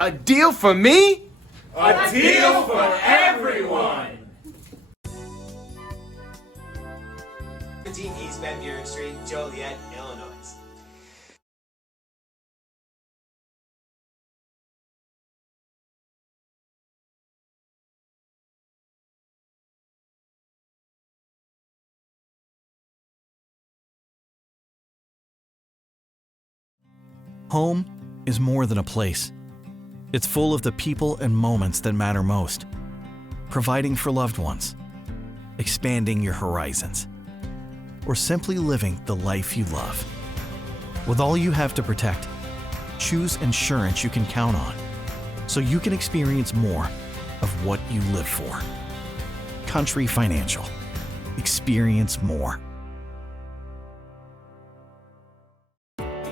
A deal for me? A deal for everyone! 17 East Van Buren Street, Joliet, Illinois. Home is more than a place. It's full of the people and moments that matter most. Providing for loved ones, expanding your horizons, or simply living the life you love. With all you have to protect, choose insurance you can count on so you can experience more of what you live for. Country Financial. Experience more.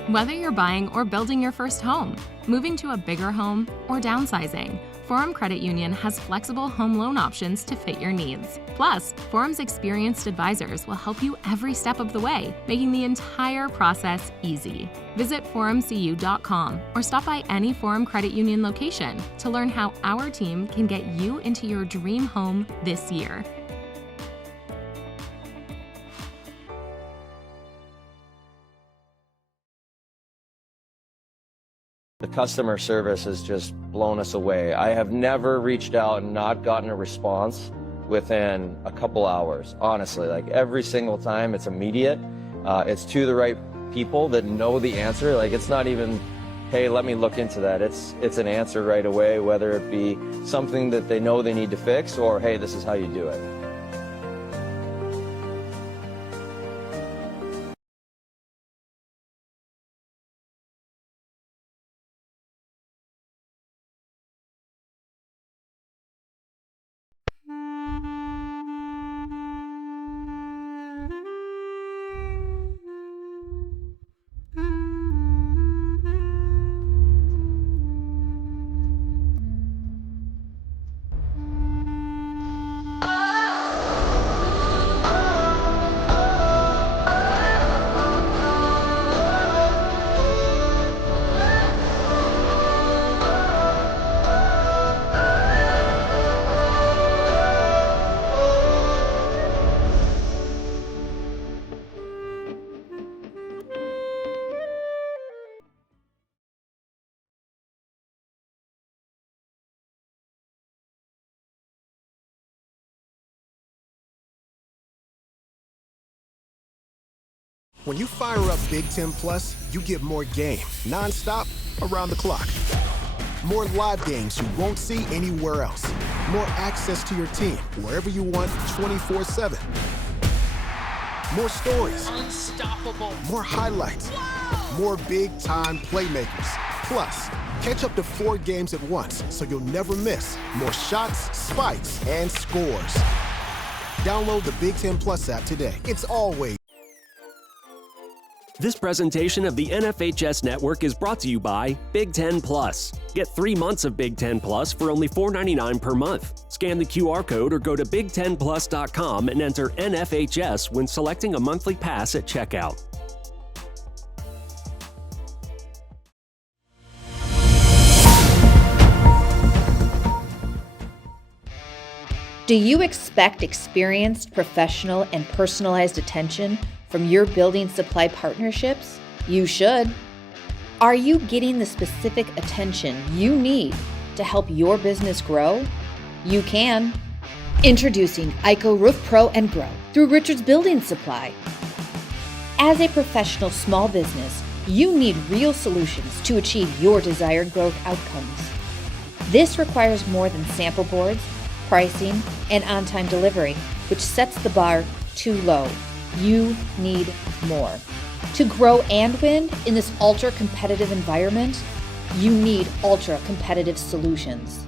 Whether you're buying or building your first home, moving to a bigger home, or downsizing, Forum Credit Union has flexible home loan options to fit your needs. Plus, Forum's experienced advisors will help you every step of the way, making the entire process easy. Visit forumcu.com or stop by any Forum Credit Union location to learn how our team can get you into your dream home this year. The customer service has just blown us away. I have never reached out and not gotten a response within a couple hours, honestly. Like every single time, it's immediate. It's to the right people that know the answer. Like it's not even, hey, let me look into that. It's an answer right away, whether it be something that they know they need to fix or, hey, this is how you do it. When you fire up Big Ten Plus, you get more game, non-stop, around the clock. More live games you won't see anywhere else. More access to your team, wherever you want, 24/7. More stories. Unstoppable. More highlights. Whoa! More big-time playmakers. Plus, catch up to 4 games at once, so you'll never miss more shots, spikes, and scores. Download the Big Ten Plus app today. It's always. This presentation of the NFHS Network is brought to you by Big Ten Plus. Get 3 months of Big Ten Plus for only $4.99 per month. Scan the QR code or go to big10plus.com and enter NFHS when selecting a monthly pass at checkout. Do you expect experienced, professional, and personalized attention from your building supply partnerships? You should. Are you getting the specific attention you need to help your business grow? You can. Introducing ICO Roof Pro and Grow through Richards Building Supply. As a professional small business, you need real solutions to achieve your desired growth outcomes. This requires more than sample boards, pricing, and on-time delivery, which sets the bar too low. You need more. To grow and win in this ultra-competitive environment, you need ultra-competitive solutions.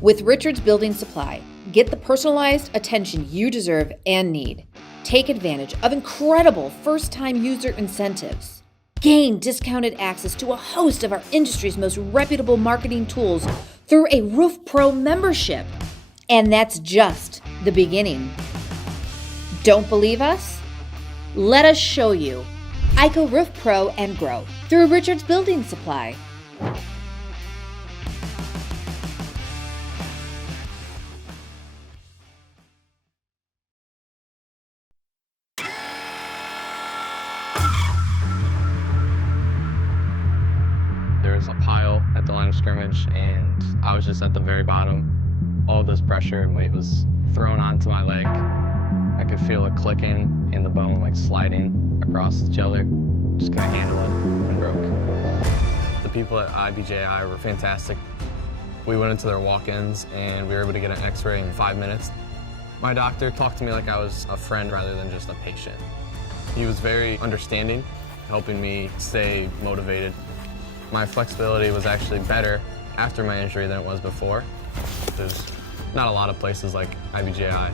With Richards Building Supply, get the personalized attention you deserve and need. Take advantage of incredible first-time user incentives. Gain discounted access to a host of our industry's most reputable marketing tools through a Roof Pro membership. And that's just the beginning. Don't believe us? Let us show you. ICO Roof Pro and Grow through Richards Building Supply. There was a pile at the line of scrimmage, and I was just at the very bottom. All this pressure and weight was thrown onto my leg. I could feel it clicking in the bone, like sliding across each other. Just couldn't handle it and broke. The people at IBJI were fantastic. We went into their walk-ins, and we were able to get an x-ray in 5 minutes. My doctor talked to me like I was a friend rather than just a patient. He was very understanding, helping me stay motivated. My flexibility was actually better after my injury than it was before. There's not a lot of places like IBJI.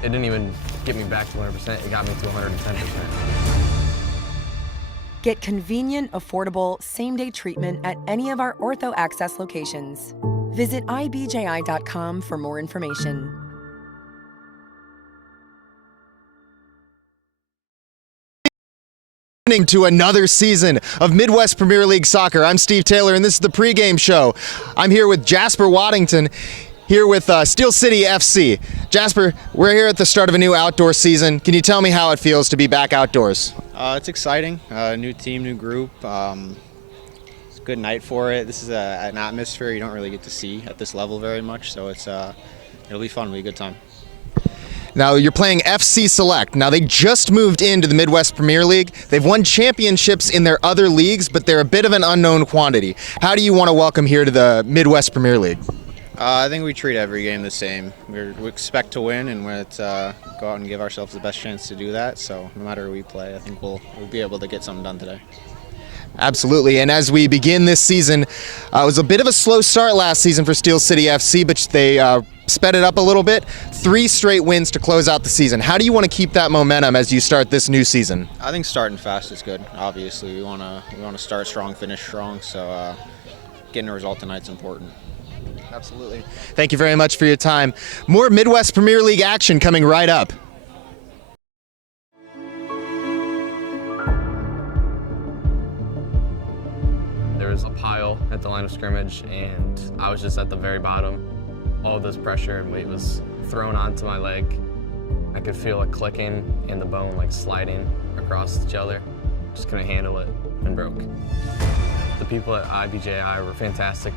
It didn't even get me back to 100%, it got me to 110%. Get convenient, affordable, same-day treatment at any of our Ortho Access locations. Visit ibji.com for more information. To another season of Midwest Premier League Soccer. I'm Steve Taylor, and this is the pregame show. I'm here with Jasper Waddington, here with Steel City FC. Jasper, we're here at the start of a new outdoor season. Can you tell me how it feels to be back outdoors? It's exciting. New team, new group. It's a good night for it. This is an atmosphere you don't really get to see at this level very much, so it'll be fun. It'll be a good time. Now, you're playing FC Select. Now, they just moved into the Midwest Premier League. They've won championships in their other leagues, but they're a bit of an unknown quantity. How do you want to welcome here to the Midwest Premier League? I think we treat every game the same. We expect to win, and let's go out and give ourselves the best chance to do that. So no matter who we play, I think we'll be able to get something done today. Absolutely, and as we begin this season, it was a bit of a slow start last season for Steel City FC, but they sped it up a little bit. 3 straight wins to close out the season. How do you want to keep that momentum as you start this new season? I think starting fast is good. Obviously, we want to start strong, finish strong. So getting a result tonight's important. Absolutely. Thank you very much for your time. More Midwest Premier League action coming right up. There was a pile at the line of scrimmage, and I was just at the very bottom. All this pressure and weight was thrown onto my leg. I could feel it clicking in the bone, like sliding across each other. Just couldn't handle it and broke. The people at IBJI were fantastic.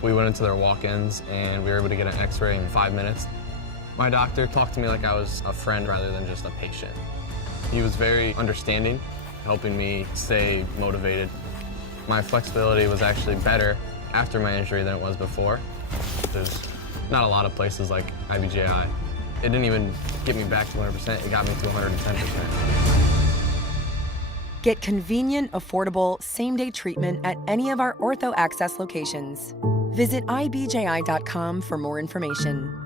We went into their walk-ins, and we were able to get an x-ray in 5 minutes. My doctor talked to me like I was a friend rather than just a patient. He was very understanding, helping me stay motivated. My flexibility was actually better after my injury than it was before. There's not a lot of places like IBJI. It didn't even get me back to 100%, it got me to 110%. Get convenient, affordable, same-day treatment at any of our Ortho Access locations. Visit ibji.com for more information.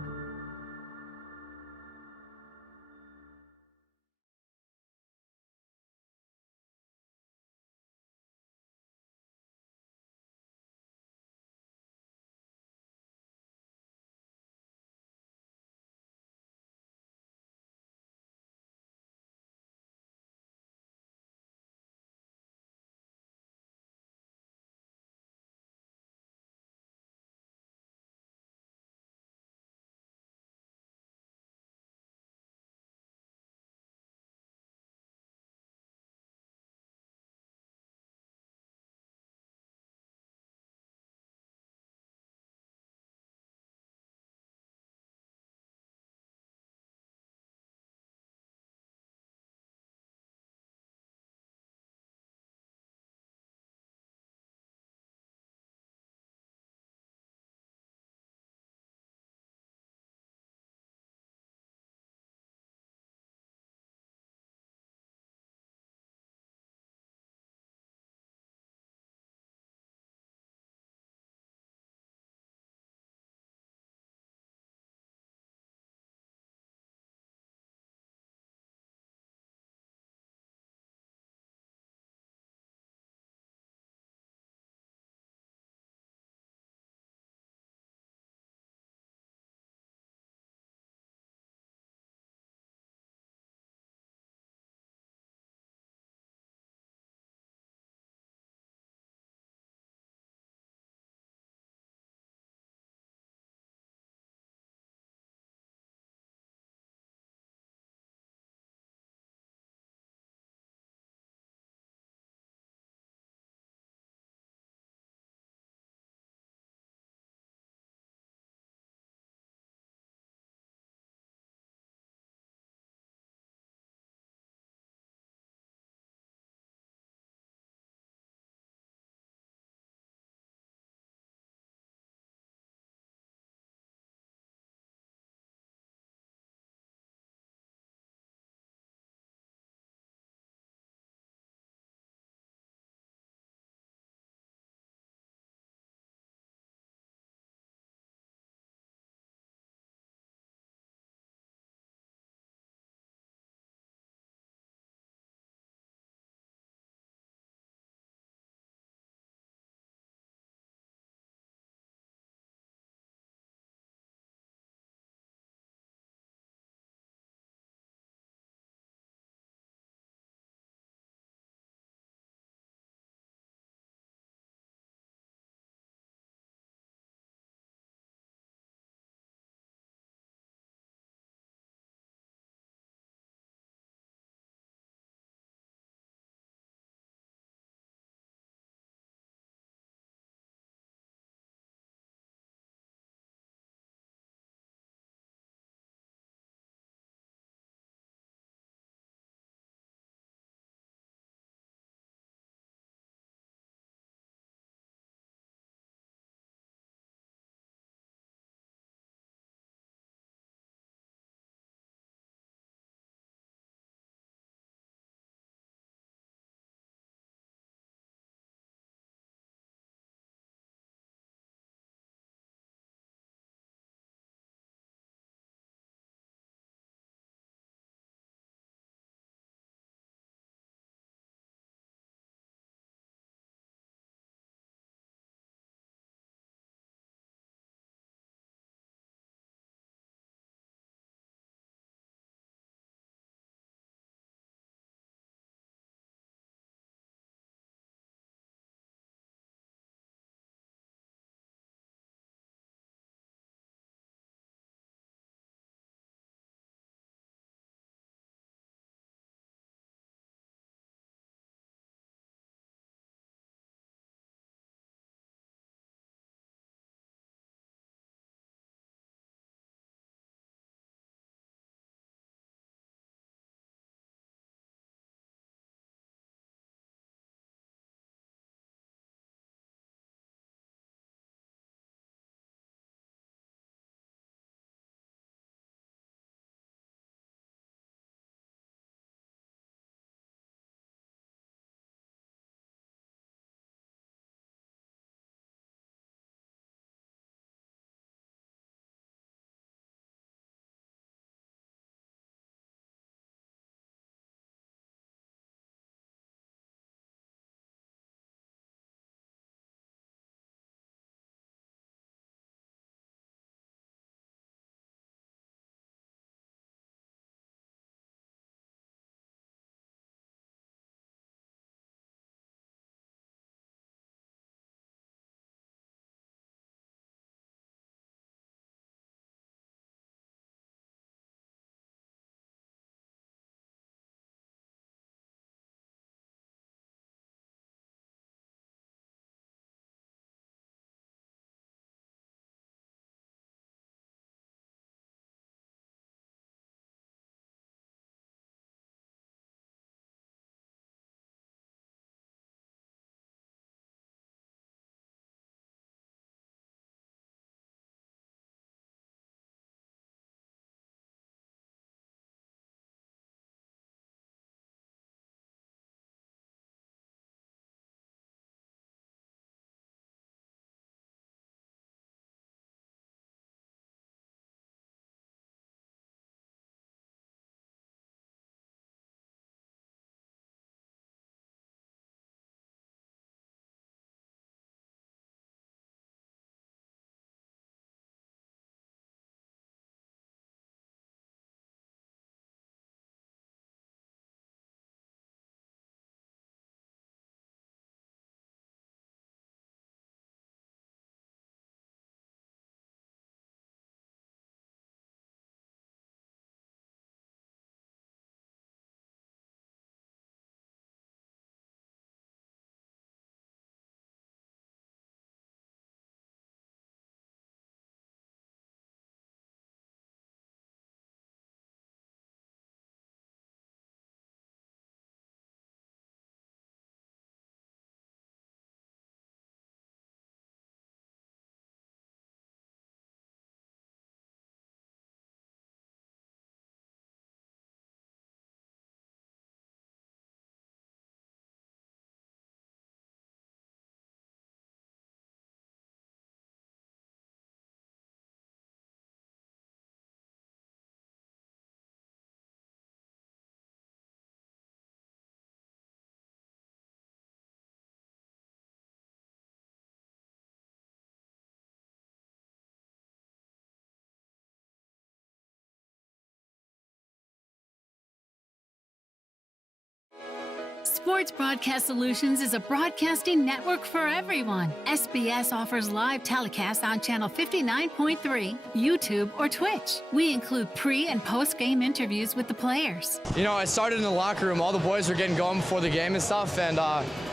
Sports Broadcast Solutions is a broadcasting network for everyone. SBS offers live telecasts on Channel 59.3, YouTube, or Twitch. We include pre- and post-game interviews with the players. You know, I started in the locker room. All the boys were getting going before the game and stuff, and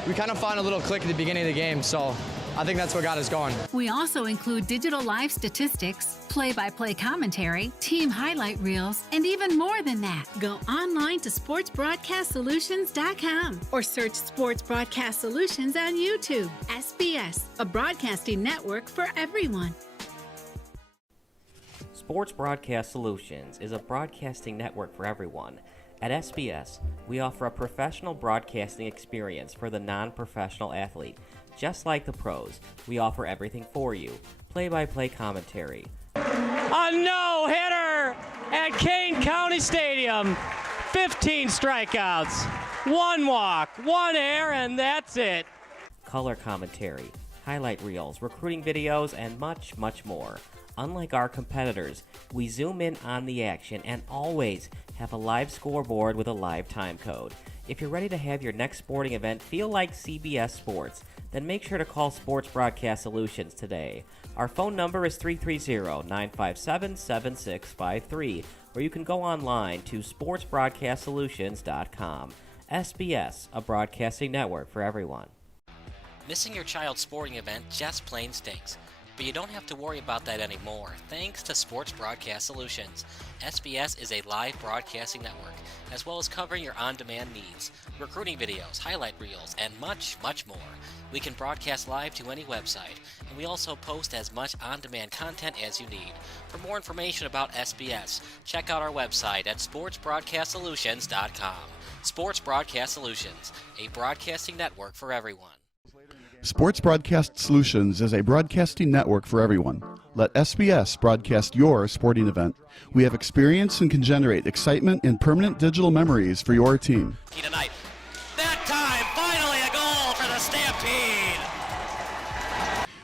we kind of found a little click at the beginning of the game, so I think that's what got us going. We also include digital live statistics, play-by-play commentary, team highlight reels, and even more than that. Go online to sportsbroadcastsolutions.com or search Sports Broadcast Solutions on YouTube. SBS, a broadcasting network for everyone. Sports Broadcast Solutions is a broadcasting network for everyone. At SBS, we offer a professional broadcasting experience for the non-professional athlete. Just like the pros, we offer everything for you. Play-by-play commentary. A no-hitter at Kane County Stadium. 15 strikeouts, 1 walk, 1 error, and that's it. Color commentary, highlight reels, recruiting videos, and much, much more. Unlike our competitors, we zoom in on the action and always have a live scoreboard with a live time code. If you're ready to have your next sporting event feel like CBS Sports, then make sure to call Sports Broadcast Solutions today. Our phone number is 330-957-7653, or you can go online to sportsbroadcastsolutions.com. SBS, a broadcasting network for everyone. Missing your child's sporting event just plain stinks. But you don't have to worry about that anymore, thanks to Sports Broadcast Solutions. SBS is a live broadcasting network, as well as covering your on-demand needs, recruiting videos, highlight reels, and much, much more. We can broadcast live to any website, and we also post as much on-demand content as you need. For more information about SBS, check out our website at sportsbroadcastsolutions.com. Sports Broadcast Solutions, a broadcasting network for everyone. Sports Broadcast Solutions is a broadcasting network for everyone. Let SBS broadcast your sporting event. We have experience and can generate excitement and permanent digital memories for your team. Tonight. That time, finally a goal for the Stampede!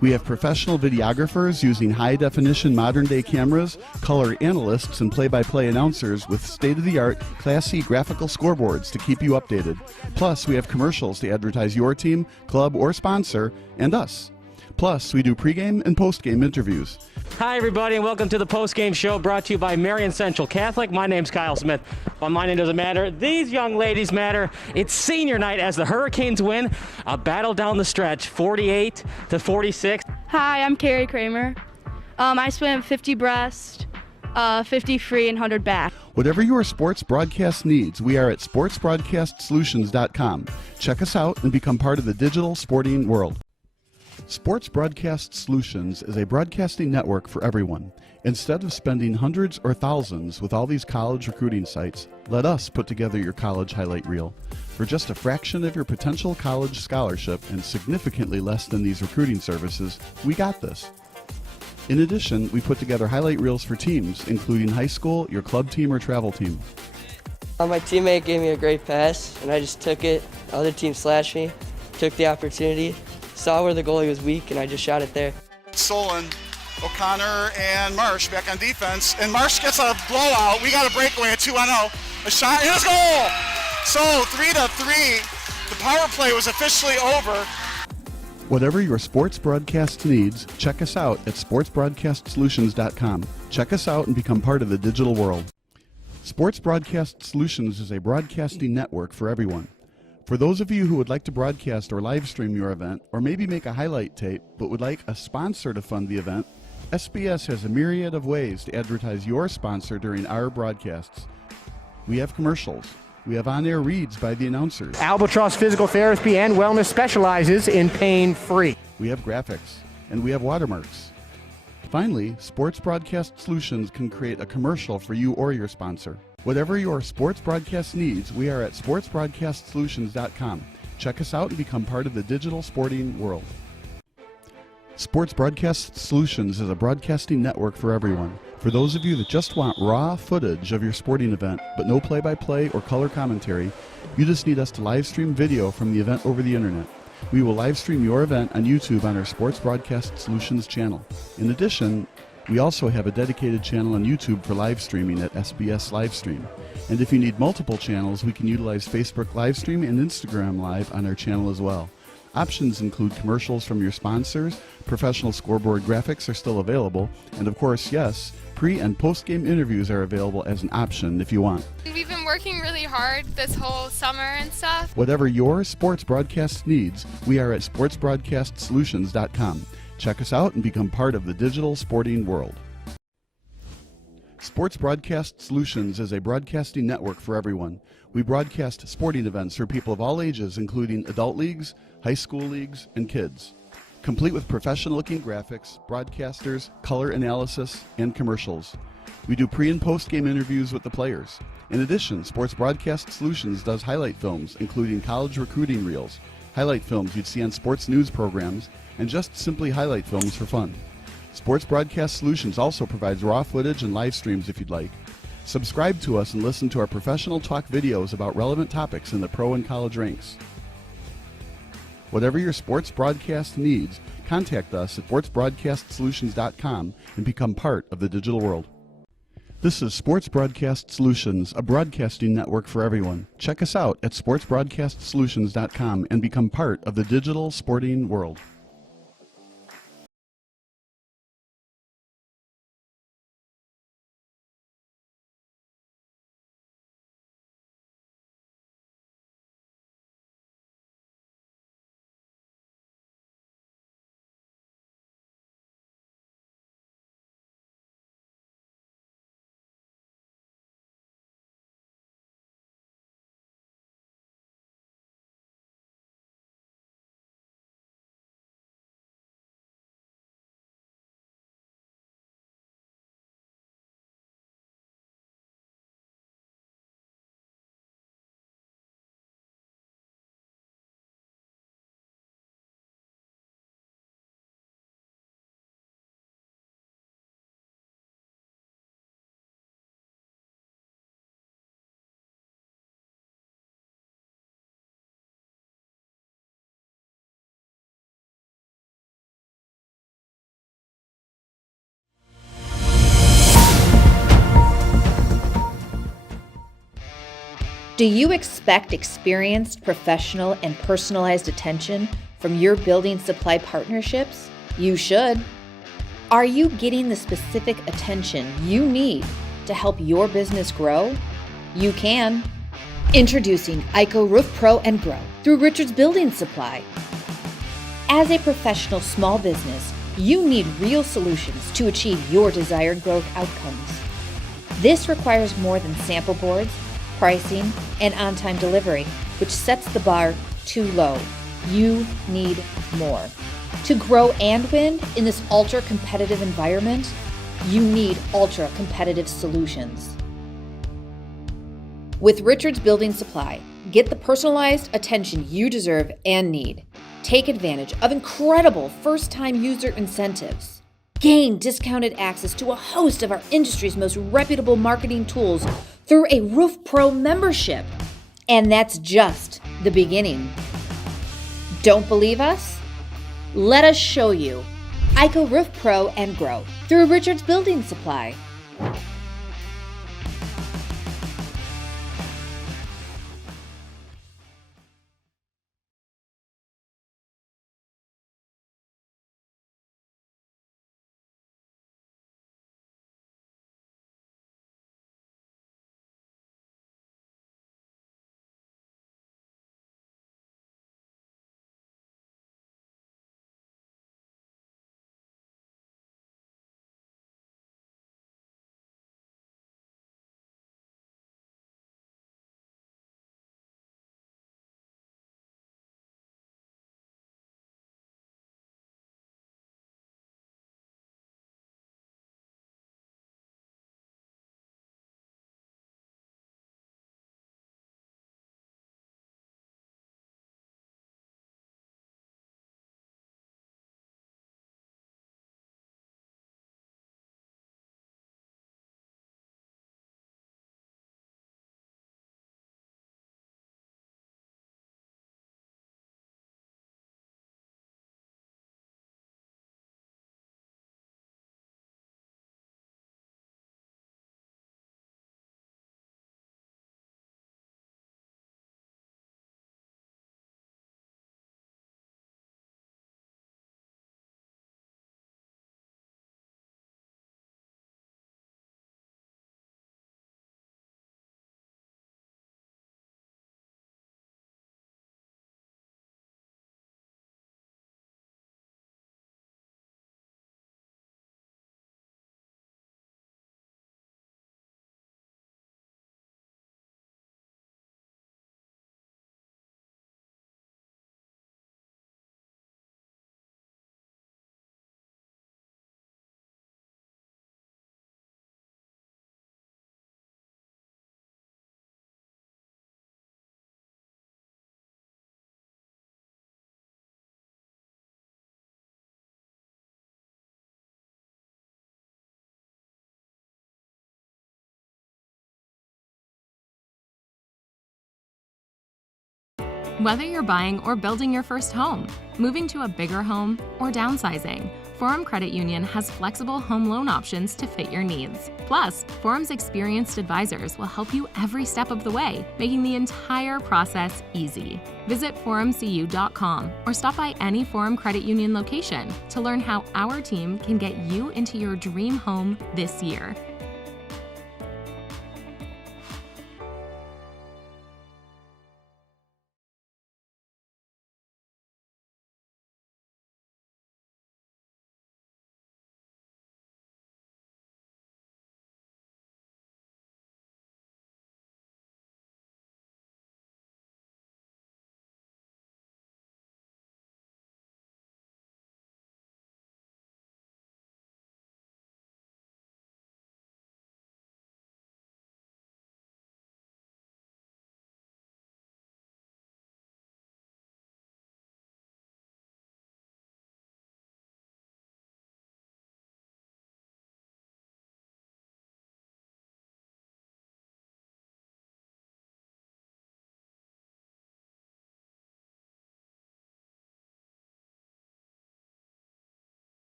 We have professional videographers using high-definition modern-day cameras, color analysts, and play-by-play announcers with state-of-the-art, classy graphical scoreboards to keep you updated. Plus, we have commercials to advertise your team, club, or sponsor, and us. Plus, we do pregame and postgame interviews. Hi, everybody, and welcome to the postgame show brought to you by Marion Central Catholic. My name's Kyle Smith, but my name doesn't matter. These young ladies matter. It's senior night as the Hurricanes win a battle down the stretch, 48-46. Hi, I'm Carrie Kramer. I swim 50 breast, 50 free, and 100 back. Whatever your sports broadcast needs, we are at sportsbroadcastsolutions.com. Check us out and become part of the digital sporting world. Sports Broadcast Solutions is a broadcasting network for everyone. Instead of spending hundreds or thousands with all these college recruiting sites, let us put together your college highlight reel. For just a fraction of your potential college scholarship and significantly less than these recruiting services, we got this. In addition, we put together highlight reels for teams, including high school, your club team, or travel team. My teammate gave me a great pass, and I just took it. The other team slashed me, took the opportunity, saw where the goalie was weak, and I just shot it there. Solon, O'Connor, and Marsh back on defense, and Marsh gets a blowout. We got a breakaway at 2-0. A shot and a goal! So 3-3. The power play was officially over. Whatever your sports broadcast needs, check us out at sportsbroadcastsolutions.com. Check us out and become part of the digital world. Sports Broadcast Solutions is a broadcasting network for everyone. For those of you who would like to broadcast or live stream your event, or maybe make a highlight tape but would like a sponsor to fund the event, SBS has a myriad of ways to advertise your sponsor during our broadcasts. We have commercials. We have on-air reads by the announcers. Albatross Physical Therapy and Wellness specializes in pain-free. We have graphics, and we have watermarks. Finally, Sports Broadcast Solutions can create a commercial for you or your sponsor. Whatever your sports broadcast needs, we are at sportsbroadcastsolutions.com. Check us out and become part of the digital sporting world. Sports Broadcast Solutions is a broadcasting network for everyone. For those of you that just want raw footage of your sporting event, but no play-by-play or color commentary, you just need us to live stream video from the event over the internet. We will live stream your event on YouTube on our Sports Broadcast Solutions channel. In addition, We also have a dedicated channel on YouTube for live streaming at SBS Livestream. And if you need multiple channels, we can utilize Facebook Livestream and Instagram Live on our channel as well. Options include commercials from your sponsors, professional scoreboard graphics are still available, and of course, yes, pre- and post-game interviews are available as an option if you want. We've been working really hard this whole summer and stuff. Whatever your sports broadcast needs, we are at sportsbroadcastsolutions.com. Check us out and become part of the digital sporting world. Sports Broadcast Solutions is a broadcasting network for everyone. We broadcast sporting events for people of all ages, including adult leagues, high school leagues, and kids. Complete with professional-looking graphics, broadcasters, color analysis, and commercials. We do pre- and post-game interviews with the players. In addition, Sports Broadcast Solutions does highlight films, including college recruiting reels, highlight films you'd see on sports news programs, and just simply highlight films for fun. Sports Broadcast Solutions also provides raw footage and live streams if you'd like. Subscribe to us and listen to our professional talk videos about relevant topics in the pro and college ranks. Whatever your sports broadcast needs, contact us at sportsbroadcastsolutions.com and become part of the digital world. This is Sports Broadcast Solutions, a broadcasting network for everyone. Check us out at sportsbroadcastsolutions.com and become part of the digital sporting world. Do you expect experienced, professional, and personalized attention from your building supply partnerships? You should. Are you getting the specific attention you need to help your business grow? You can. Introducing ICO Roof Pro and Grow through Richards Building Supply. As a professional small business, you need real solutions to achieve your desired growth outcomes. This requires more than sample boards, pricing, and on-time delivery, which sets the bar too low. You need more. To grow and win in this ultra-competitive environment, you need ultra-competitive solutions. With Richards Building Supply, get the personalized attention you deserve and need. Take advantage of incredible first-time user incentives. Gain discounted access to a host of our industry's most reputable marketing tools through a Roof Pro membership. And that's just the beginning. Don't believe us? Let us show you. ICO Roof Pro and Grow through Richards Building Supply. Whether you're buying or building your first home, moving to a bigger home, or downsizing, Forum Credit Union has flexible home loan options to fit your needs. Plus, Forum's experienced advisors will help you every step of the way, making the entire process easy. Visit forumcu.com or stop by any Forum Credit Union location to learn how our team can get you into your dream home this year.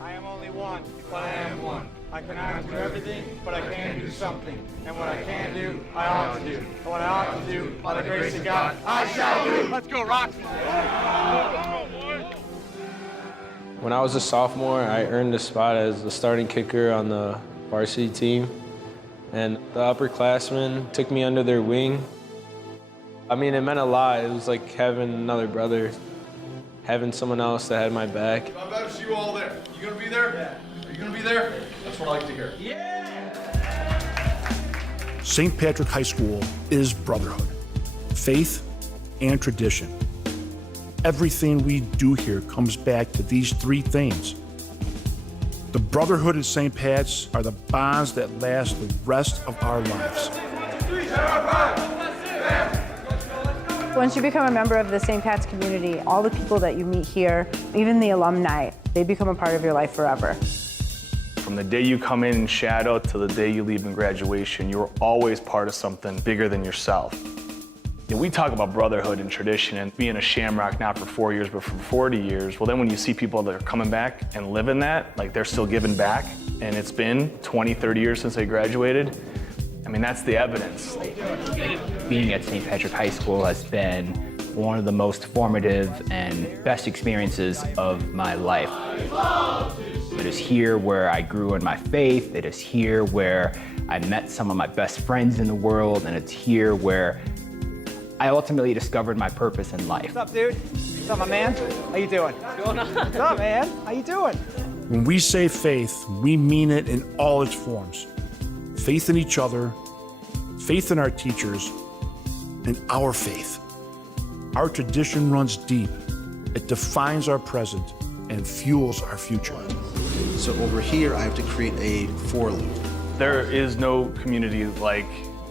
I am only one, but I am one. I cannot do everything, but I can do something. And what I can do, I ought to do. And what I ought to do, by the grace of God, I shall do. Let's go, Rocky. When I was a sophomore, I earned a spot as the starting kicker on the varsity team. And the upperclassmen took me under their wing. I mean, it meant a lot. It was like having another brother, having someone else that had my back. I'm about to see you all there. You gonna be there? Yeah. Are you gonna be there? That's what I like to hear. St. Patrick High School is brotherhood, faith, and tradition. Everything we do here comes back to these three things. The brotherhood at St. Pat's are the bonds that last the rest of our lives. Once you become a member of the St. Pat's community, all the people that you meet here, even the alumni, they become a part of your life forever. From the day you come in shadow to the day you leave in graduation, you're always part of something bigger than yourself. You know, we talk about brotherhood and tradition and being a Shamrock not for 4 years, but for 40 years. Well, then when you see people that are coming back and living that, like they're still giving back, and it's been 20, 30 years since they graduated, I mean, that's the evidence. Being at St. Patrick High School has been one of the most formative and best experiences of my life. It is here where I grew in my faith. It is here where I met some of my best friends in the world, and it's here where I ultimately discovered my purpose in life. What's up, dude? What's up, my man? How you doing? What's going on? What's up, man? How you doing? When we say faith, we mean it in all its forms. Faith in each other, faith in our teachers, and our faith. Our tradition runs deep. It defines our present and fuels our future. So over here, I have to create a for loop. There is no community like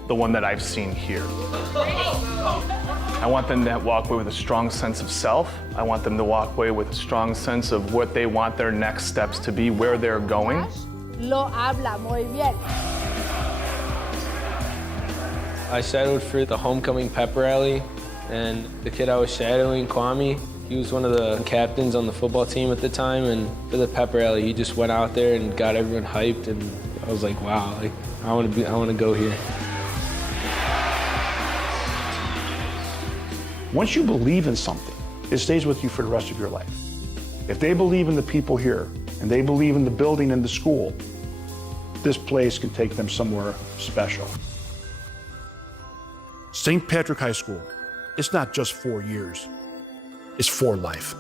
the one that I've seen here. I want them to walk away with a strong sense of self. I want them to walk away with a strong sense of what they want their next steps to be, where they're going. Lo habla muy bien. I shadowed for the homecoming pep rally, and the kid I was shadowing, Kwame, he was one of the captains on the football team at the time, and for the pep rally, he just went out there and got everyone hyped, and I was like, wow, like I want to go here. Once you believe in something, it stays with you for the rest of your life. If they believe in the people here, and they believe in the building and the school, this place can take them somewhere special. St. Patrick High School, it's not just 4 years, it's for life.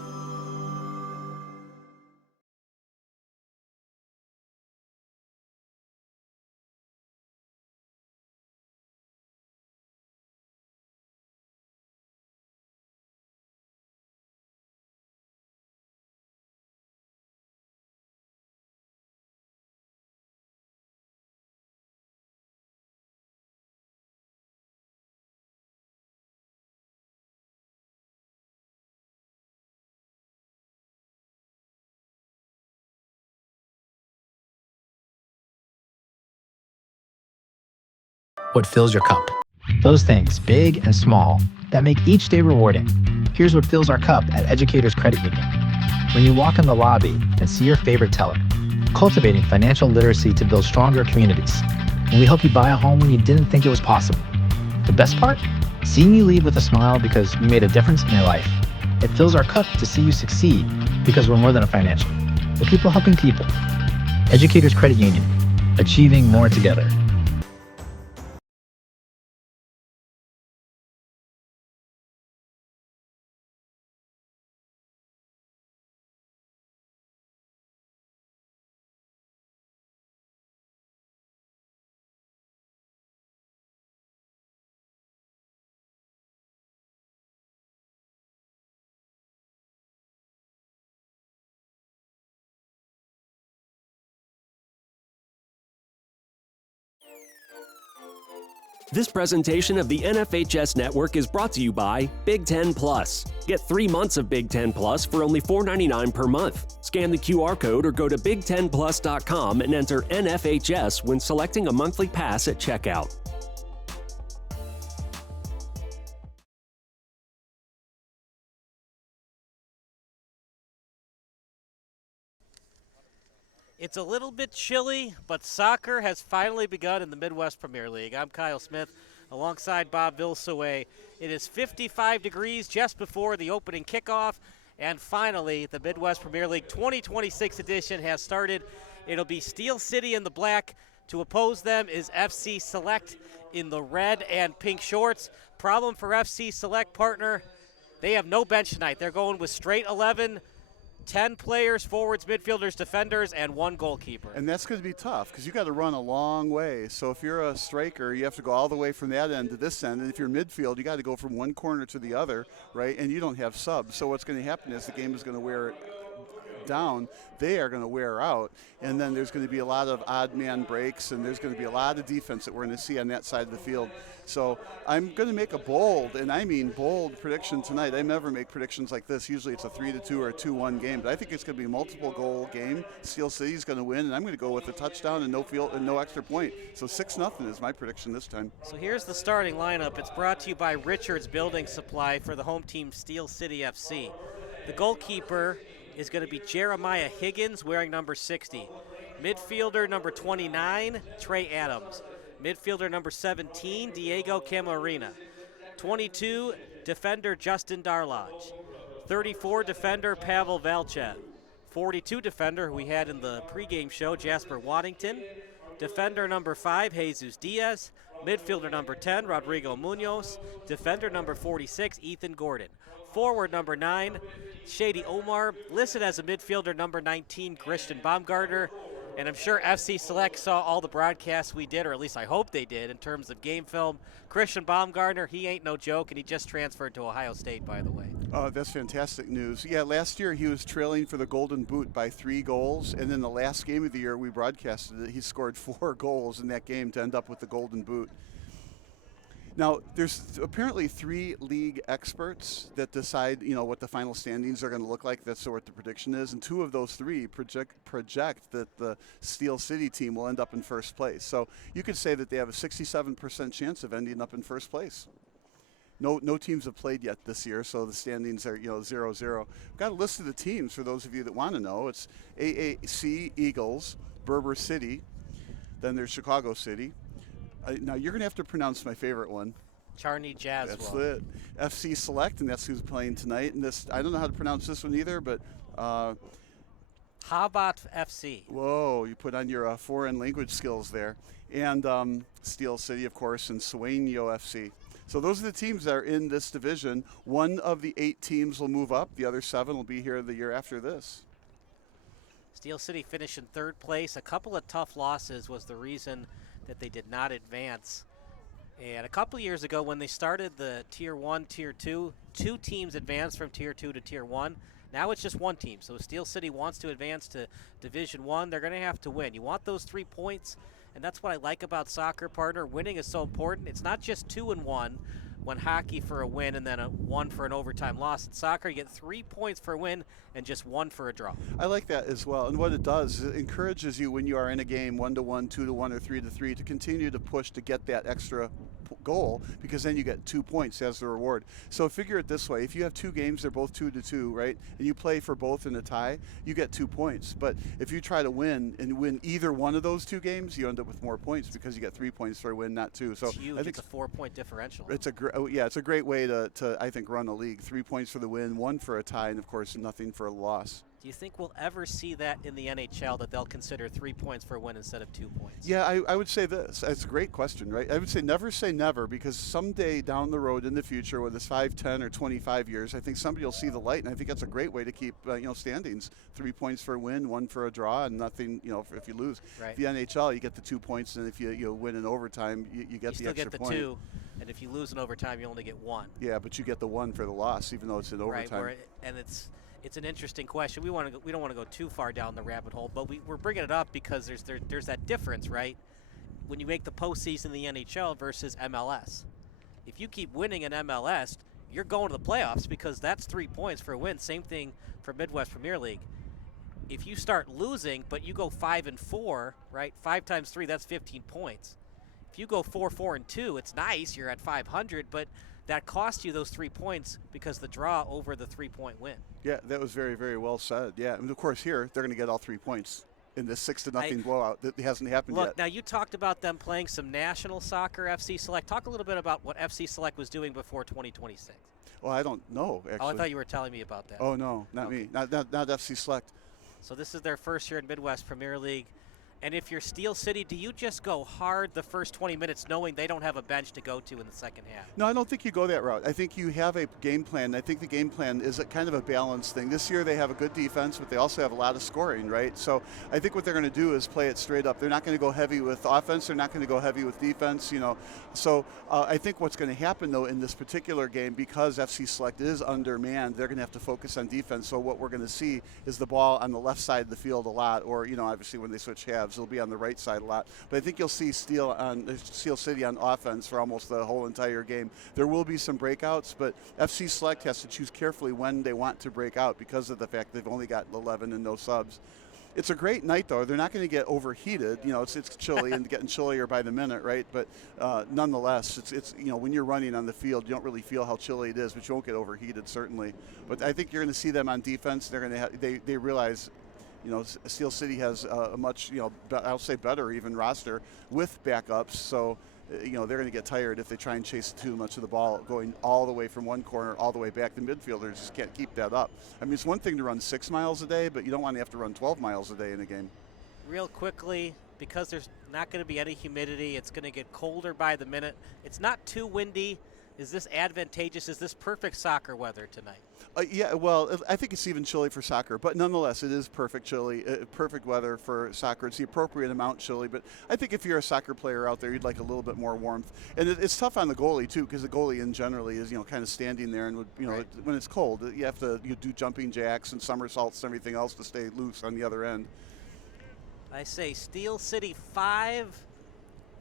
what fills your cup. Those things, big and small, that make each day rewarding. Here's what fills our cup at Educators Credit Union. When you walk in the lobby and see your favorite teller, cultivating financial literacy to build stronger communities. And we help you buy a home when you didn't think it was possible. The best part? Seeing you leave with a smile because we made a difference in your life. It fills our cup to see you succeed because we're more than a financial. We're people helping people. Educators Credit Union, achieving more together. This presentation of the NFHS Network is brought to you by Big Ten Plus. Get 3 months of Big Ten Plus for only $4.99 per month. Scan the QR code or go to big10plus.com and enter NFHS when selecting a monthly pass at checkout. It's a little bit chilly, but soccer has finally begun in the Midwest Premier League. I'm Kyle Smith alongside Bob Vilsaway. It is 55 degrees just before the opening kickoff, and finally the Midwest Premier League 2026 edition has started. It'll be Steel City in the black. To oppose them is FC Select in the red and pink shorts. Problem for FC Select, partner, they have no bench tonight. They're going with straight 11, 10 players, forwards, midfielders, defenders, and 1 goalkeeper. And that's going to be tough because you got to run a long way. So if you're a striker, you have to go all the way from that end to this end. And if you're midfield, you got to go from one corner to the other, right? And you don't have subs. So what's going to happen is the game is going to wear down. They are going to wear out. And then there's going to be a lot of odd man breaks, and there's going to be a lot of defense that we're going to see on that side of the field. So I'm going to make a bold, and I mean bold, prediction tonight. I never make predictions like this. Usually it's a 3-2 or a 2-1 game, but I think it's going to be a multiple goal game. Steel City's going to win, and I'm going to go with a touchdown and no field and no extra point. So 6-0 is my prediction this time. So here's the starting lineup. It's brought to you by Richards Building Supply for the home team Steel City FC. The goalkeeper is going to be Jeremiah Higgins, wearing number 60. Midfielder number 29, Trey Adams. Midfielder number 17, Diego Camarina. 22, defender Justin Darlodge. 34, defender Pavel Valchev. 42, defender who we had in the pregame show, Jasper Waddington. Defender number 5, Jesus Diaz. Midfielder number 10, Rodrigo Munoz. Defender number 46, Ethan Gordon. Forward number 9, Shady Omar. Listed as a midfielder number 19, Christian Baumgartner. And I'm sure FC Select saw all the broadcasts we did, or at least I hope they did, in terms of game film. Christian Baumgartner, he ain't no joke, and he just transferred to Ohio State, by the way. Oh, that's fantastic news. Yeah, last year he was trailing for the Golden Boot by 3 goals, and then the last game of the year we broadcasted it, he scored 4 goals in that game to end up with the Golden Boot. Now, there's apparently 3 league experts that decide, what the final standings are going to look like. That's what the prediction is. And 2 of those 3 project that the Steel City team will end up in first place. So you could say that they have a 67% chance of ending up in first place. No teams have played yet this year, so the standings are 0-0. I've got a list of the teams for those of you that want to know. It's AAC Eagles, Berber City, then there's Chicago City. Now, you're going to have to pronounce my favorite one. Charney Jaswell. That's it. FC Select, and that's who's playing tonight. And this, I don't know how to pronounce this one either, but... Habat FC. Whoa, you put on your foreign language skills there. And Steel City, of course, and Sueño FC. So those are the teams that are in this division. 1 of the 8 teams will move up. The other 7 will be here the year after this. Steel City finished in 3rd place. A couple of tough losses was the reason that they did not advance. And a couple of years ago when they started the Tier 1, Tier 2, 2 teams advanced from Tier 2 to Tier 1. Now it's just 1 team. So if Steel City wants to advance to Division 1, they're going to have to win. You want those 3 points, and that's what I like about soccer, partner. Winning is so important. It's not just 2-1, when hockey for a win and then a 1 for an overtime loss. In soccer, you get 3 points for a win and just 1 for a draw. I like that as well. And what it does is it encourages you when you are in a game 1-1, 2-1, or 3-3 to continue to push to get that extra goal, because then you get 2 points as the reward. So figure it this way: if you have 2 games, they're both 2-2, right? And you play for both in a tie, you get 2 points. But if you try to win and win either one of those 2 games, you end up with more points because you get 3 points for a win, not 2. So it's huge. I think it's a 4-point differential. It's a great way to I think run a league. 3 points for the win, 1 for a tie, and of course nothing for a loss. Do you think we'll ever see that in the NHL, that they'll consider 3 points for a win instead of 2 points? Yeah, I would say this. It's a great question, right? I would say never, because someday down the road in the future, whether it's 5, 10, or 25 years, I think somebody will see the light, and I think that's a great way to keep standings. 3 points for a win, 1 for a draw, and nothing if you lose. Right. The NHL, you get the 2 points, and if you win in overtime, you get the extra point. You still get the 2, and if you lose in overtime, you only get 1. Yeah, but you get the 1 for the loss, even though it's in overtime. Right, and it's an interesting question. We don't want to go too far down the rabbit hole, but we're bringing it up because there's that difference, right? When you make the postseason in the NHL versus MLS. If you keep winning in MLS, you're going to the playoffs because that's 3 points for a win. Same thing for Midwest Premier League. If you start losing, but you go 5-4, right? 5 times 3, that's 15 points. If you go 4-4-2, it's nice. You're at 500, but that costs you those 3 points because the draw over the 3-point win. Yeah, that was very, very well said. Yeah, and of course here they're going to get all 3 points in this 6-0 blowout that hasn't happened yet. Look, now you talked about them playing some national soccer, FC Select. Talk a little bit about what FC Select was doing before 2026. Well, I don't know, actually. Oh, I thought you were telling me about that. Oh, no, not me. Not FC Select. So this is their first year in Midwest Premier League. And if you're Steel City, do you just go hard the first 20 minutes knowing they don't have a bench to go to in the second half? No, I don't think you go that route. I think you have a game plan. I think the game plan is a kind of a balanced thing. This year they have a good defense, but they also have a lot of scoring, right? So I think what they're going to do is play it straight up. They're not going to go heavy with offense. They're not going to go heavy with defense, So I think what's going to happen, though, in this particular game, because FC Select is undermanned, they're going to have to focus on defense. So what we're going to see is the ball on the left side of the field a lot, or, obviously when they switch halves, it'll be on the right side a lot. But I think you'll see Steel City on offense for almost the whole entire game. There will be some breakouts, but FC Select has to choose carefully when they want to break out because of the fact they've only got 11 and no subs. It's a great night, though. They're not going to get overheated. It's chilly and getting chillier by the minute, right? But nonetheless, it's when you're running on the field, you don't really feel how chilly it is, but you won't get overheated, certainly. But I think you're going to see them on defense. They're going to they realize Steel City has a much, I'll say better even roster with backups. So, they're going to get tired if they try and chase too much of the ball going all the way from one corner all the way back. The midfielders just can't keep that up. I mean, it's one thing to run 6 miles a day, but you don't want to have to run 12 miles a day in a game. Real quickly, because there's not going to be any humidity, it's going to get colder by the minute. It's not too windy. Is this advantageous? Is this perfect soccer weather tonight? Yeah, well, I think it's even chilly for soccer, but nonetheless, it is perfect weather for soccer. It's the appropriate amount chilly, but I think if you're a soccer player out there, you'd like a little bit more warmth. And it's tough on the goalie, too, because the goalie in generally is, kind of standing there, and, right. When it's cold, you do jumping jacks and somersaults and everything else to stay loose on the other end. I say Steel City 5.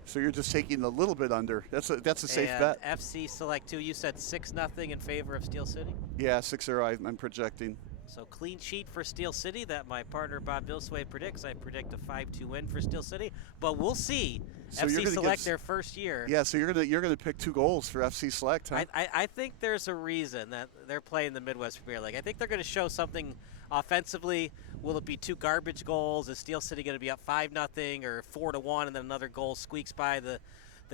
So you're just taking a little bit under. That's a safe bet. FC Select 2, you said 6-0 in favor of Steel City? Yeah, 6-0 I'm projecting. So clean sheet for Steel City that my partner Bob Bilsway predicts. I predict a 5-2 win for Steel City, but we'll see. So FC Select their first year. Yeah, so you're gonna pick 2 goals for FC Select, huh? I think there's a reason that they're playing the Midwest Premier League. I think they're going to show something offensively. Will it be 2 garbage goals? Is Steel City going to be up 5-0 or 4-1, and then another goal squeaks by the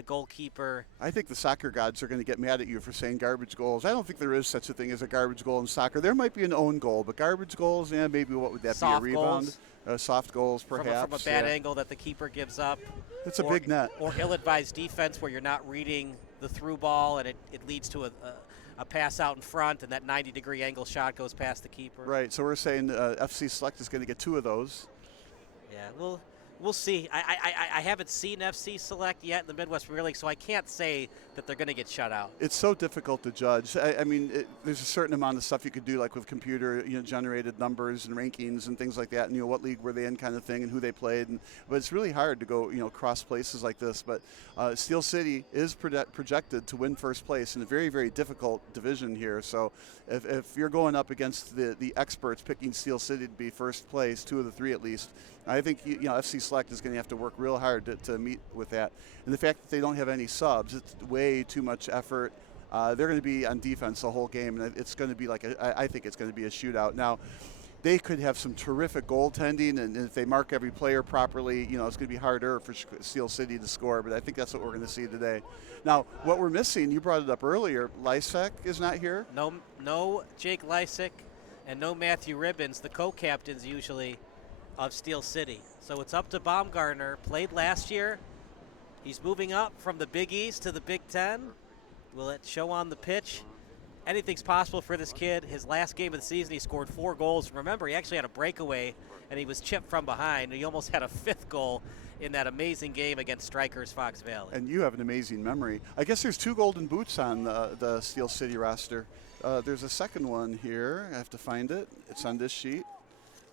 goalkeeper? I think the soccer gods are going to get mad at you for saying garbage goals. I don't think there is such a thing as a garbage goal in soccer. There might be an own goal, but garbage goals, maybe what would that soft be, a rebound? Goals. Soft goals, perhaps. From a bad angle that the keeper gives up. It's a big net. Or ill-advised defense where you're not reading the through ball and it leads to a pass out in front, and that 90-degree angle shot goes past the keeper. Right, so we're saying FC Select is going to get 2 of those. Yeah, We'll see. I haven't seen FC Select yet in the Midwest Premier League, so I can't say that they're going to get shut out. It's so difficult to judge. I mean, there's a certain amount of stuff you could do, like with computer, generated numbers and rankings and things like that, and what league were they in, kind of thing, and who they played. But it's really hard to go, cross places like this. But Steel City is projected to win first place in a very, very difficult division here. So if you're going up against the experts picking Steel City to be first place, 2 of the 3 at least, I think FC Select is going to have to work real hard to meet with that. And the fact that they don't have any subs, it's way too much effort. They're going to be on defense the whole game, and it's going to be I think it's going to be a shootout. Now, they could have some terrific goaltending, and if they mark every player properly, it's going to be harder for Steel City to score, but I think that's what we're going to see today. Now, what we're missing, you brought it up earlier, Lysek is not here? No Jake Lysek and no Matthew Ribbons, the co-captains usually of Steel City. So it's up to Baumgartner. Played last year. He's moving up from the Big East to the Big Ten. Will it show on the pitch? Anything's possible for this kid. His last game of the season, he scored 4 goals. Remember, he actually had a breakaway, and he was chipped from behind. He almost had a 5th goal in that amazing game against Strikers Fox Valley. And you have an amazing memory. I guess there's 2 golden boots on the Steel City roster. There's a second one here. I have to find it. It's on this sheet.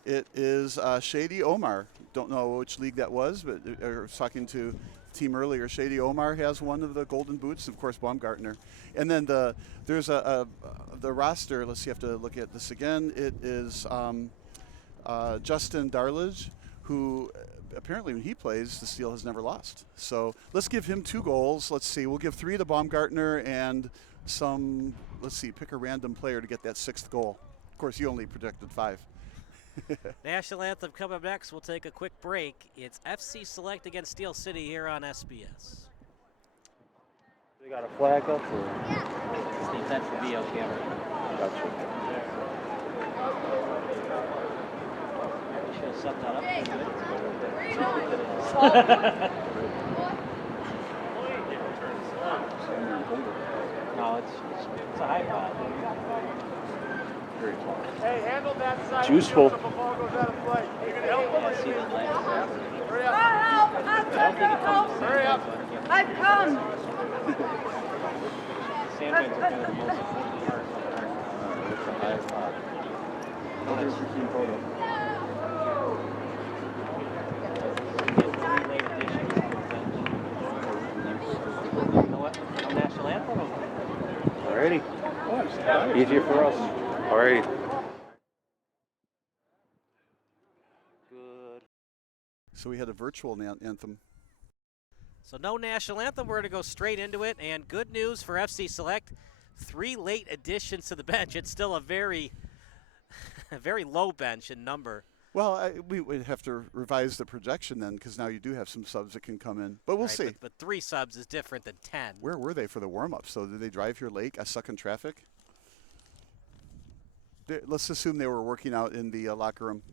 It is Shady Omar. Don't know which league that was, but I was talking to the team earlier. Shady Omar has one of the golden boots, of course, Baumgartner. And then there's the roster. Let's see, I have to look at this again. It is Justin Darlage, who apparently when he plays, the Steel has never lost. So let's give him 2 goals. Let's see, we'll give 3 to Baumgartner and let's see, pick a random player to get that 6th goal. Of course, you only projected 5. National Anthem coming up next. We'll take a quick break. It's FC Select against Steel City here on SBS. They got a flag up or? Steve, that's the VO camera. Gotcha. We should have set that up. No, it's a high pod. Very tall. Hey, handle that side Juiceful. so the ball goes out of play. You can help Yeah, see the light. Hurry up. Hurry up. I've come. Sandbags are kind of the most important part It's a high spot. Oh, there's your team photo. You know what? No national anthem. Alrighty. Easier for us. Alrighty. Good. So we had a virtual anthem. So no national anthem. We're going to go straight into it. And good news for FC Select. 3 late additions to the bench. It's still a very, very low bench in number. Well, we would have to revise the projection then, because now you do have some subs that can come in. But we'll see. But 3 subs is different than 10. Where were they for the warm-up? So did they drive here late, stuck in traffic? Let's assume they were working out in the locker room.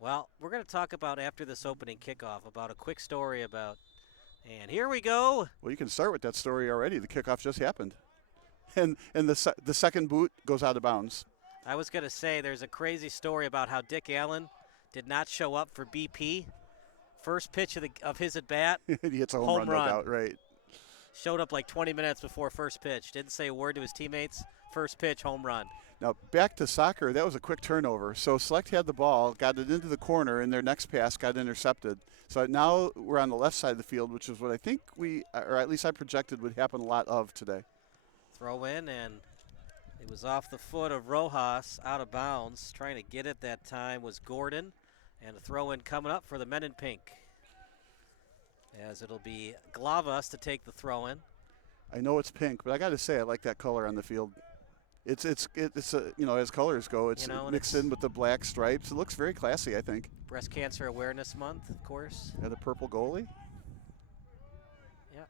Well, we're going to talk about after this opening kickoff about a quick story about, and here we go. Well, you can start with that story already. The kickoff just happened. And the second boot goes out of bounds. I was going to say there's a crazy story about how Dick Allen did not show up for BP. First pitch of his at bat. He hits a home run, no doubt, right. Showed up like 20 minutes before first pitch. Didn't say a word to his teammates. First pitch, home run. Now, back to soccer, that was a quick turnover. So Select had the ball, got it into the corner, and their next pass got intercepted. So now we're on the left side of the field, which is what I think or at least I projected would happen a lot of today. Throw in, and it was off the foot of Rojas, out of bounds. Trying to get it that time was Gordon. And a throw in coming up for the men in pink, as it'll be Glavas to take the throw in. I know it's pink, but I got to say I like that color on the field. It's as colors go, it's mixed in with the black stripes. It looks very classy, I think. Breast Cancer Awareness Month, of course. Yeah, the purple goalie. Yeah,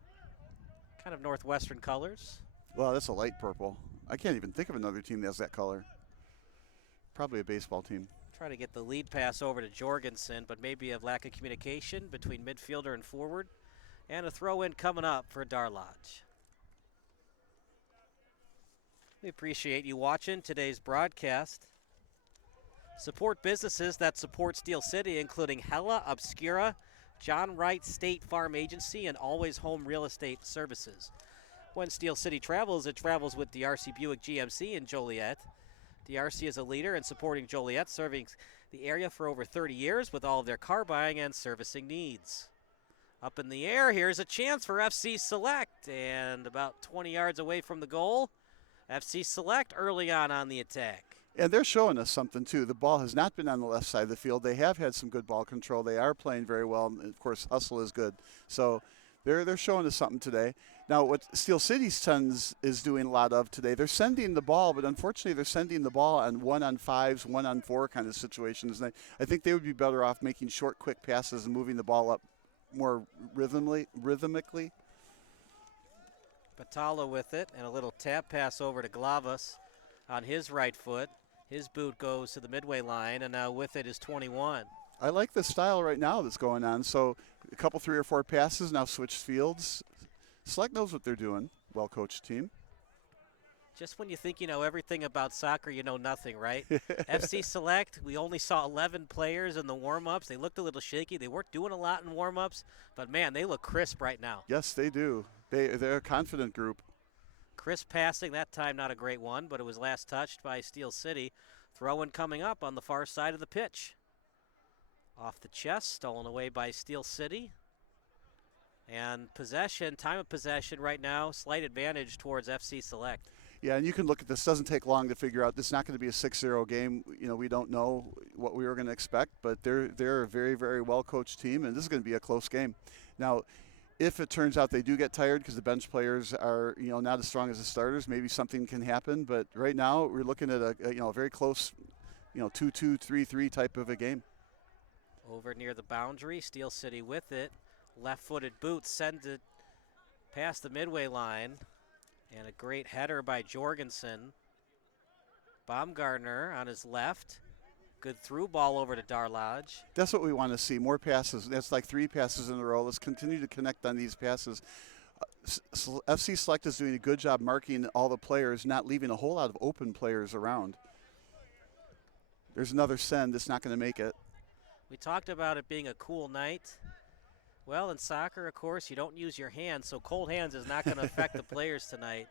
kind of Northwestern colors. Well, that's a light purple. I can't even think of another team that has that color. Probably a baseball team. Try to get the lead pass over to Jorgensen, but maybe a lack of communication between midfielder and forward. And a throw in coming up for Darlage. We appreciate you watching today's broadcast. Support businesses that support Steel City, including Hella Obscura, John Wright State Farm Agency, and Always Home Real Estate Services. When Steel City travels, it travels with DRC Buick GMC in Joliet. DRC is a leader in supporting Joliet, serving the area for over 30 years with all of their car buying and servicing needs. Up in the air, here's a chance for FC Select, and about 20 yards away from the goal, FC Select early on the attack. And they're showing us something, too. The ball has not been on the left side of the field. They have had some good ball control. They are playing very well, and, of course, hustle is good. So they're showing us something today. Now, what Steel City Sons is doing a lot of today, they're sending the ball, but unfortunately they're sending the ball on 1-on-5s, 1-on-4 kind of situations. And I think they would be better off making short, quick passes and moving the ball up more rhythmically. Batalla with it, and a little tap pass over to Glavas on his right foot. His boot goes to the midway line, and now with it is 21. I like the style right now that's going on. So a couple, 3 or 4 passes, now switch fields. Select knows what they're doing. Well-coached team. Just when you think you know everything about soccer, you know nothing, right? FC Select, we only saw 11 players in the warm-ups. They looked a little shaky. They weren't doing a lot in warm-ups, but, man, they look crisp right now. Yes, they do. They're a confident group. Crisp passing, that time not a great one, but it was last touched by Steel City. Throw-in coming up on the far side of the pitch. Off the chest, stolen away by Steel City. And possession, time of possession right now, slight advantage towards FC Select. Yeah, and you can look at this. Doesn't take long to figure out. This is not going to be a 6-0 game. You know, we don't know what we were going to expect, but they're a very, very well-coached team, and this is going to be a close game. Now, if it turns out they do get tired because the bench players are, you know, not as strong as the starters, maybe something can happen. But right now, we're looking at a very close, 2-2, 3-3 type of a game. Over near the boundary, Steel City with it. Left-footed boot sends it past the midway line. And a great header by Jorgensen. Baumgartner on his left. Good through ball over to Darlage. That's what we want to see, more passes. That's like 3 passes in a row. Let's continue to connect on these passes. FC Select is doing a good job marking all the players, not leaving a whole lot of open players around. There's another send. It's not going to make it. We talked about it being a cool night. Well, in soccer, of course, you don't use your hands, so cold hands is not going to affect the players tonight.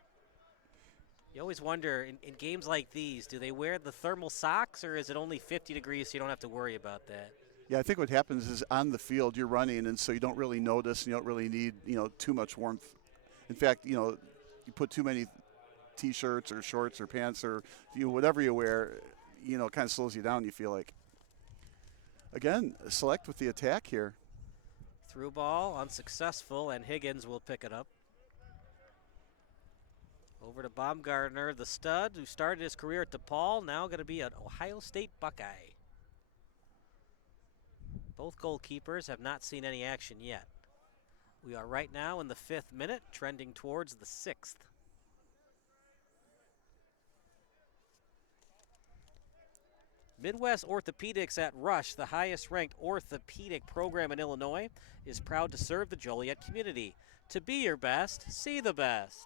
You always wonder, in games like these, do they wear the thermal socks, or is it only 50 degrees so you don't have to worry about that? Yeah, I think what happens is on the field you're running, and so you don't really notice, and you don't really need, too much warmth. In fact, you put too many T-shirts or shorts or pants or whatever you wear, it kind of slows you down, you feel like. Again, Select with the attack here. Through ball, unsuccessful, and Higgins will pick it up. Over to Baumgartner, the stud, who started his career at DePaul, now going to be an Ohio State Buckeye. Both goalkeepers have not seen any action yet. We are right now in the 5th minute, trending towards the 6th. Midwest Orthopedics at Rush, the highest-ranked orthopedic program in Illinois, is proud to serve the Joliet community. To be your best, see the best.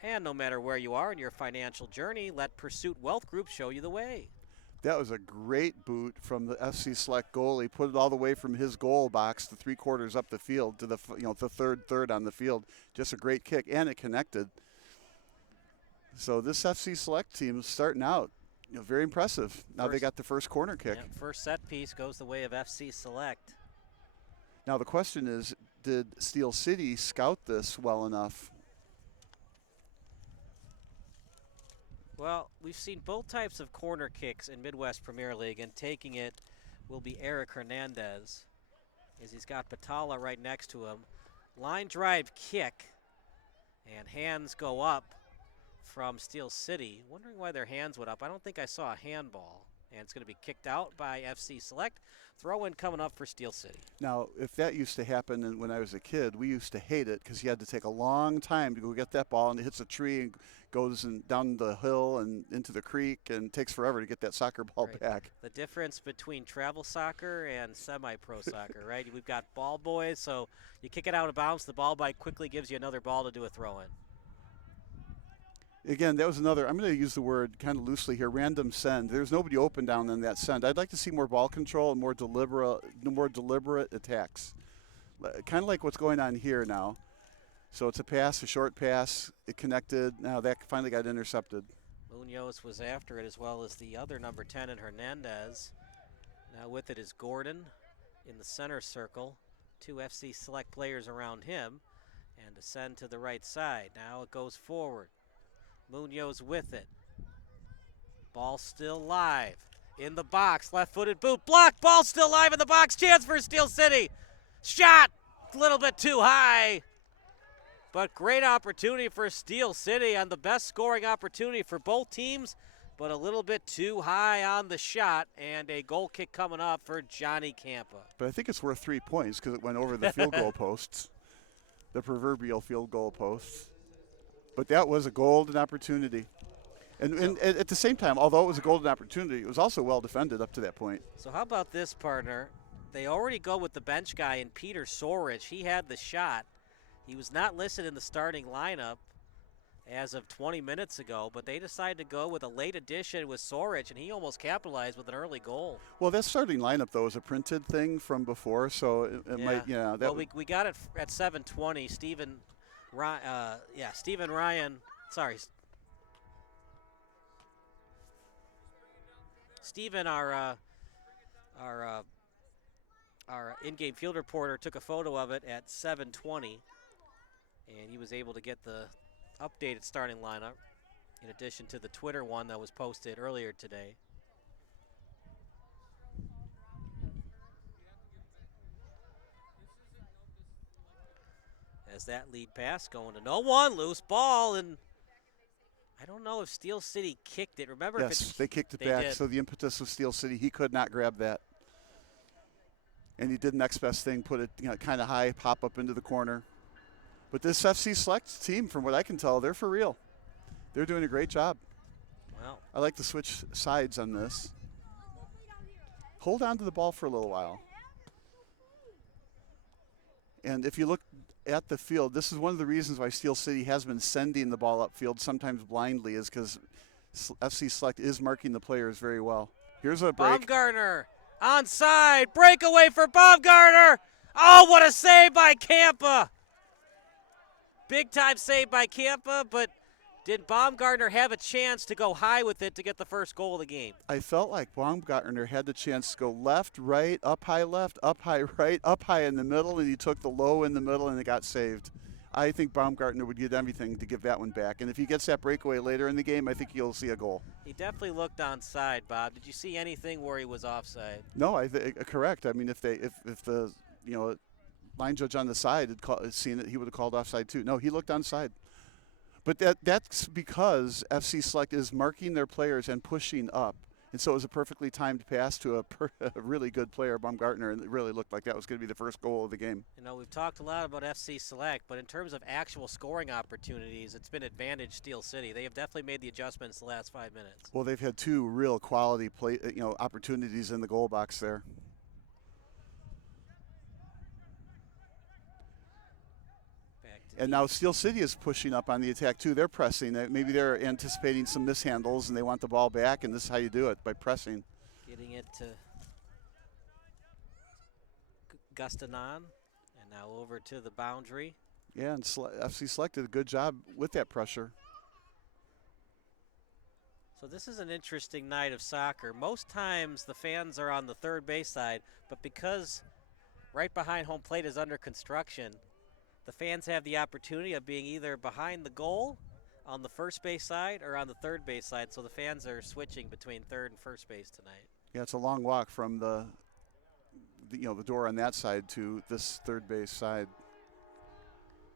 And no matter where you are in your financial journey, let Pursuit Wealth Group show you the way. That was a great boot from the FC Select goalie. Put it all the way from his goal box to 3/4 up the field to the third on the field. Just a great kick, and it connected. So this FC Select team is starting out. Very impressive. Now they got the first corner kick. Yeah, first set piece goes the way of FC Select. Now the question is, did Steel City scout this well enough? Well, we've seen both types of corner kicks in Midwest Premier League, and taking it will be Eric Hernandez, as he's got Batalla right next to him. Line drive kick, and hands go up from Steel City. Wondering why their hands went up. I don't think I saw a handball. And it's going to be kicked out by FC Select. Throw-in coming up for Steel City. Now, if that used to happen when I was a kid, we used to hate it because you had to take a long time to go get that ball, and it hits a tree and goes down the hill and into the creek, and it takes forever to get that soccer ball back. The difference between travel soccer and semi-pro soccer, right? We've got ball boys, so you kick it out of bounds, the ball boy quickly gives you another ball to do a throw-in. Again, that was another, I'm going to use the word kind of loosely here, random send. There's nobody open down in that send. I'd like to see more ball control and more deliberate attacks. Kind of like what's going on here now. So it's a pass, a short pass, it connected. Now that finally got intercepted. Munoz was after it, as well as the other number 10 in Hernandez. Now with it is Gordon in the center circle. 2 FC Select players around him. And to send to the right side. Now it goes forward. Munoz with it. Ball still live. In the box, left-footed boot, blocked, ball still live in the box, chance for Steel City. Shot, a little bit too high. But great opportunity for Steel City on the best scoring opportunity for both teams, but a little bit too high on the shot, and a goal kick coming up for Johnny Campa. But I think it's worth 3 points because it went over the field goal posts, the proverbial field goal posts. But that was a golden opportunity. And at the same time, although it was a golden opportunity, it was also well defended up to that point. So how about this, partner? They already go with the bench guy in Peter Sorich. He had the shot. He was not listed in the starting lineup as of 20 minutes ago, but they decided to go with a late addition with Sorich, and he almost capitalized with an early goal. Well, that starting lineup, though, is a printed thing from before, so it might, yeah. Well, we got it at 7:20. Stephen Ryan, sorry. Stephen, our in-game field reporter, took a photo of it at 7:20, and he was able to get the updated starting lineup in addition to the Twitter one that was posted earlier today. As that lead pass going to no one, loose ball, and I don't know if Steel City kicked it. Remember, yes, they kicked it back. Did. So the impetus of Steel City, he could not grab that, and he did next best thing, put it kind of high, pop up into the corner. But this FC Select team, from what I can tell, they're for real. They're doing a great job. Wow. I like to switch sides on this. Hold on to the ball for a little while. And if you look at the field, this is one of the reasons why Steel City has been sending the ball upfield sometimes blindly, is because FC Select is marking the players very well. Here's a break. Baumgartner onside, breakaway for Baumgartner. Oh, what a save by Campa. Big time save by Campa, but did Baumgartner have a chance to go high with it to get the first goal of the game? I felt like Baumgartner had the chance to go left, right, up high left, up high right, up high in the middle, and he took the low in the middle and it got saved. I think Baumgartner would get everything to give that one back. And if he gets that breakaway later in the game, I think you'll see a goal. He definitely looked onside, Bob. Did you see anything where he was offside? No, correct. I mean, if the line judge on the side had seen it, he would have called offside too. No, he looked onside. But that's because FC Select is marking their players and pushing up. And so it was a perfectly timed pass to a really good player, Baumgartner, and it really looked like that was going to be the first goal of the game. You know, we've talked a lot about FC Select, but in terms of actual scoring opportunities, it's been advantage Steel City. They have definitely made the adjustments the last 5 minutes. Well, they've had 2 real quality opportunities in the goal box there. And now Steel City is pushing up on the attack too. They're pressing. Maybe they're anticipating some mishandles and they want the ball back, and this is how you do it, by pressing. Getting it to Gustanon, and now over to the boundary. Yeah, and FC Select did a good job with that pressure. So this is an interesting night of soccer. Most times the fans are on the third base side, but because right behind home plate is under construction, the fans have the opportunity of being either behind the goal on the first base side or on the third base side. So the fans are switching between third and first base tonight. Yeah, it's a long walk from the door on that side to this third base side.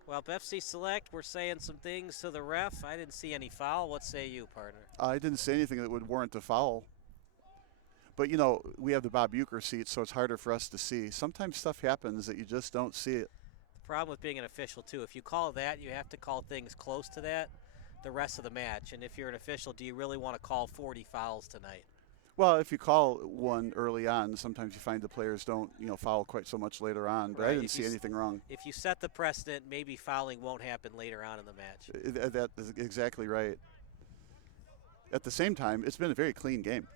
Well, FC Select, we're saying some things to the ref. I didn't see any foul. What say you, partner? I didn't say anything that would warrant a foul. But, we have the Bob Uecker seat, so it's harder for us to see. Sometimes stuff happens that you just don't see it. Problem with being an official too, if you call that, you have to call things close to that the rest of the match. And if you're an official, do you really want to call 40 fouls tonight? Well, if you call one early on, sometimes you find the players don't foul quite so much later on, but right. I didn't see anything wrong. If you set the precedent, maybe fouling won't happen later on in the match. That is exactly right. at the same time, it's been a very clean game.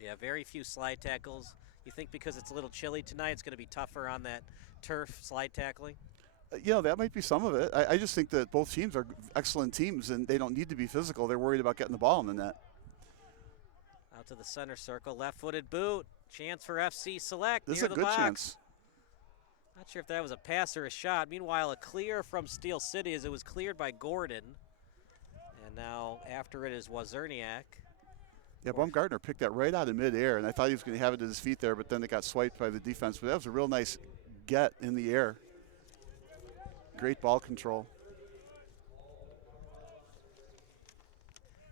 Yeah, very few slide tackles. You think because it's a little chilly tonight, it's going to be tougher on that turf slide tackling? That might be some of it. I just think that both teams are excellent teams, and they don't need to be physical. They're worried about getting the ball in the net. Out to the center circle, left-footed boot. Chance for FC Select This near is a the good box. chance. Not sure if that was a pass or a shot. Meanwhile, a clear from Steel City as it was cleared by Gordon. And now after it is Wozerniak. Yeah, Baumgartner picked that right out of midair, and I thought he was going to have it at his feet there, but then it got swiped by the defense. But that was a real nice get in the air. Great ball control.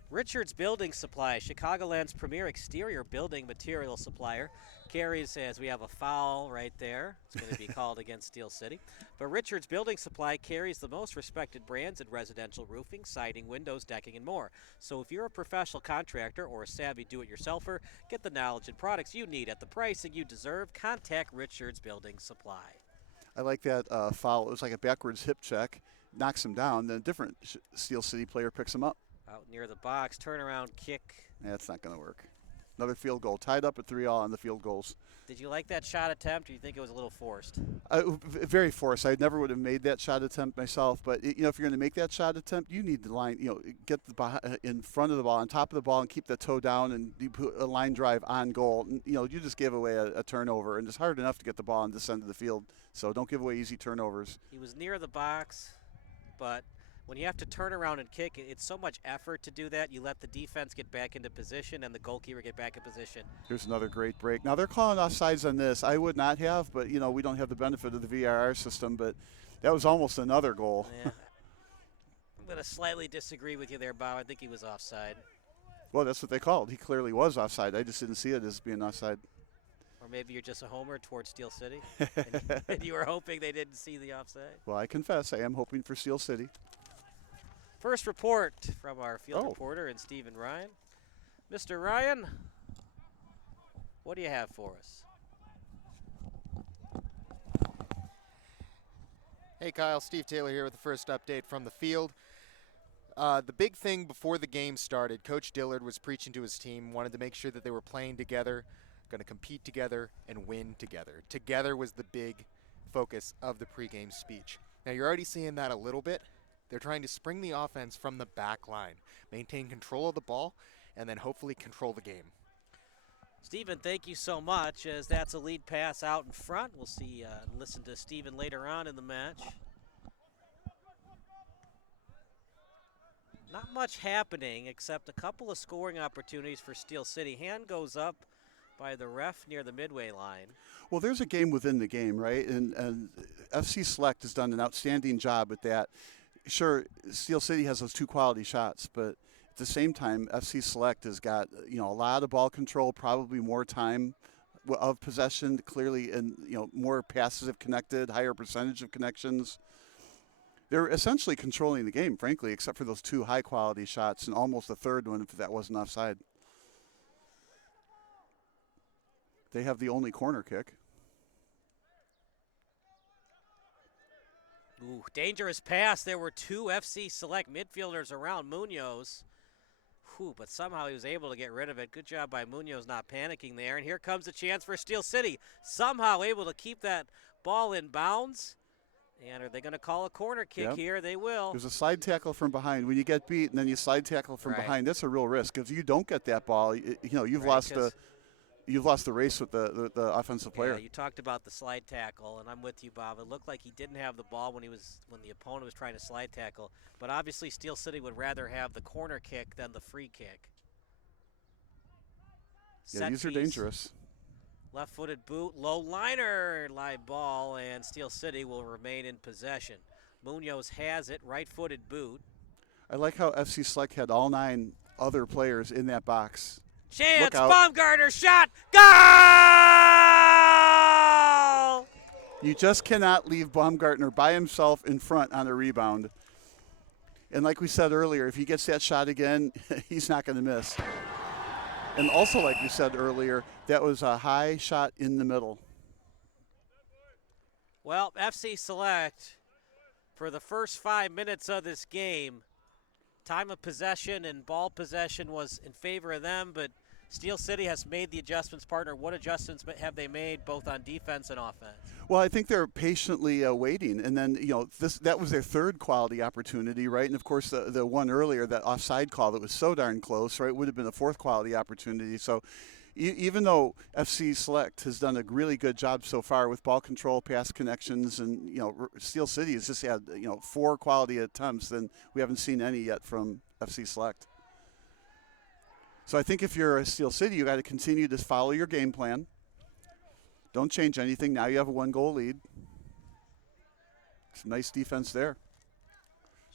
Richards Building Supply, Chicagoland's premier exterior building material supplier, carries, as we have a foul right there, it's going to be called against Steel City. But Richards Building Supply carries the most respected brands in residential roofing, siding, windows, decking, and more. So if you're a professional contractor or a savvy do-it-yourselfer, get the knowledge and products you need at the pricing you deserve. Contact Richards Building Supply. I like that foul. It was like a backwards hip check, knocks him down, then a different Steel City player picks him up. Out near the box, turnaround kick. That's not going to work. Another field goal, tied up at 3-all on the field goals. Did you like that shot attempt, or you think it was a little forced? Very forced. I never would have made that shot attempt myself. But if you're going to make that shot attempt, you need to line, get the in front of the ball, on top of the ball, and keep the toe down, and you put a line drive on goal. And, you just gave away a turnover, and it's hard enough to get the ball on this end of the field. So don't give away easy turnovers. He was near the box, but when you have to turn around and kick, it's so much effort to do that. You let the defense get back into position and the goalkeeper get back in position. Here's another great break. Now, they're calling offsides on this. I would not have, but, we don't have the benefit of the VAR system. But that was almost another goal. Yeah. I'm going to slightly disagree with you there, Bob. I think he was offside. Well, that's what they called. He clearly was offside. I just didn't see it as being offside. Or maybe you're just a homer towards Steel City, and you were hoping they didn't see the offside. Well, I confess, I am hoping for Steel City. First report from our field reporter and Stephen Ryan. Mr. Ryan, what do you have for us? Hey Kyle, Steve Taylor here with the first update from the field. The big thing before the game started, Coach Dillard was preaching to his team, wanted to make sure that they were playing together, going to compete together, and win together. Together was the big focus of the pregame speech. Now you're already seeing that a little bit. They're trying to spring the offense from the back line, maintain control of the ball, and then hopefully control the game. Stephen, thank you so much, as that's a lead pass out in front. We'll see and listen to Stephen later on in the match. Not much happening except a couple of scoring opportunities for Steel City. Hand goes up by the ref near the midway line. Well, there's a game within the game, right? And FC Select has done an outstanding job with that. Sure, Steel City has those two quality shots, but at the same time, FC Select has got a lot of ball control, probably more time of possession, clearly, and more passes have connected, higher percentage of connections. They're essentially controlling the game, frankly, except for those two high quality shots and almost a third one if that wasn't offside. They have the only corner kick. Ooh, dangerous pass. There were two FC Select midfielders around Munoz. But somehow he was able to get rid of it. Good job by Munoz not panicking there. And here comes a chance for Steel City. Somehow able to keep that ball in bounds. And are they going to call a corner kick here? They will. There's a slide tackle from behind. When you get beat and then you slide tackle from behind, that's a real risk. If you don't get that ball, you've lost the race with the offensive player. Yeah, you talked about the slide tackle, and I'm with you, Bob. It looked like he didn't have the ball when the opponent was trying to slide tackle. But obviously Steel City would rather have the corner kick than the free kick. Yeah, these are dangerous. Left-footed boot, low liner, live ball, and Steel City will remain in possession. Munoz has it, right-footed boot. I like how FC Select had all 9 other players in that box. Chance, Baumgartner shot, goal! You just cannot leave Baumgartner by himself in front on a rebound. And like we said earlier, if he gets that shot again, he's not going to miss. And also, like you said earlier, that was a high shot in the middle. Well, FC Select, for the first 5 minutes of this game, time of possession and ball possession was in favor of them, but Steel City has made the adjustments. Partner, what adjustments have they made both on defense and offense? Well, I think they're patiently waiting, and then that was their third quality opportunity, right? And of course, the one earlier, that offside call that was so darn close, right, would have been a fourth quality opportunity. So, even though FC Select has done a really good job so far with ball control, pass connections, and Steel City has just had 4 quality attempts, and we haven't seen any yet from FC Select. So I think if you're a Steel City, you got to continue to follow your game plan. Don't change anything. Now you have a 1-goal lead. Some nice defense there.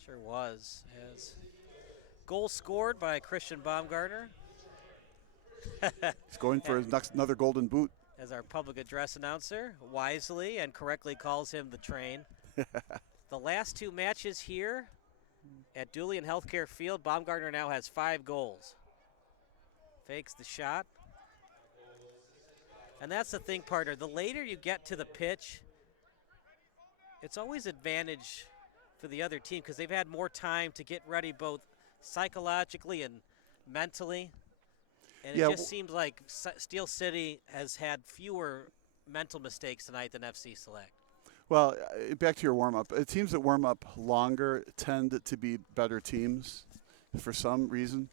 Sure was. As goal scored by Christian Baumgartner. He's going for another golden boot. As our public address announcer wisely and correctly calls him the train. The last 2 matches here at Dooley and Healthcare Field, Baumgartner now has 5 goals. Fakes the shot. And that's the thing, partner. The later you get to the pitch, it's always advantage for the other team because they've had more time to get ready both psychologically and mentally. And it just seems like Steel City has had fewer mental mistakes tonight than FC Select. Well, back to your warm-up. Teams that warm up longer tend to be better teams for some reason.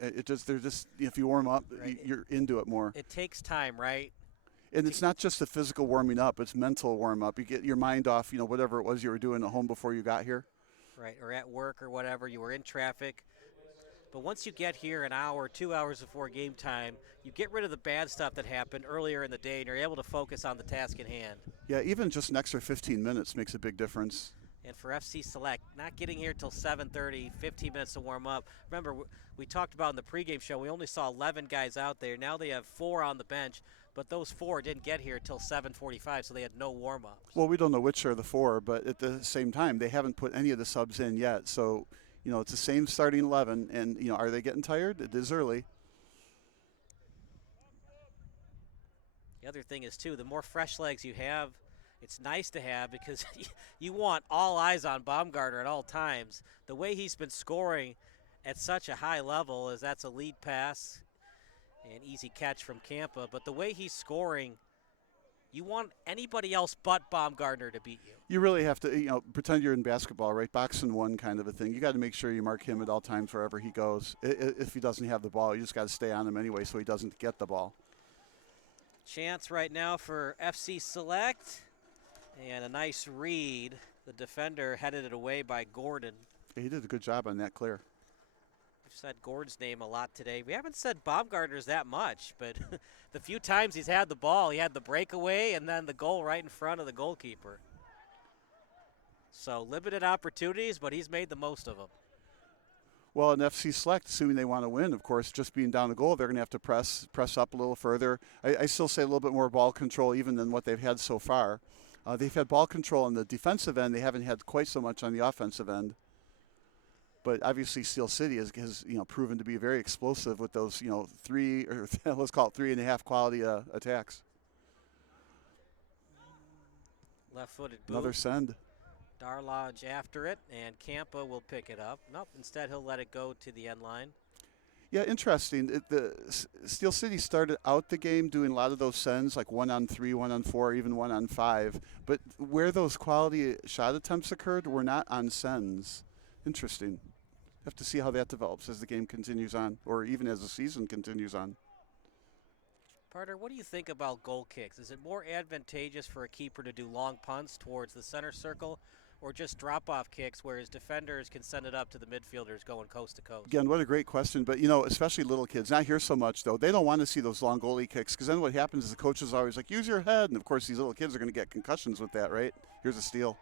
They're just if you warm up, right, you're into it more. It takes time, right? And it's not just the physical warming up; it's mental warm up. You get your mind off, whatever it was you were doing at home before you got here. Right, or at work or whatever. You were in traffic. But once you get here an hour, 2 hours before game time, you get rid of the bad stuff that happened earlier in the day, and you're able to focus on the task at hand. Yeah, even just an extra 15 minutes makes a big difference. And for FC Select, not getting here till 7:30, 15 minutes to warm up. Remember, we talked about in the pregame show, we only saw 11 guys out there. Now they have 4 on the bench, but those 4 didn't get here till 7:45, so they had no warm-ups. Well, we don't know which are the 4, but at the same time, they haven't put any of the subs in yet. So, it's the same starting 11, and, are they getting tired? It is early. The other thing is, too, the more fresh legs you have, it's nice to have because you want all eyes on Baumgartner at all times. The way he's been scoring at such a high level is that's a lead pass and easy catch from Campa. But the way he's scoring, you want anybody else but Baumgartner to beat you. You really have to, pretend you're in basketball, right? Boxing one kind of a thing. You got to make sure you mark him at all times wherever he goes. If he doesn't have the ball, you just got to stay on him anyway so he doesn't get the ball. Chance right now for FC Select. And a nice read. The defender headed it away by Gordon. Yeah, he did a good job on that clear. We've said Gordon's name a lot today. We haven't said Baumgartner's that much, but the few times he's had the ball, he had the breakaway and then the goal right in front of the goalkeeper. So limited opportunities, but he's made the most of them. Well, in FC Select, assuming they want to win, of course, just being down the goal, they're going to have to press up a little further. I still say a little bit more ball control even than what they've had so far. They've had ball control on the defensive end. They haven't had quite so much on the offensive end. But obviously, Steel City has proven to be very explosive with those 3 or let's call it 3.5 quality attacks. Left-footed boot. Another send. Darlodge after it, and Campa will pick it up. Nope, instead he'll let it go to the end line. Yeah, interesting. The Steel City started out the game doing a lot of those sends, like 1-on-3, 1-on-4, even 1-on-5. But where those quality shot attempts occurred were not on sends. Interesting. Have to see how that develops as the game continues on, or even as the season continues on. Partner, what do you think about goal kicks? Is it more advantageous for a keeper to do long punts towards the center circle, or just drop-off kicks where his defenders can send it up to the midfielders going coast to coast? Again, what a great question. But, especially little kids, not here so much, though. They don't want to see those long goalie kicks because then what happens is the coach is always like, use your head. And, of course, these little kids are going to get concussions with that, right? Here's a steal.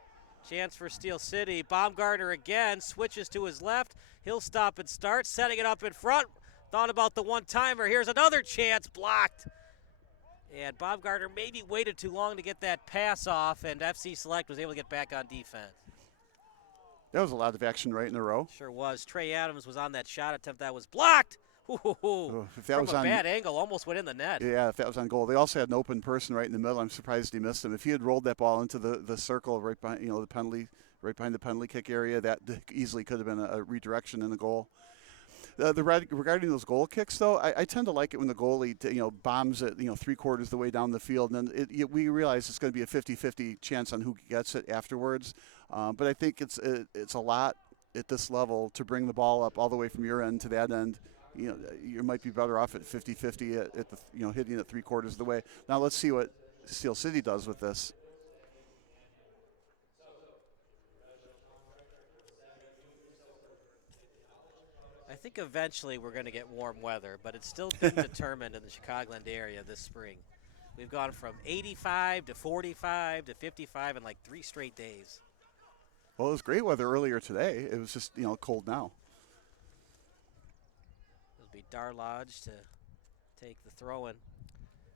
Chance for Steel City. Baumgartner again switches to his left. He'll stop and start, setting it up in front. Thought about the one-timer. Here's another chance, blocked. And Baumgartner maybe waited too long to get that pass off, and FC Select was able to get back on defense. That was a lot of action right in a row. Sure was. Trey Adams was on that shot attempt that was blocked. If that From was a on bad angle, almost went in the net. Yeah, if that was on goal. They also had an open person right in the middle. I'm surprised he missed him. If he had rolled that ball into the circle right behind, the penalty right behind the penalty kick area. That easily could have been a redirection in the goal. Regarding those goal kicks, though, I tend to like it when the goalie bombs it 3/4 the way down the field, and then we realize it's going to be a 50-50 chance on who gets it afterwards. But I think it's a lot at this level to bring the ball up all the way from your end to that end. You might be better off at 50-50 at the hitting it 3/4 of the way. Now let's see what Steel City does with this. I think eventually we're going to get warm weather, but it's still being determined in the Chicagoland area this spring. We've gone from 85 to 45 to 55 in like 3 straight days. Well, it was great weather earlier today. It was just, cold now. It'll be Darlodge to take the throw-in.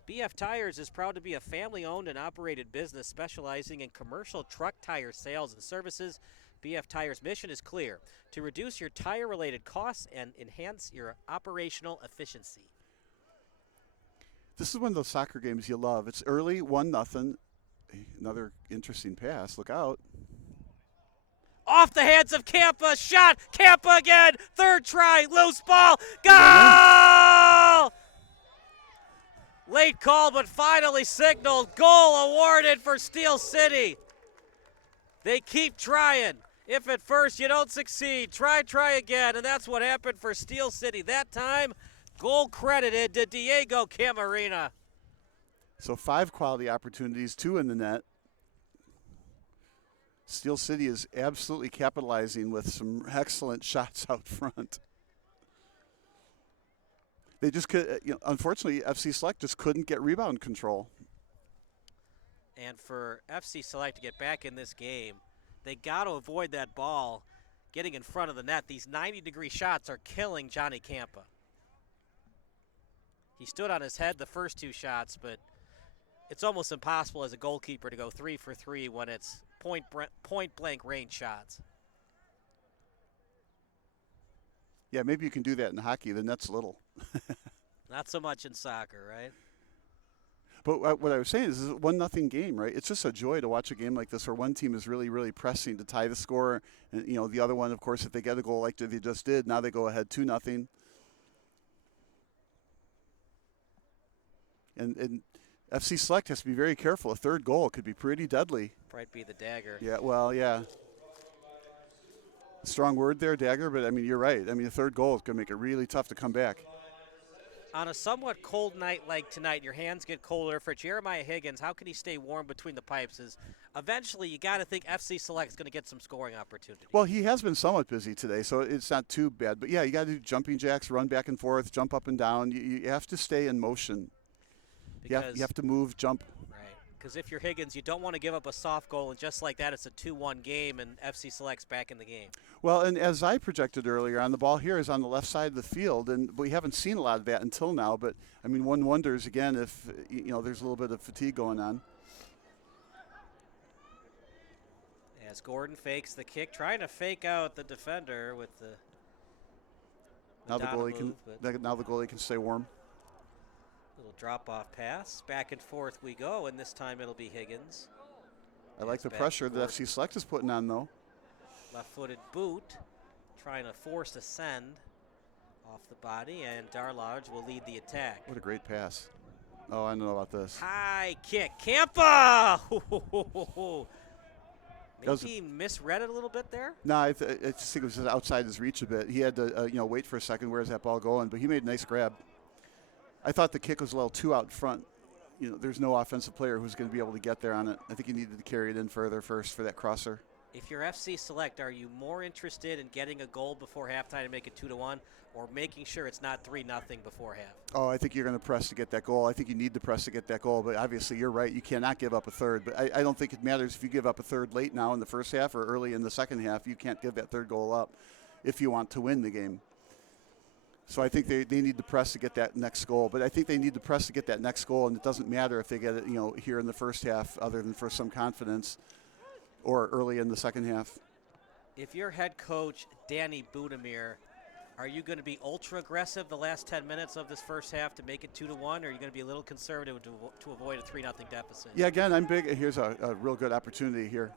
BF Tires is proud to be a family-owned and operated business specializing in commercial truck tire sales and services. BF Tires' mission is clear: to reduce your tire-related costs and enhance your operational efficiency. This is one of those soccer games you love. It's early, 1-0. Another interesting pass. Look out. Off the hands of Campa. Shot. Campa again. Third try. Loose ball. Goal! Late call, but finally signaled. Goal awarded for Steel City. They keep trying. If at first you don't succeed, try again. And that's what happened for Steel City. That time, goal credited to Diego Camarena. So 5 quality opportunities, 2 in the net. Steel City is absolutely capitalizing with some excellent shots out front. They just could, unfortunately, FC Select just couldn't get rebound control. And for FC Select to get back in this game, they got to avoid that ball getting in front of the net. These 90-degree shots are killing Johnny Campa. He stood on his head the first 2 shots, but it's almost impossible as a goalkeeper to go 3 for 3 when it's point-blank range shots. Yeah, maybe you can do that in hockey. The net's little. Not so much in soccer, right? But what I was saying is it's a 1-0 game, right? It's just a joy to watch a game like this where one team is really, really pressing to tie the score. And, the other one, of course, if they get a goal like they just did, now they go ahead 2-0. And FC Select has to be very careful. A third goal could be pretty deadly. Might be the dagger. Yeah, well, yeah. Strong word there, dagger, but, you're right. The third goal is going to make it really tough to come back. On a somewhat cold night like tonight, your hands get colder. For Jeremiah Higgins, how can he stay warm between the pipes? Eventually, you got to think FC Select is going to get some scoring opportunity. Well, he has been somewhat busy today, so it's not too bad. But, yeah, you got to do jumping jacks, run back and forth, jump up and down. You have to stay in motion. You have to move, jump. Right, because if you're Higgins, you don't want to give up a soft goal, and just like that, it's a 2-1 game, and FC Select's back in the game. Well, and as I projected earlier on, the ball here is on the left side of the field, and we haven't seen a lot of that until now. But, one wonders, again, if, there's a little bit of fatigue going on. As Gordon fakes the kick, trying to fake out the defender with the now the goalie can stay warm. Little drop-off pass. Back and forth we go, and this time it'll be Higgins. I like the pressure that FC Select is putting on, though. Left-footed boot, trying to force a send off the body, and Darlodge will lead the attack. What a great pass. Oh, I know about this. High kick. Campa! Maybe he misread it a little bit there? No, I just think it was just outside his reach a bit. He had to wait for a second. Where's that ball going? But he made a nice grab. I thought the kick was a little too out front. There's no offensive player who's going to be able to get there on it. I think he needed to carry it in further first for that crosser. If you're FC Select, are you more interested in getting a goal before halftime to make it 2-1, or making sure it's not 3-0 before half? Oh, I think you're going to press to get that goal. I think you need to press to get that goal, but obviously you're right. You cannot give up a third. But I don't think it matters if you give up a third late now in the first half or early in the second half. You can't give that third goal up if you want to win the game. So I think they need to press to get that next goal. But I think they need to press to get that next goal, and it doesn't matter if they get it, here in the first half, other than for some confidence, or early in the second half. If you're head coach Danny Budimir, are you going to be ultra aggressive the last 10 minutes of this first half to make it 2-1, or are you going to be a little conservative to avoid a 3-0 deficit? Yeah, again, I'm big. Here's a real good opportunity here.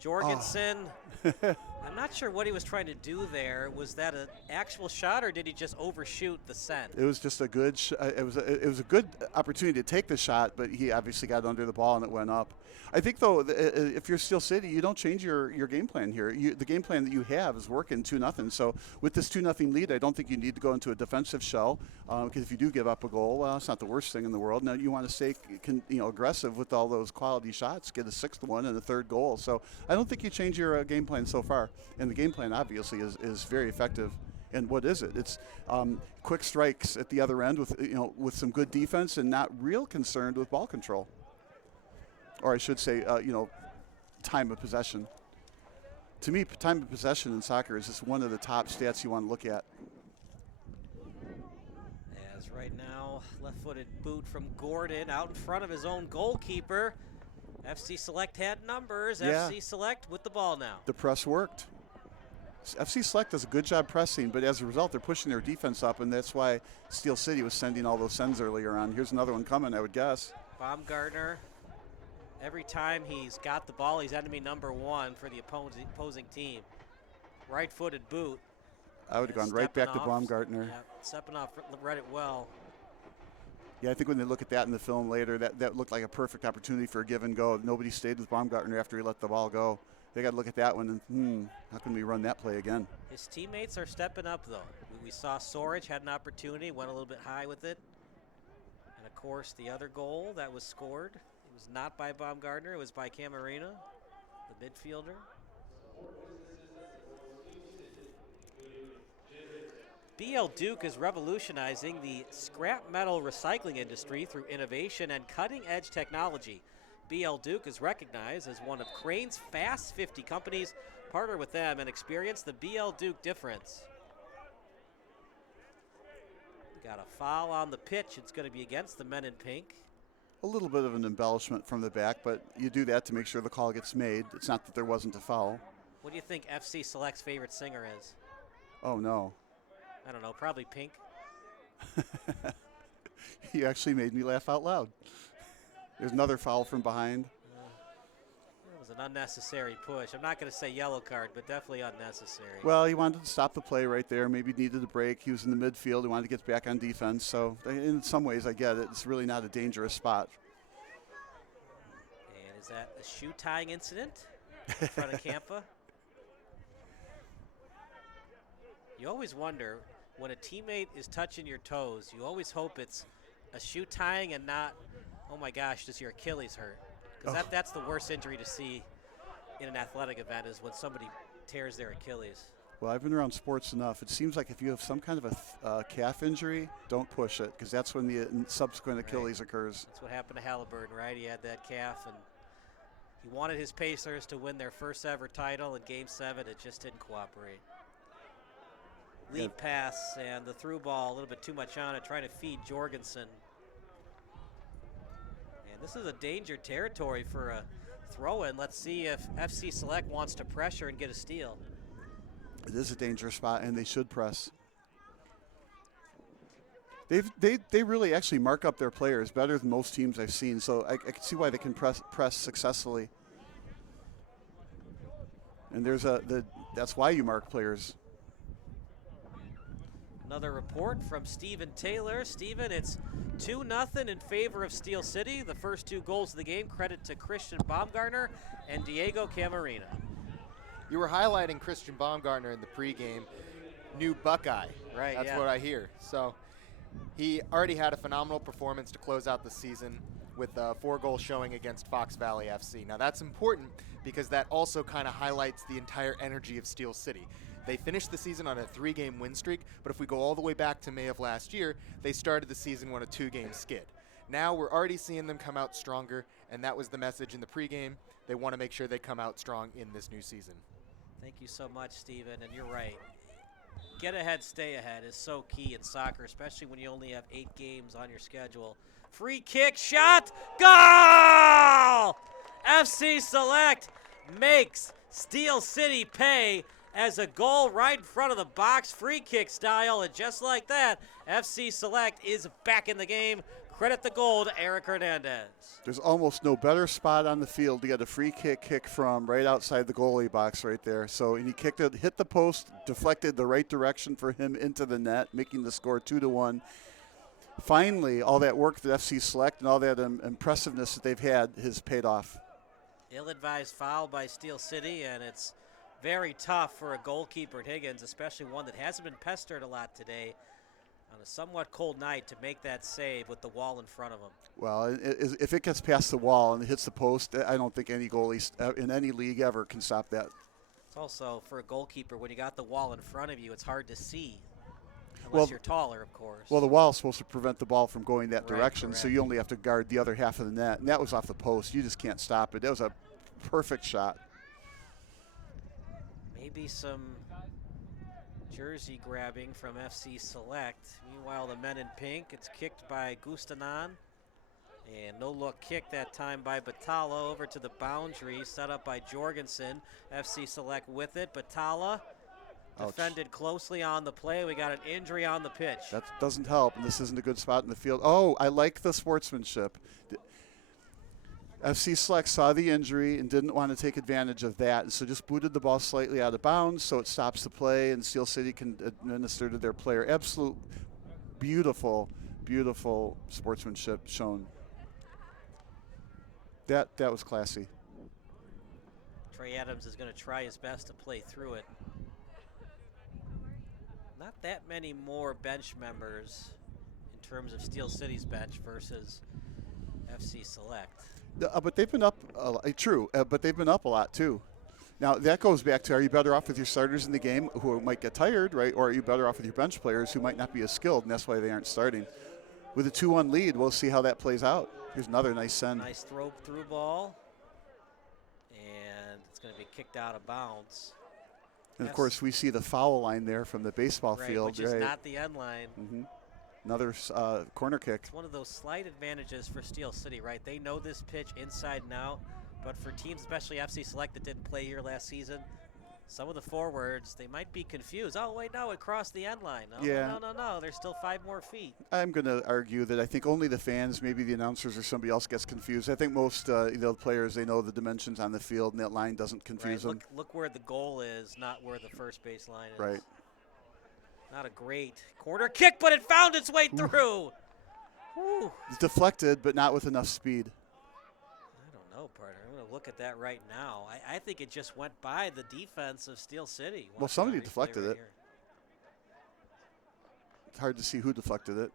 Jorgensen, I'm not sure what he was trying to do there. Was that an actual shot, or did he just overshoot the send? It was just a good. It was a good opportunity to take the shot, but he obviously got under the ball and it went up. I think though, if you're Steel City, you don't change your game plan here. The game plan that you have is working 2-0. So with this 2-0 lead, I don't think you need to go into a defensive shell because if you do give up a goal, well, it's not the worst thing in the world. Now you want to stay, aggressive with all those quality shots, get a 6th one and a 3rd goal. So I don't think you change your game plan so far, and the game plan obviously is very effective. And what is it? It's quick strikes at the other end with some good defense and not real concerned with ball control. Or I should say, time of possession. To me, time of possession in soccer is just one of the top stats you want to look at. As right now, left-footed boot from Gordon out in front of his own goalkeeper. FC Select had numbers. Yeah. FC Select with the ball now. The press worked. FC Select does a good job pressing, but as a result, they're pushing their defense up, and that's why Steel City was sending all those sends earlier on. Here's another one coming, I would guess. Baumgartner. Every time he's got the ball, he's enemy number 1 for the opposing team. Right-footed boot. I would have gone right back to Baumgartner. Yeah, Stepanov read it well. Yeah, I think when they look at that in the film later, that looked like a perfect opportunity for a give and go. Nobody stayed with Baumgartner after he let the ball go. They got to look at that one and, how can we run that play again? His teammates are stepping up, though. We saw Sorich had an opportunity, went a little bit high with it. And, of course, the other goal that was scored, it was not by Baumgartner. It was by Camarena, the midfielder. BL Duke is revolutionizing the scrap metal recycling industry through innovation and cutting-edge technology. BL Duke is recognized as one of Crane's Fast 50 companies. Partner with them and experience the BL Duke difference. We got a foul on the pitch. It's going to be against the men in pink. A little bit of an embellishment from the back, but you do that to make sure the call gets made. It's not that there wasn't a foul. What do you think FC Select's favorite singer is? Oh, no. I don't know, probably Pink. You actually made me laugh out loud. There's another foul from behind. It was an unnecessary push. I'm not going to say yellow card, but definitely unnecessary. Well, he wanted to stop the play right there. Maybe needed a break. He was in the midfield. He wanted to get back on defense. So in some ways, I get it. It's really not a dangerous spot. And is that a shoe tying incident in front of Campa? You always wonder when a teammate is touching your toes, you always hope it's a shoe tying and not, oh my gosh, does your Achilles hurt? Because that's the worst injury to see in an athletic event is when somebody tears their Achilles. Well, I've been around sports enough. It seems like if you have some kind of a calf injury, don't push it because that's when the subsequent Achilles occurs. That's what happened to Halliburton, right? He had that calf and he wanted his Pacers to win their first ever title in Game 7. It just didn't cooperate. Lead pass and the through ball, a little bit too much on it, trying to feed Jorgensen. And this is a danger territory for a throw-in. Let's see if FC Select wants to pressure and get a steal. It is a dangerous spot, and they should press. They really actually mark up their players better than most teams I've seen, so I can see why they can press successfully. And that's why you mark players. Another report from Stephen Taylor. Stephen, it's 2-0 in favor of Steel City. The first 2 goals of the game, credit to Christian Baumgartner and Diego Camarena. You were highlighting Christian Baumgartner in the pregame. New Buckeye. Right, That's what I hear. So he already had a phenomenal performance to close out the season with a 4-goal showing against Fox Valley FC. Now that's important because that also kind of highlights the entire energy of Steel City. They finished the season on a 3-game win streak, but if we go all the way back to May of last year, they started the season on a 2-game skid. Now we're already seeing them come out stronger, and that was the message in the pregame. They want to make sure they come out strong in this new season. Thank you so much, Stephen, and you're right. Get ahead, stay ahead is so key in soccer, especially when you only have 8 games on your schedule. Free kick, shot, goal! FC Select makes Steel City pay as a goal right in front of the box, free kick style, and just like that, FC Select is back in the game. Credit the goal to Eric Hernandez. There's almost no better spot on the field to get a free kick from right outside the goalie box right there. So, and he kicked it, hit the post, deflected the right direction for him into the net, making the score 2-1. Finally, all that work that FC Select and all that impressiveness that they've had has paid off. Ill-advised foul by Steel City, and it's very tough for a goalkeeper at Higgins, especially one that hasn't been pestered a lot today, on a somewhat cold night, to make that save with the wall in front of him. Well, if it gets past the wall and it hits the post, I don't think any goalie in any league ever can stop that. It's also, for a goalkeeper, when you got the wall in front of you, it's hard to see, unless you're taller, of course. Well, the wall is supposed to prevent the ball from going that direction, correct. so you only have to guard the other half of the net, and that was off the post. You just can't stop it. That was a perfect shot. Maybe some jersey grabbing from FC Select. Meanwhile, the men in pink, it's kicked by Gustanan. And no-look kick that time by Batala over to the boundary, set up by Jorgensen. FC Select with it. Batala defended closely on the play. We got an injury on the pitch. That doesn't help, and this isn't a good spot in the field. Oh, I like the sportsmanship. FC Select saw the injury and didn't want to take advantage of that, and so just booted the ball slightly out of bounds so it stops the play and Steel City can administer to their player. Absolute beautiful, beautiful sportsmanship shown. That was classy. Trey Adams is going to try his best to play through it. Not that many more bench members in terms of Steel City's bench versus FC Select. But they've been up, true, but they've been up a lot too. Now that goes back to, are you better off with your starters in the game who might get tired, right? Or are you better off with your bench players who might not be as skilled, and that's why they aren't starting? With a 2-1 lead, we'll see how that plays out. Here's another nice send. Nice through ball. And it's going to be kicked out of bounds. And of course, we see the foul line there from the baseball field. Which is not the end line. Mm-hmm. Another corner kick. It's one of those slight advantages for Steel City, right? They know this pitch inside and out, but for teams, especially FC Select, that didn't play here last season, some of the forwards, they might be confused. Oh, wait, no, it crossed the end line. Oh, yeah. No, there's still 5 more feet. I'm going to argue that I think only the fans, maybe the announcers or somebody else gets confused. I think most the players, they know the dimensions on the field, and that line doesn't confuse them. Look where the goal is, not where the first base line is. Right. Not a great corner kick, but it found its way through. Woo. It's deflected, but not with enough speed. I don't know, partner. I'm going to look at that right now. I think it just went by the defense of Steel City. Well, somebody deflected it. It's hard to see who deflected it.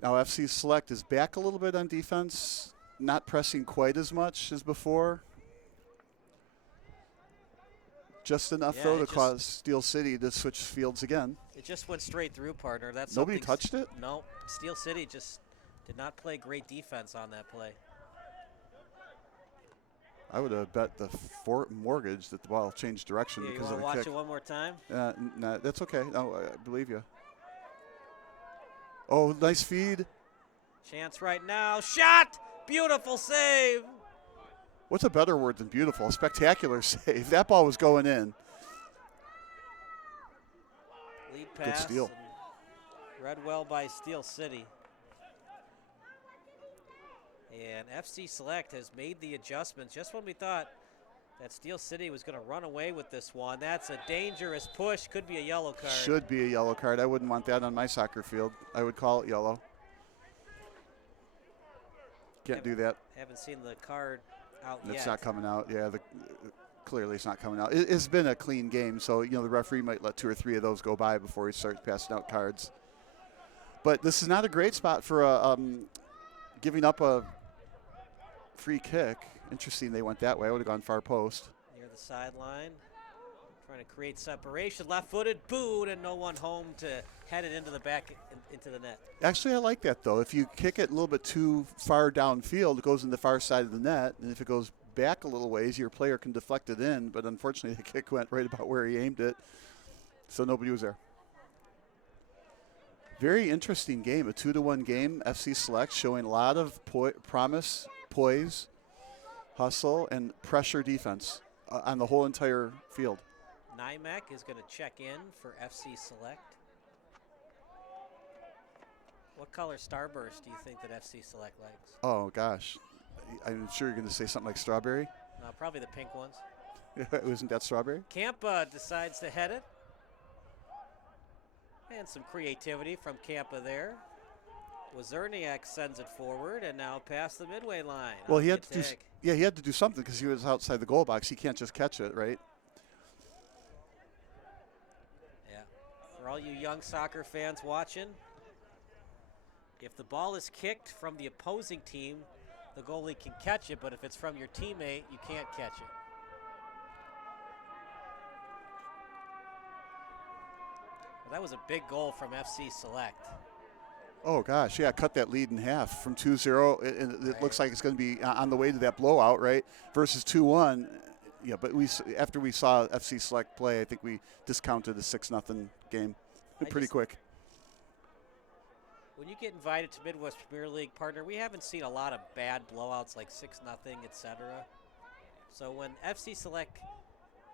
Now FC Select is back a little bit on defense, not pressing quite as much as before. Just enough, though, to cause Steel City to switch fields again. It just went straight through, partner. That's nobody touched it? No. Steel City just did not play great defense on that play. I would have bet the mortgage that the ball changed direction because of the kick. You want to watch it one more time? No, that's okay. No, I believe you. Oh, nice feed. Chance right now. Shot! Beautiful save. What's a better word than beautiful? A spectacular save. That ball was going in. Lead pass. Good steal. Read well by Steel City. And FC Select has made the adjustments just when we thought that Steel City was going to run away with this one. That's a dangerous push. Could be a yellow card. Should be a yellow card. I wouldn't want that on my soccer field. I would call it yellow. Can't do that. Haven't seen the card out yet. It's not coming out. Yeah, clearly it's not coming out. It's been a clean game, so the referee might let 2 or 3 of those go by before he starts passing out cards. But this is not a great spot for giving up a free kick. Interesting they went that way. I would have gone far post. Near the sideline. Trying to create separation. Left-footed, booed, and no one home to head it into the back, into the net. Actually, I like that, though. If you kick it a little bit too far downfield, it goes in the far side of the net. And if it goes back a little ways, your player can deflect it in. But unfortunately, the kick went right about where he aimed it. So nobody was there. Very interesting game, a 2-1 game. FC Select showing a lot of promise, poise, hustle, and pressure defense on the whole entire field. Nymek is going to check in for FC Select. What color Starburst do you think that FC Select likes? Oh, gosh. I'm sure you're going to say something like strawberry. No, probably the pink ones. Isn't that strawberry? Kampa decides to head it. And some creativity from Kampa there. Wozerniak sends it forward and now past the midway line. Well, he had to do, he had to do something because he was outside the goal box. He can't just catch it, right? Yeah. For all you young soccer fans watching, if the ball is kicked from the opposing team, the goalie can catch it, but if it's from your teammate, you can't catch it. Well, that was a big goal from FC Select. Oh, gosh, yeah, cut that lead in half from 2-0. And it looks like it's going to be on the way to that blowout, right, versus 2-1. Yeah, but after we saw FC Select play, I think we discounted the 6-0 game pretty quick. When you get invited to Midwest Premier League, partner, we haven't seen a lot of bad blowouts like 6-0, etc. So when FC Select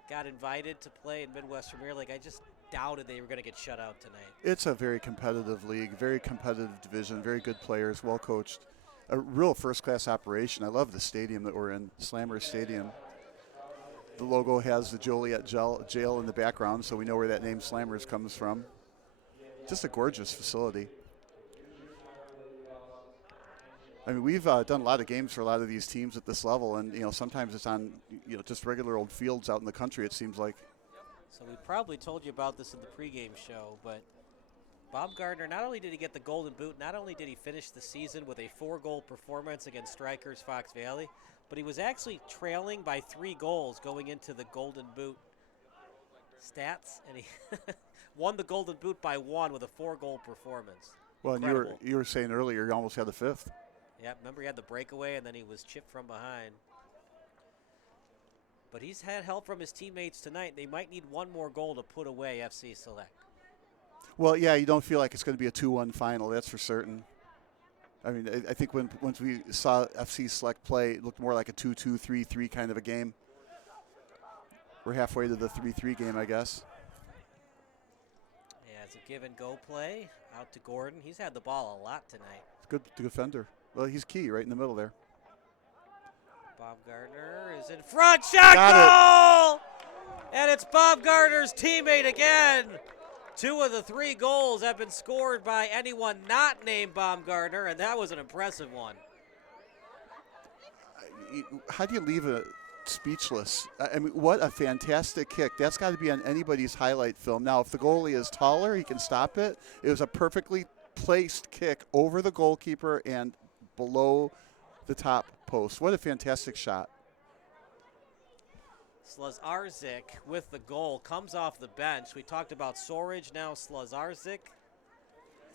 got invited to play in Midwest Premier League, I just doubted they were going to get shut out tonight. It's a very competitive league, very competitive division, very good players, well coached. A real first-class operation. I love the stadium that we're in, Slammer Stadium. The logo has the Joliet jail in the background, so we know where that name Slammers comes from. Just a gorgeous facility. I mean, we've done a lot of games for a lot of these teams at this level, and sometimes it's on just regular old fields out in the country. It seems like. So we probably told you about this in the pregame show, but Bob Gardner, not only did he get the Golden Boot, not only did he finish the season with a 4-goal performance against Strikers Fox Valley, but he was actually trailing by 3 goals going into the Golden Boot stats, and he won the Golden Boot by 1 with a 4-goal performance. Well, and you were saying earlier you almost had the 5th. Yeah, remember he had the breakaway and then he was chipped from behind. But he's had help from his teammates tonight. They might need 1 more goal to put away FC Select. Well, yeah, you don't feel like it's going to be a 2-1 final, that's for certain. I mean, I think once we saw FC Select play, it looked more like a 2-2, 3-3 kind of a game. We're halfway to the 3-3 game, I guess. Yeah, it's a give-and-go play out to Gordon. He's had the ball a lot tonight. It's a good defender. Well, he's key right in the middle there. Bob Gardner is in front. Shot goal! And it's Bob Gardner's teammate again. 2 of the 3 goals have been scored by anyone not named Bob Gardner, and that was an impressive one. How do you leave it speechless? I mean, what a fantastic kick. That's got to be on anybody's highlight film. Now, if the goalie is taller, he can stop it. It was a perfectly placed kick over the goalkeeper and below the top post. What a fantastic shot. Slazarzik with the goal comes off the bench. We talked about Sorage, now Slazarzik.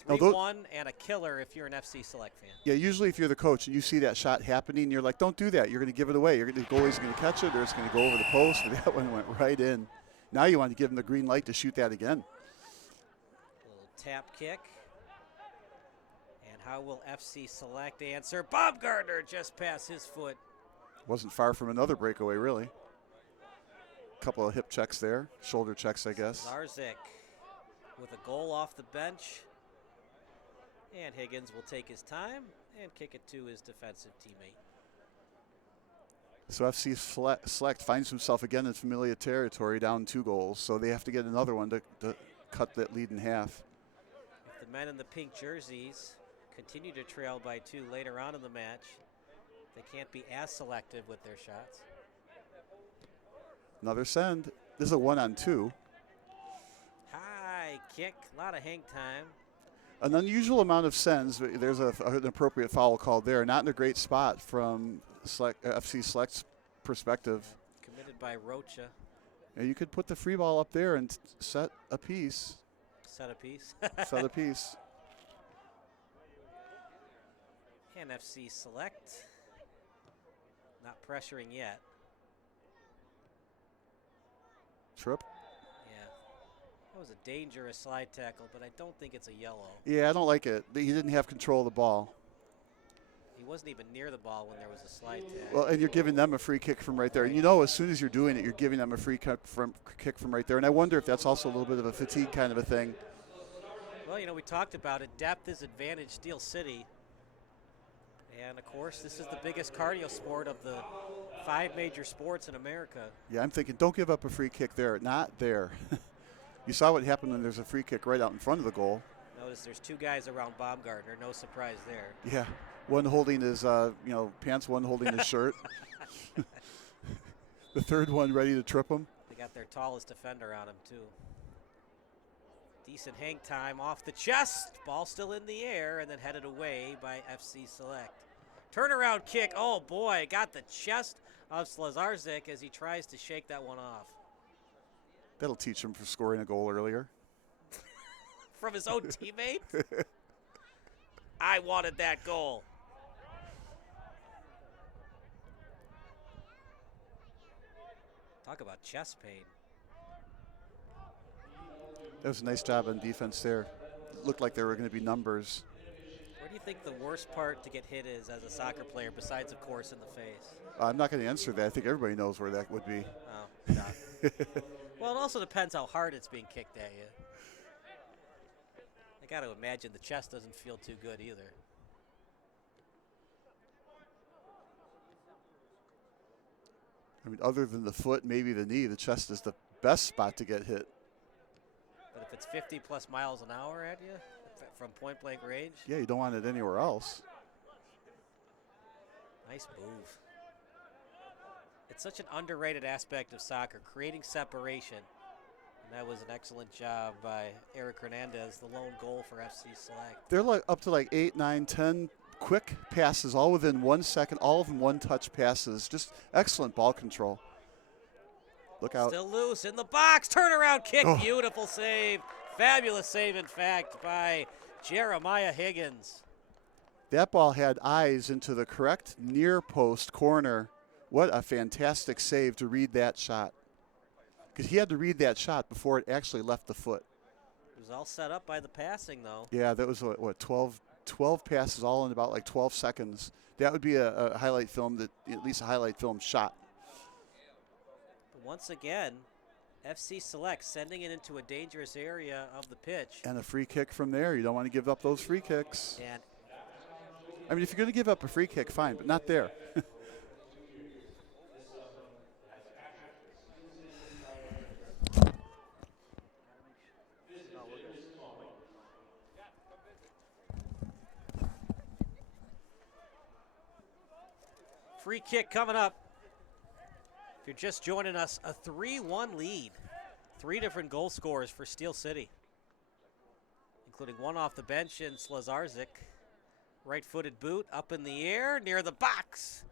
3-1 and a killer if you're an FC Select fan. Yeah, usually if you're the coach and you see that shot happening, you're like, don't do that. You're going to give it away. The goalie's going to catch it or it's going to go over the post. But that one went right in. Now you want to give him the green light to shoot that again. Little tap kick. And how will FC Select answer? Bob Gardner just past his foot. Wasn't far from another breakaway, really. Couple of hip checks there, shoulder checks, I guess. Zarzik with a goal off the bench. And Higgins will take his time and kick it to his defensive teammate. So FC Select finds himself again in familiar territory, down 2 goals. So they have to get another one to cut that lead in half. If the men in the pink jerseys continue to trail by 2 later on in the match, they can't be as selective with their shots. Another send. This is a 1-on-2. High kick, a lot of hang time. An unusual amount of sends. There's an appropriate foul called there. Not in a great spot from FC Select's perspective. Committed by Rocha. And you could put the free ball up there and set a piece. Set a piece. Set a piece. And FC Select not pressuring yet. Trip. Yeah. That was a dangerous slide tackle, but I don't think it's a yellow. Yeah, I don't like it. He didn't have control of the ball. He wasn't even near the ball when there was a slide tag. Well, and you're giving them a free kick from right there. And you know, as soon as you're doing it, you're giving them a free kick from right there. And I wonder if that's also a little bit of a fatigue kind of a thing. Well, you know, we talked about it. Depth is advantage Steel City. And, of course, this is the biggest cardio sport of the 5 major sports in America. Yeah, I'm thinking, don't give up a free kick there. Not there. You saw what happened when there's a free kick right out in front of the goal. Notice there's 2 guys around Baumgartner. No surprise there. Yeah, one holding his pants, one holding his shirt. The third one ready to trip him. They got their tallest defender on him, too. Decent hang time off the chest. Ball still in the air and then headed away by FC Select. Turnaround kick. Oh, boy. Got the chest of Slazarczyk as he tries to shake that one off. That'll teach him for scoring a goal earlier. From his own teammate? I wanted that goal. Talk about chest pain. That was a nice job on defense there. It looked like there were going to be numbers. Where do you think the worst part to get hit is as a soccer player, besides, of course, in the face? I'm not going to answer that. I think everybody knows where that would be. Oh, God. Well, it also depends how hard it's being kicked at you. I got to imagine the chest doesn't feel too good either. I mean, other than the foot, maybe the knee, the chest is the best spot to get hit. But if it's 50+ miles an hour at you from point blank range? Yeah, you don't want it anywhere else. Nice move. It's such an underrated aspect of soccer, creating separation. And that was an excellent job by Eric Hernandez, the lone goal for FC Select. They're like up to like 8, 9, 10 quick passes, all within 1 second, all of them one-touch passes. Just excellent ball control. Look out. Still loose in the box. Turnaround kick. Oh. Beautiful save. Fabulous save, in fact, by Jeremiah Higgins. That ball had eyes into the correct near post corner. What a fantastic save to read that shot. Because he had to read that shot before it actually left the foot. It was all set up by the passing, though. Yeah, that was, what 12 passes all in about like 12 seconds. That would be a highlight film, that at least a highlight film shot. Once again, FC Select sending it into a dangerous area of the pitch. And a free kick from there. You don't want to give up those free kicks. And I mean, if you're going to give up a free kick, fine, but not there. Free kick coming up. If you're just joining us, a 3-1 lead. 3 different goal scorers for Steel City, including one off the bench in Slazarczyk. Right-footed boot up in the air near the box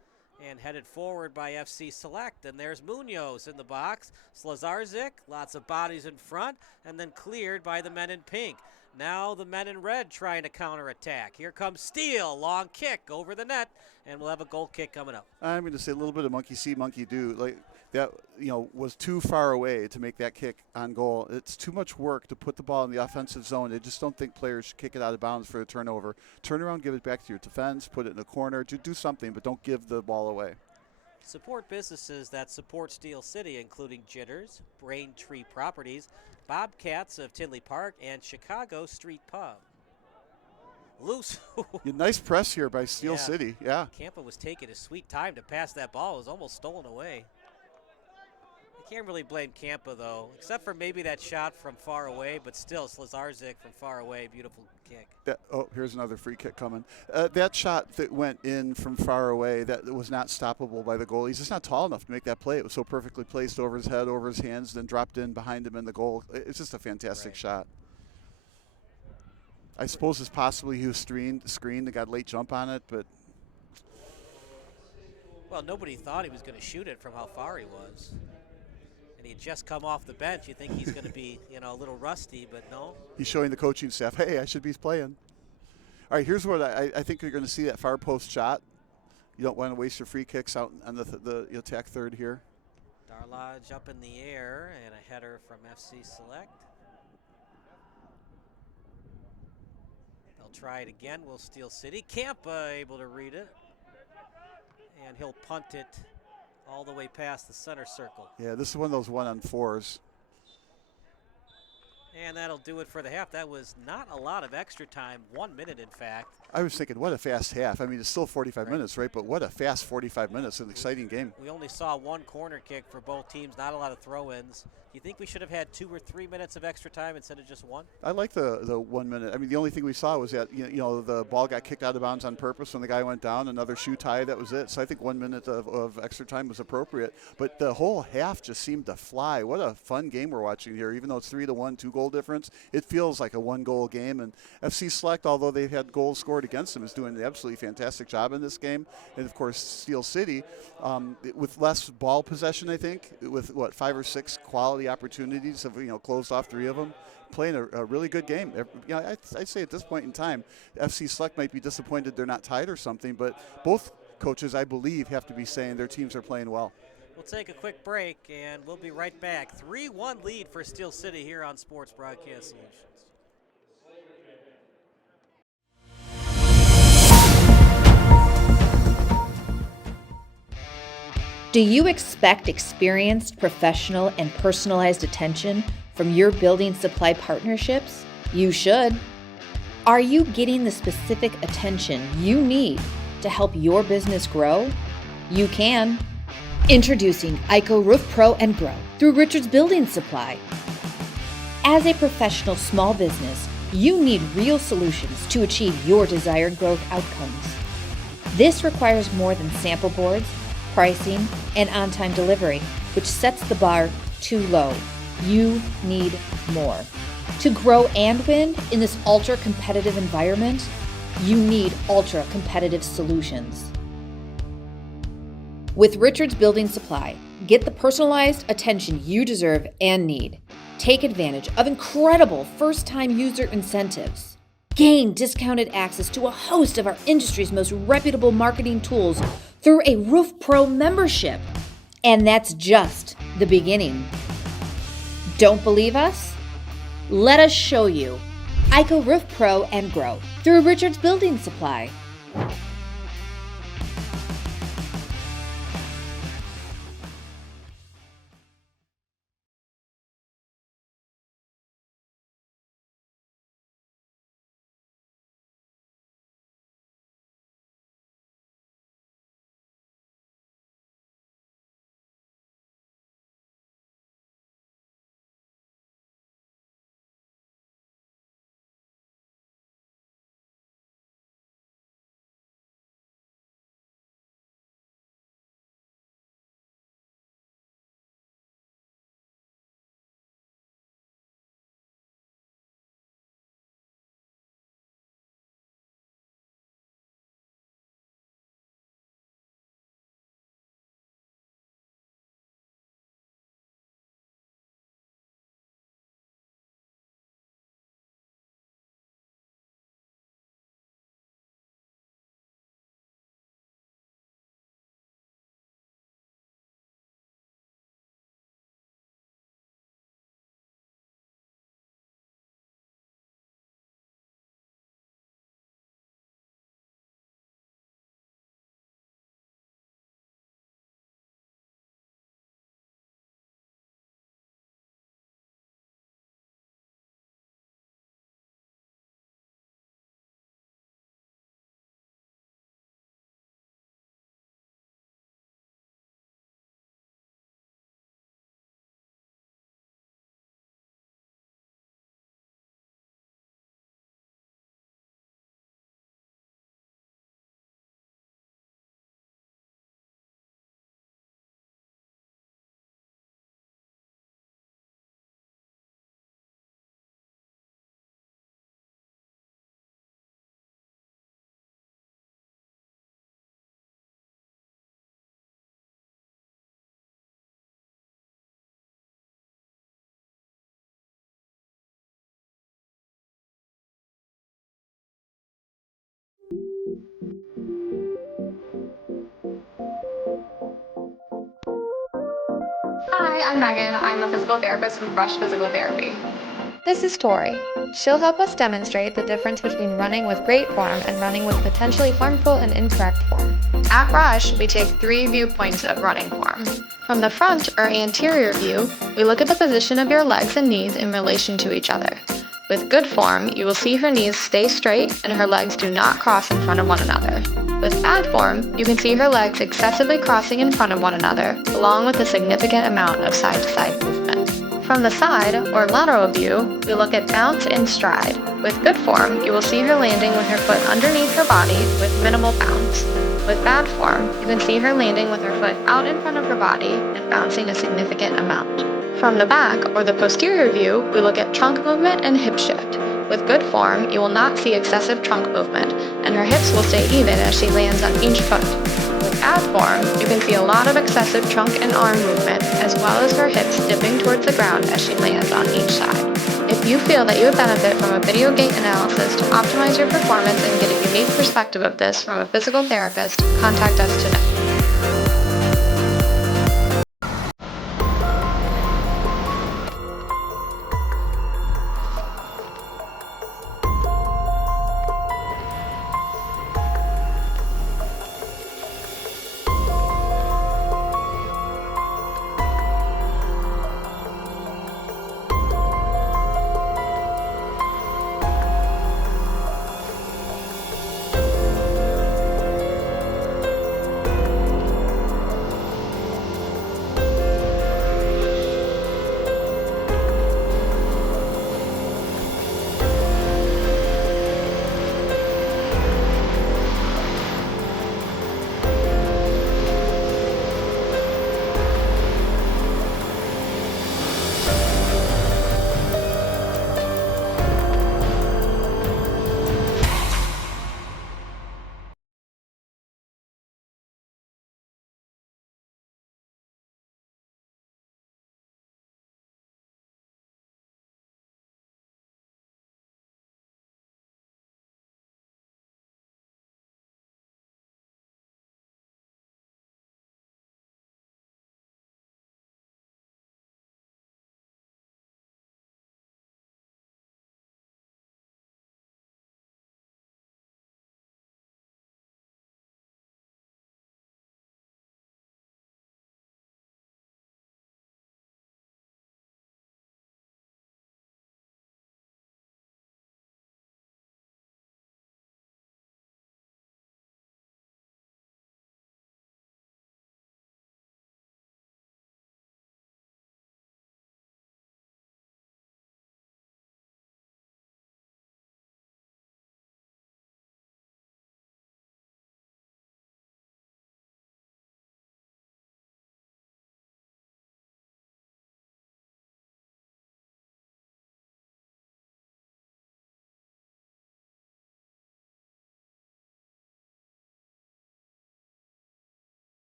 and headed forward by FC Select. And there's Munoz in the box. Slazarczyk, lots of bodies in front, and then cleared by the men in pink. Now the men in red trying to counterattack. Here comes Steele, long kick over the net, and we'll have a goal kick coming up. I'm going to say a little bit of monkey see, monkey do. Like that, was too far away to make that kick on goal. It's too much work to put the ball in the offensive zone. I just don't think players should kick it out of bounds for a turnover. Turn around, give it back to your defense, put it in the corner, do something, but don't give the ball away. Support businesses that support Steel City, including Jitters, Braintree Properties, Bobcats of Tinley Park, and Chicago Street Pub. Loose. Nice press here by Steel City. Yeah. Campa was taking his sweet time to pass that ball. It was almost stolen away. I can't really blame Campa, though, except for maybe that shot from far away, but still, Slazarczyk from far away, beautiful kick. Here's another free kick coming. That shot that went in from far away, that was not stoppable by the goalie. He's just not tall enough to make that play. It was so perfectly placed over his head, over his hands, then dropped in behind him in the goal. It's just a fantastic shot. I suppose it's possibly he was screened, they got late jump on it, but. Well, nobody thought he was going to shoot it from how far he was. And he had just come off the bench. You think he's going to be, a little rusty, but no. He's showing the coaching staff, hey, I should be playing. All right, here's what I think you're going to see, that far post shot. You don't want to waste your free kicks out on the attack third here. Darlage up in the air and a header from FC Select. They'll try it again. Will Steel City. Campa able to read it. And he'll punt it all the way past the center circle. Yeah, this is one of those 1-on-4s. And that'll do it for the half. That was not a lot of extra time, 1 minute in fact. I was thinking, what a fast half. I mean, it's still 45 minutes, right? But what a fast 45 minutes, an exciting game. We only saw one corner kick for both teams, not a lot of throw-ins. Do you think we should have had 2 or 3 minutes of extra time instead of just 1? I like the 1 minute. I mean, the only thing we saw was that, you know, the ball got kicked out of bounds on purpose when the guy went down, another shoe tie, that was it. So I think 1 minute of extra time was appropriate. But the whole half just seemed to fly. What a fun game we're watching here. Even though it's 3-1, 2-goal difference, it feels like a 1-goal game. And FC Select, although they've had goals scored against them, is doing an absolutely fantastic job in this game. And of course, Steel City, with less ball possession, I think, with 5 or 6 quality opportunities, have, you know, closed off 3 of them, playing a really good game. You know, I'd say at this point in time, FC Select might be disappointed they're not tied or something, but both coaches, I believe, have to be saying their teams are playing well. We'll take a quick break, and we'll be right back. 3-1 lead for Steel City here on Sports Broadcast Solutions. Do you expect experienced, professional, and personalized attention from your building supply partnerships? You should. Are you getting the specific attention you need to help your business grow? You can. Introducing ICO Roof Pro and Grow through Richards Building Supply. As a professional small business, you need real solutions to achieve your desired growth outcomes. This requires more than sample boards, pricing, and on-time delivery, which sets the bar too low. You need more. To grow and win in this ultra-competitive environment, you need ultra-competitive solutions. With Richards Building Supply, get the personalized attention you deserve and need. Take advantage of incredible first-time user incentives. Gain discounted access to a host of our industry's most reputable marketing tools through a Roof Pro membership. And that's just the beginning. Don't believe us? Let us show you. ICO Roof Pro and Grow through Richards Building Supply. Hi, I'm Megan. I'm a physical therapist with Rush Physical Therapy. The This is Tori. She'll help us demonstrate the difference between running with great form and running with potentially harmful and incorrect form. At Rush, we take 3 viewpoints of running form. From the front or anterior view, we look at the position of your legs and knees in relation to each other. With good form, you will see her knees stay straight and her legs do not cross in front of one another. With bad form, you can see her legs excessively crossing in front of one another, along with a significant amount of side-to-side movement. From the side, or lateral view, we look at bounce and stride. With good form, you will see her landing with her foot underneath her body with minimal bounce. With bad form, you can see her landing with her foot out in front of her body and bouncing a significant amount. From the back, or the posterior view, we look at trunk movement and hip shift. With good form, you will not see excessive trunk movement, and her hips will stay even as she lands on each foot. With bad form, you can see a lot of excessive trunk and arm movement, as well as her hips dipping towards the ground as she lands on each side. If you feel that you would benefit from a video gait analysis to optimize your performance and get a unique perspective of this from a physical therapist, contact us today.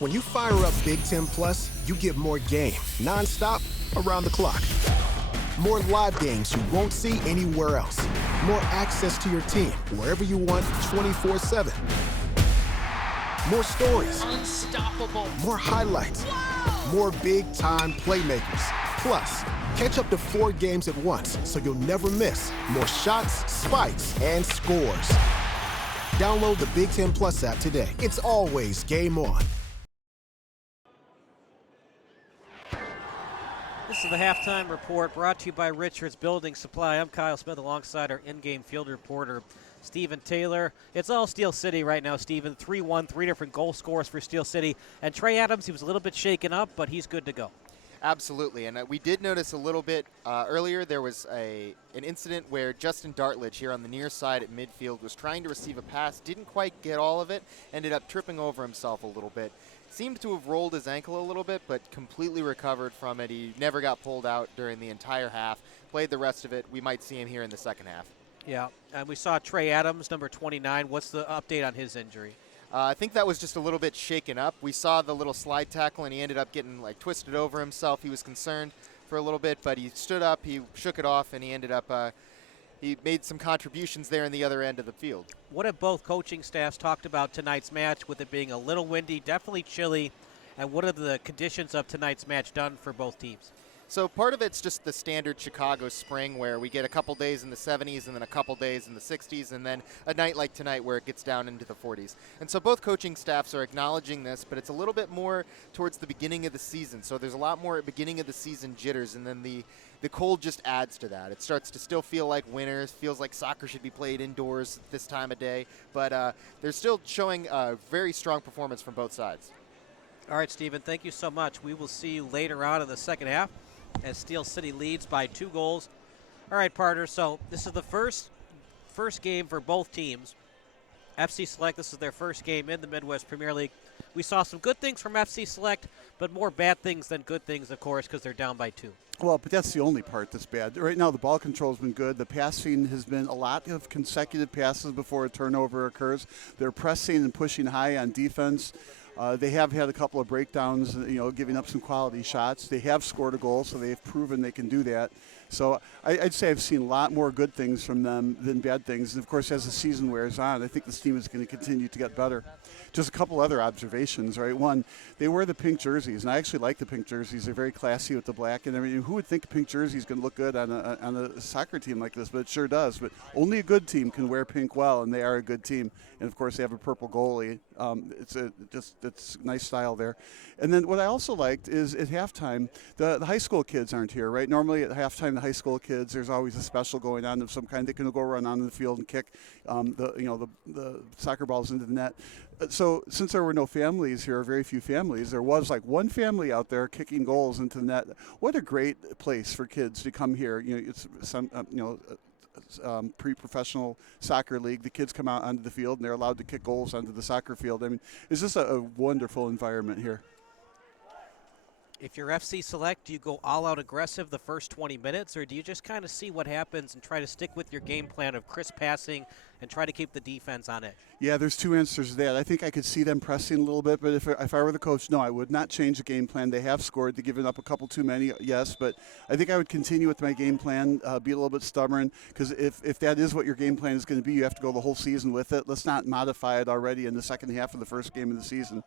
When you fire up Big Ten Plus, you get more game, nonstop, around the clock. More live games you won't see anywhere else. More access to your team wherever you want 24/7. More stories. Unstoppable. More highlights. More big-time playmakers. Plus, catch up to 4 games at once so you'll never miss more shots, spikes, and scores. Download the Big Ten Plus app today. It's always game on. This is the halftime report brought to you by Richards Building Supply. I'm Kyle Smith alongside our in-game field reporter, Stephen Taylor. It's all Steel City right now, Stephen. 3-1, 3 different goal scores for Steel City. And Trey Adams, he was a little bit shaken up, but he's good to go. Absolutely, and we did notice a little bit earlier there was an incident where Justin Dartledge here on the near side at midfield was trying to receive a pass, didn't quite get all of it, ended up tripping over himself a little bit. Seemed to have rolled his ankle a little bit, but completely recovered from it. He never got pulled out during the entire half, played the rest of it. We might see him here in the second half. Yeah, and we saw Trey Adams, number 29. What's the update on his injury? I think that was just a little bit shaken up. We saw the little slide tackle, and he ended up getting twisted over himself. He was concerned for a little bit, but he stood up, he shook it off, and he ended up he made some contributions there in the other end of the field. What have both coaching staffs talked about tonight's match, with it being a little windy, definitely chilly, and what are the conditions of tonight's match done for both teams? So part of it's just the standard Chicago spring where we get a couple days in the 70s and then a couple days in the 60s and then a night like tonight where it gets down into the 40s. And so both coaching staffs are acknowledging this, but it's a little bit more towards the beginning of the season. So there's a lot more beginning of the season jitters, and then the cold just adds to that. It starts to still feel like winter, feels like soccer should be played indoors this time of day, but they're still showing a very strong performance from both sides. All right, Stephen, thank you so much. We will see you later on in the second half as Steel City leads by 2 goals. All right, partner, so this is the first game for both teams. FC Select, this is their first game in the Midwest Premier League. We saw some good things from FC Select, but more bad things than good things, of course, because they're down by 2. Well, but that's the only part that's bad. Right now, the ball control has been good. The passing has been a lot of consecutive passes before a turnover occurs. They're pressing and pushing high on defense. They have had a couple of breakdowns, giving up some quality shots. They have scored a goal, so they've proven they can do that. So I'd say I've seen a lot more good things from them than bad things. And, of course, as the season wears on, I think this team is going to continue to get better. Just a couple other observations, right? One, they wear the pink jerseys, and I actually like the pink jerseys. They're very classy with the black and everything. Who would think a pink jersey is going to look good on a soccer team like this? But it sure does. But only a good team can wear pink well, and they are a good team. And, of course, they have a purple goalie. It's nice style there. And then what I also liked is at halftime, the high school kids aren't here, right? Normally at halftime, the high school kids, there's always a special going on of some kind. They can go run on the field and kick the soccer balls into the net. So since there were no families here, or very few families, there was one family out there kicking goals into the net. What a great place for kids to come here. It's some pre-professional soccer league. The kids come out onto the field and they're allowed to kick goals onto the soccer field. I mean, it's just a wonderful environment here. If you're FC Select, do you go all-out aggressive the first 20 minutes, or do you just kind of see what happens and try to stick with your game plan of crisp passing and try to keep the defense on edge? Yeah, there's 2 answers to that. I think I could see them pressing a little bit, but if I were the coach, no, I would not change the game plan. They have scored. They've given up a couple too many, yes, but I think I would continue with my game plan, be a little bit stubborn, because if that is what your game plan is going to be, you have to go the whole season with it. Let's not modify it already in the second half of the first game of the season.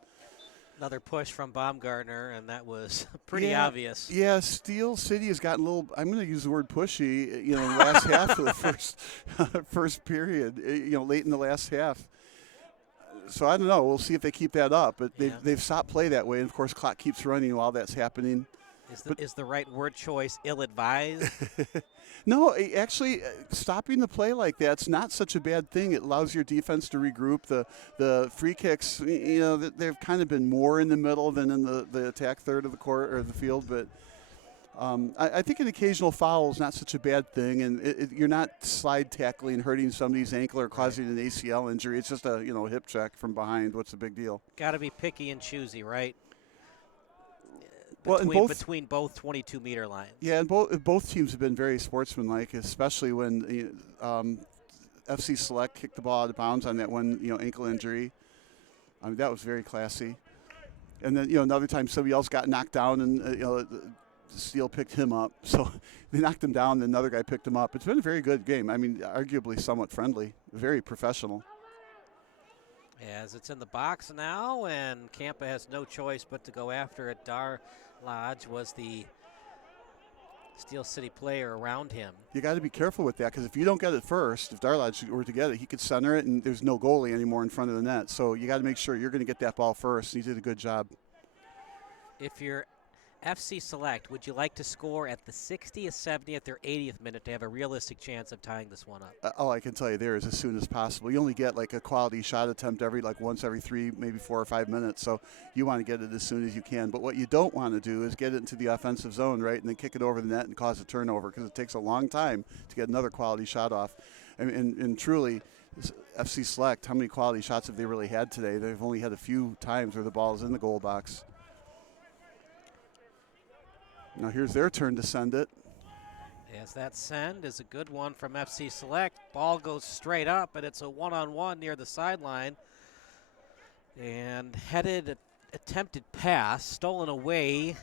Another push from Baumgartner, and that was pretty obvious. Yeah, Steel City has gotten a little, I'm going to use the word pushy, in the last half of the first period, late in the last half. So I don't know. We'll see if they keep that up. But they've stopped play that way, and, of course, clock keeps running while that's happening. Is the right word choice ill-advised? No, actually, stopping the play like that's not such a bad thing. It allows your defense to regroup. The free kicks, they've kind of been more in the middle than in the attack third of the court or the field. But I think an occasional foul is not such a bad thing, and you're not slide tackling, hurting somebody's ankle or causing an ACL injury. It's just a hip check from behind. What's the big deal? Got to be picky and choosy, right? Between both 22-meter lines. Yeah, and both teams have been very sportsmanlike, especially when FC Select kicked the ball out of bounds on that one ankle injury. I mean, that was very classy. And then, another time somebody else got knocked down and, Steele picked him up. So they knocked him down, then another guy picked him up. It's been a very good game. I mean, arguably somewhat friendly, very professional. As it's in the box now, and Campa has no choice but to go after it. Dar Lodge was the Steel City player around him. You got to be careful with that, because if you don't get it first, if Darlodge were to get it, he could center it, and there's no goalie anymore in front of the net. So you got to make sure you're going to get that ball first. He did a good job. If you're FC Select, would you like to score at the 60th, 70th, or 80th minute to have a realistic chance of tying this one up? All I can tell you there is as soon as possible. You only get like a quality shot attempt once every 3, maybe 4 or 5 minutes. So you want to get it as soon as you can. But what you don't want to do is get it into the offensive zone, right, and then kick it over the net and cause a turnover, because it takes a long time to get another quality shot off. And truly, FC Select, how many quality shots have they really had today? They've only had a few times where the ball is in the goal box. Now here's their turn to send it. As that send is a good one from FC Select. Ball goes straight up, and it's a one-on-one near the sideline. And headed attempted pass, stolen away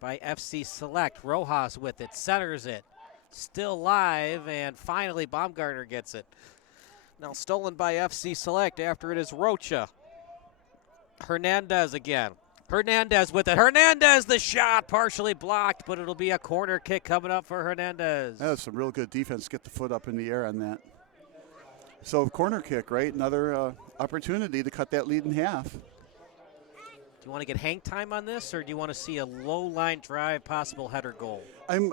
by FC Select. Rojas with it, centers it. Still live, and finally Baumgartner gets it. Now stolen by FC Select after it is Rocha. Hernandez again. Hernandez with it. Hernandez, the shot, partially blocked, but it'll be a corner kick coming up for Hernandez. That was some real good defense. Get the foot up in the air on that. So corner kick, right? Another opportunity to cut that lead in half. Do you want to get hang time on this, or do you want to see a low line drive, possible header goal? I'm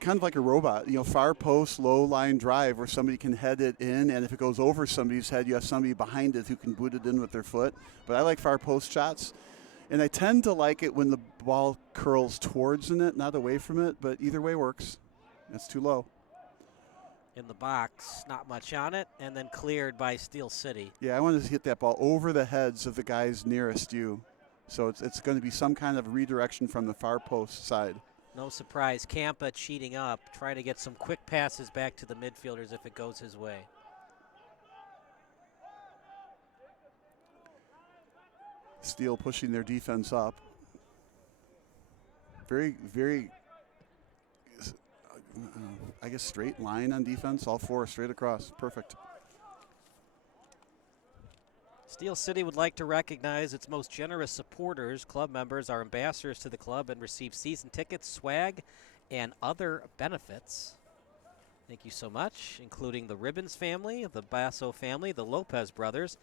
kind of like a robot, far post, low line drive where somebody can head it in, and if it goes over somebody's head, you have somebody behind it who can boot it in with their foot. But I like far post shots. And I tend to like it when the ball curls towards the net, not away from it, but either way works. That's too low. In the box, not much on it, and then cleared by Steel City. Yeah, I wanted to hit that ball over the heads of the guys nearest you. So it's going to be some kind of redirection from the far post side. No surprise, Campa cheating up, trying to get some quick passes back to the midfielders if it goes his way. Steel pushing their defense up. Very, very, I guess, straight line on defense. All 4 straight across. Perfect. Steel City would like to recognize its most generous supporters. Club members are ambassadors to the club and receive season tickets, swag, and other benefits. Thank you so much, including the Ribbons family, the Basso family, the Lopez brothers,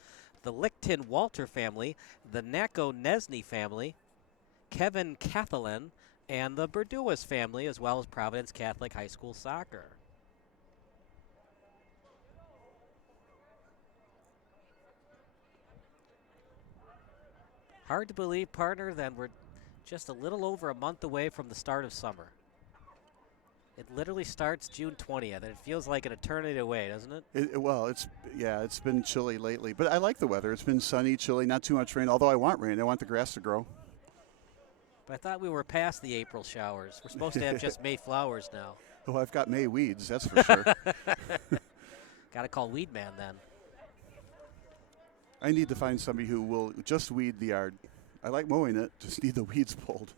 the Lichton Walter family, the Nako Nesny family, Kevin Cathalin, and the Berduas family, as well as Providence Catholic High School Soccer. Hard to believe, partner, that we're just a little over a month away from the start of summer. It literally starts June 20th, and it feels like an eternity away, doesn't it? Well, it's been chilly lately, but I like the weather. It's been sunny, chilly, not too much rain, although I want rain. I want the grass to grow. But I thought we were past the April showers. We're supposed to have just May flowers now. Oh, I've got May weeds, that's for sure. Got to call Weed Man then. I need to find somebody who will just weed the yard. I like mowing it, just need the weeds pulled.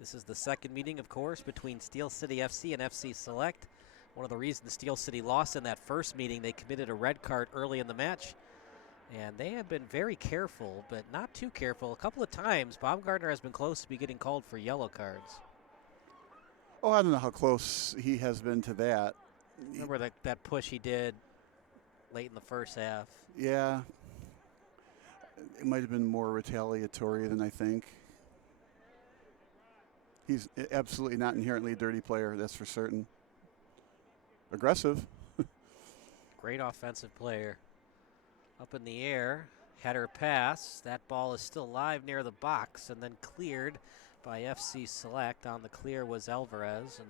This is the second meeting, of course, between Steel City FC and FC Select. One of the reasons Steel City lost in that first meeting, they committed a red card early in the match. And they have been very careful, but not too careful. A couple of times, Baumgartner has been close to be getting called for yellow cards. Oh, I don't know how close he has been to that. Remember that push he did late in the first half? Yeah. It might have been more retaliatory than I think. He's absolutely not inherently a dirty player, that's for certain. Aggressive. Great offensive player. Up in the air, header pass. That ball is still live near the box and then cleared by FC Select. On the clear was Alvarez, and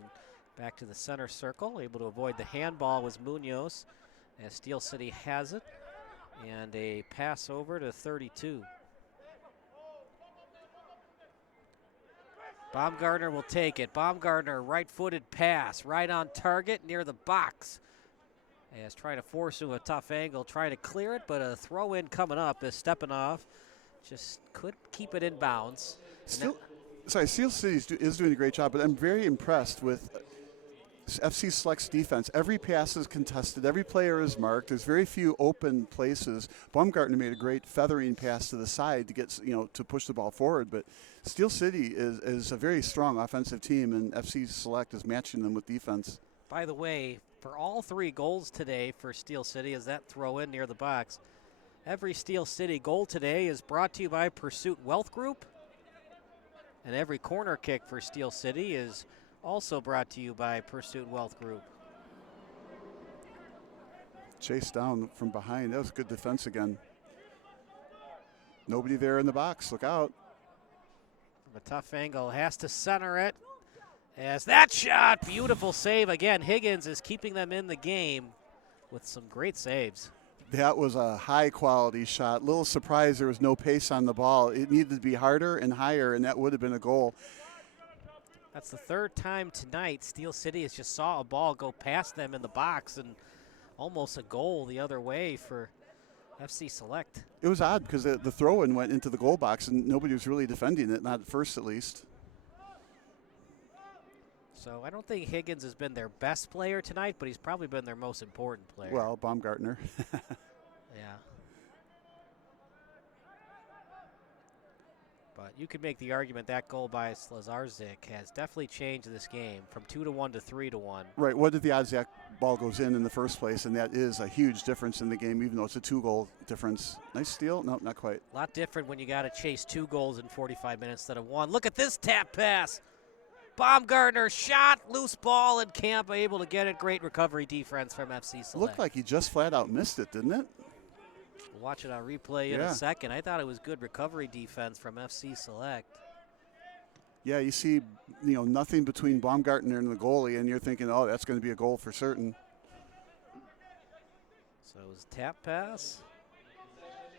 back to the center circle. Able to avoid the handball was Munoz as Steel City has it. And a pass over to 32. Baumgartner will take it. Baumgartner, right-footed pass, right on target near the box. As trying to force to a tough angle, trying to clear it, but a throw-in coming up as Stepanov just couldn't keep it in bounds. Steel City is doing a great job, but I'm very impressed with FC Select's defense. Every pass is contested. Every player is marked. There's very few open places. Baumgartner made a great feathering pass to the side to get, to push the ball forward. But Steel City is a very strong offensive team, and FC Select is matching them with defense. By the way, for all 3 goals today for Steel City, is that throw in near the box. Every Steel City goal today is brought to you by Pursuit Wealth Group. And every corner kick for Steel City is also brought to you by Pursuit Wealth Group. Chased down from behind. That was good defense again. Nobody there in the box. Look out. From a tough angle, has to center it. As that shot, beautiful save again. Higgins is keeping them in the game with some great saves. That was a high-quality shot. Little surprise there was no pace on the ball. It needed to be harder and higher, and that would have been a goal. That's the 3rd time tonight Steel City has just saw a ball go past them in the box and almost a goal the other way for FC Select. It was odd because the throw-in went into the goal box and nobody was really defending it, not at first at least. So I don't think Higgins has been their best player tonight, but he's probably been their most important player. Well, Baumgartner. Yeah. But you could make the argument that goal by Slazarczyk has definitely changed this game from 2-1 to 3-1. Right. What are the odds that ball goes in the first place? And that is a huge difference in the game, even though it's a 2-goal difference. Nice steal? No, not quite. A lot different when you got to chase 2 goals in 45 minutes instead of 1. Look at this tap pass. Baumgartner shot, loose ball, and Camp able to get it. Great recovery defense from FC Select. Looked like he just flat out missed it, didn't it? We'll watch it on replay in a second. I thought it was good recovery defense from FC Select. Yeah, you see, nothing between Baumgartner and the goalie, and you're thinking, oh, that's going to be a goal for certain. So it was tap pass.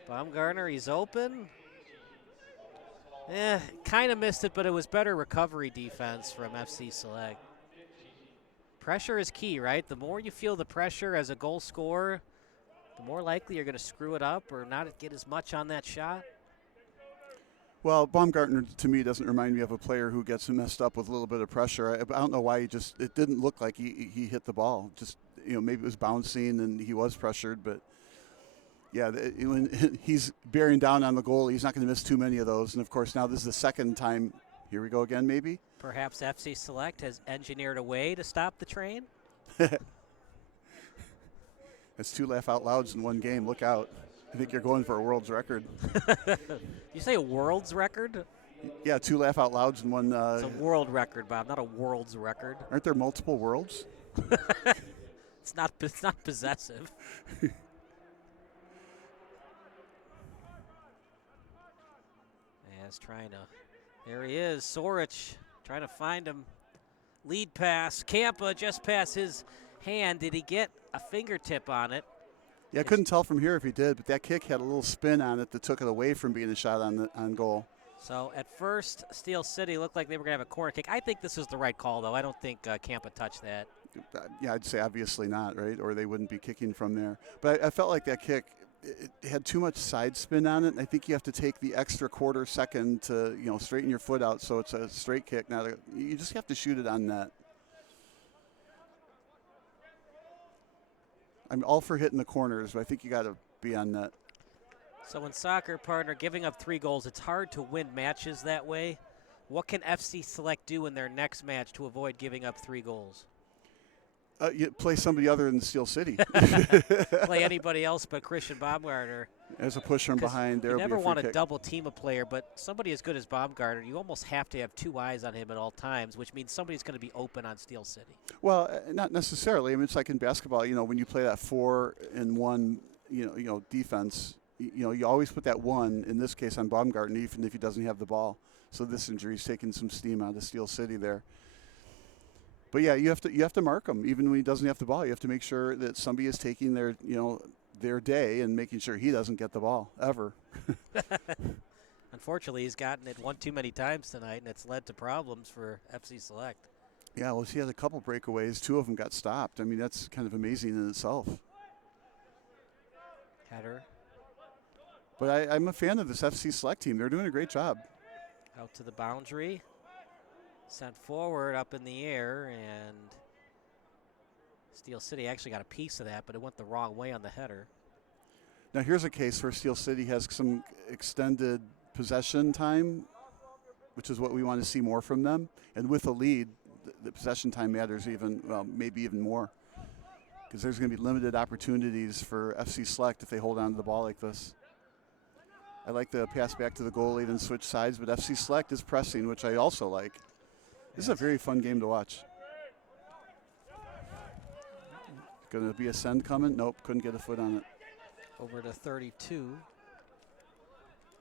Baumgartner, he's open. Kind of missed it, but it was better recovery defense from FC Select. Pressure is key, right? The more you feel the pressure as a goal scorer, the more likely you're going to screw it up or not get as much on that shot. Well, Baumgartner, to me, doesn't remind me of a player who gets messed up with a little bit of pressure. I don't know why it didn't look like he hit the ball. Just, maybe it was bouncing and he was pressured, but yeah, when he's bearing down on the goal, he's not going to miss too many of those. And, of course, now this is the second time. Here we go again, maybe? Perhaps FC Select has engineered a way to stop the train? That's 2 laugh out louds in one game. Look out. I think you're going for a world's record. You say a world's record? Yeah, 2 laugh out louds in one. It's a world record, Bob, not a world's record. Aren't there multiple worlds? It's not possessive. There he is, Sorich trying to find him. Lead pass, Campa just past his hand. Did he get a fingertip on it? Yeah, I couldn't tell from here if he did, but that kick had a little spin on it that took it away from being a shot on goal. So at first, Steel City looked like they were going to have a corner kick. I think this was the right call, though. I don't think Campa touched that. Yeah, I'd say obviously not, right? Or they wouldn't be kicking from there. But I felt like that kick, it had too much side spin on it. I think you have to take the extra quarter second to, straighten your foot out so it's a straight kick. You just have to shoot it on net. I'm all for hitting the corners, but I think you got to be on net. So in soccer, partner, giving up 3 goals, it's hard to win matches that way. What can FC Select do in their next match to avoid giving up 3 goals? You play somebody other than Steel City. Play anybody else but Christian Baumgartner. There's a push from behind. You never want to double team a player, but somebody as good as Baumgartner, you almost have to have 2 eyes on him at all times, which means somebody's going to be open on Steel City. Well, not necessarily. I mean, it's like in basketball. When you play that 4-in-1, defense. You always put that 1 in this case on Baumgartner, even if he doesn't have the ball. So this injury's taking some steam out of Steel City there. But yeah, you have to mark him even when he doesn't have the ball. You have to make sure that somebody is taking their day and making sure he doesn't get the ball ever. Unfortunately, he's gotten it 1 too many times tonight, and it's led to problems for FC Select. Yeah, well, he had a couple breakaways. 2 of them got stopped. I mean, that's kind of amazing in itself. Header. But I'm a fan of this FC Select team. They're doing a great job. Out to the boundary. Sent forward up in the air, and Steel City actually got a piece of that, but it went the wrong way on the header. Now here's a case where Steel City has some extended possession time, which is what we want to see more from them. And with a lead, the possession time matters even, well, maybe even more, because there's going to be limited opportunities for FC Select if they hold on to the ball like this. I like the pass back to the goalie, then switch sides, but FC Select is pressing, which I also like. This is a very fun game to watch. Going to be a send coming? Nope, couldn't get a foot on it. Over to 32.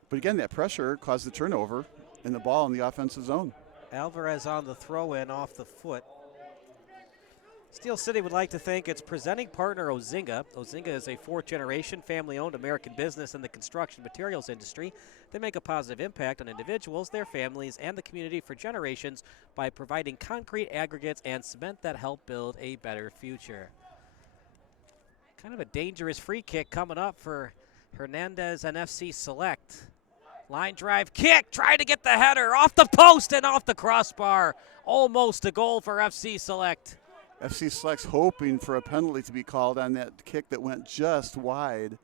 But again, that pressure caused the turnover and the ball in the offensive zone. Alvarez on the throw-in off the foot. Steel City would like to thank its presenting partner, Ozinga. Ozinga is a fourth-generation, family-owned American business in the construction materials industry. They make a positive impact on individuals, their families, and the community for generations by providing concrete, aggregates, and cement that help build a better future. Kind of a dangerous free kick coming up for Hernandez and FC Select. Line drive kick, trying to get the header off the post and off the crossbar. Almost a goal for FC Select. FC Select's hoping for a penalty to be called on that kick that went just wide.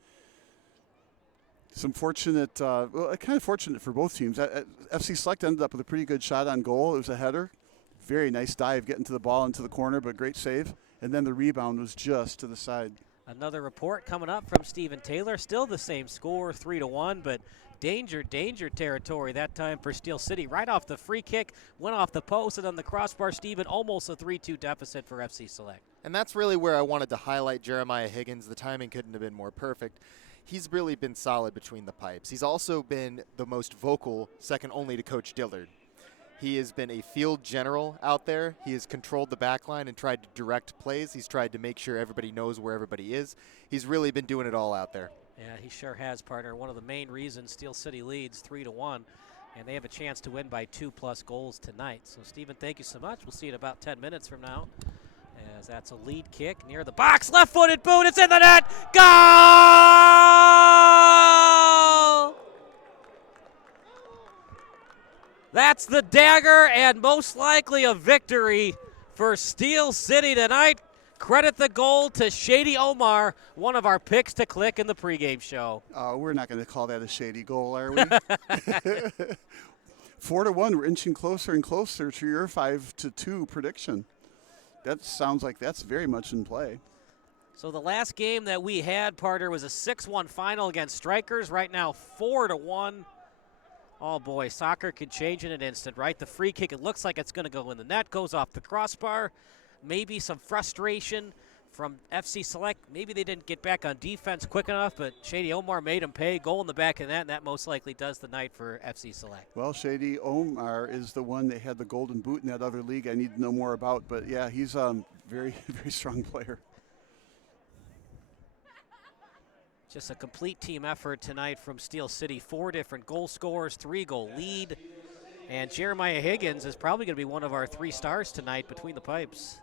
Some fortunate, well, kind of fortunate for both teams. FC Select ended up with a pretty good shot on goal. It was a header. Very nice dive getting to the ball into the corner, but great save. And then the rebound was just to the side. Another report coming up from Stephen Taylor. Still the same score, 3-1, but danger territory that time for Steel City. Right off the free kick, went off the post, and on the crossbar, Stephen, almost a 3-2 deficit for FC Select. And that's really where I wanted to highlight Jeremiah Higgins. The timing couldn't have been more perfect. He's really been solid between the pipes. He's also been the most vocal, second only to Coach Dillard. He has been a field general out there. He has controlled the back line and tried to direct plays. He's tried to make sure everybody knows where everybody is. He's really been doing it all out there. Yeah, he sure has, partner. One of the main reasons Steel City leads 3-1, and they have a chance to win by 2+ goals tonight. So, Stephen, thank you so much. We'll see you in about 10 minutes from now, as that's a lead kick near the box. Left-footed boot. It's in the net. Goal! That's the dagger, and most likely a victory for Steel City tonight. Credit the goal to Shady Omar, one of our picks to click in the pregame show. We're not going to call that a shady goal, are we? 4-1, we're inching closer and closer to your 5-2 prediction. That sounds like that's very much in play. So the last game that we had, partner, was a 6-1 final against Strikers. Right now, 4-1. Oh, boy, soccer can change in an instant, right? The free kick, it looks like it's going to go in the net, goes off the crossbar. Maybe some frustration from FC Select. Maybe they didn't get back on defense quick enough, but Shady Omar made him pay. Goal in the back of that, and that most likely does the night for FC Select. Well, Shady Omar is the one that had the golden boot in that other league I need to know more about. But, yeah, he's a very, very strong player. Just a complete team effort tonight from Steel City. 4 different goal scorers, 3-goal lead. And Jeremiah Higgins is probably going to be one of our 3 stars tonight between the pipes.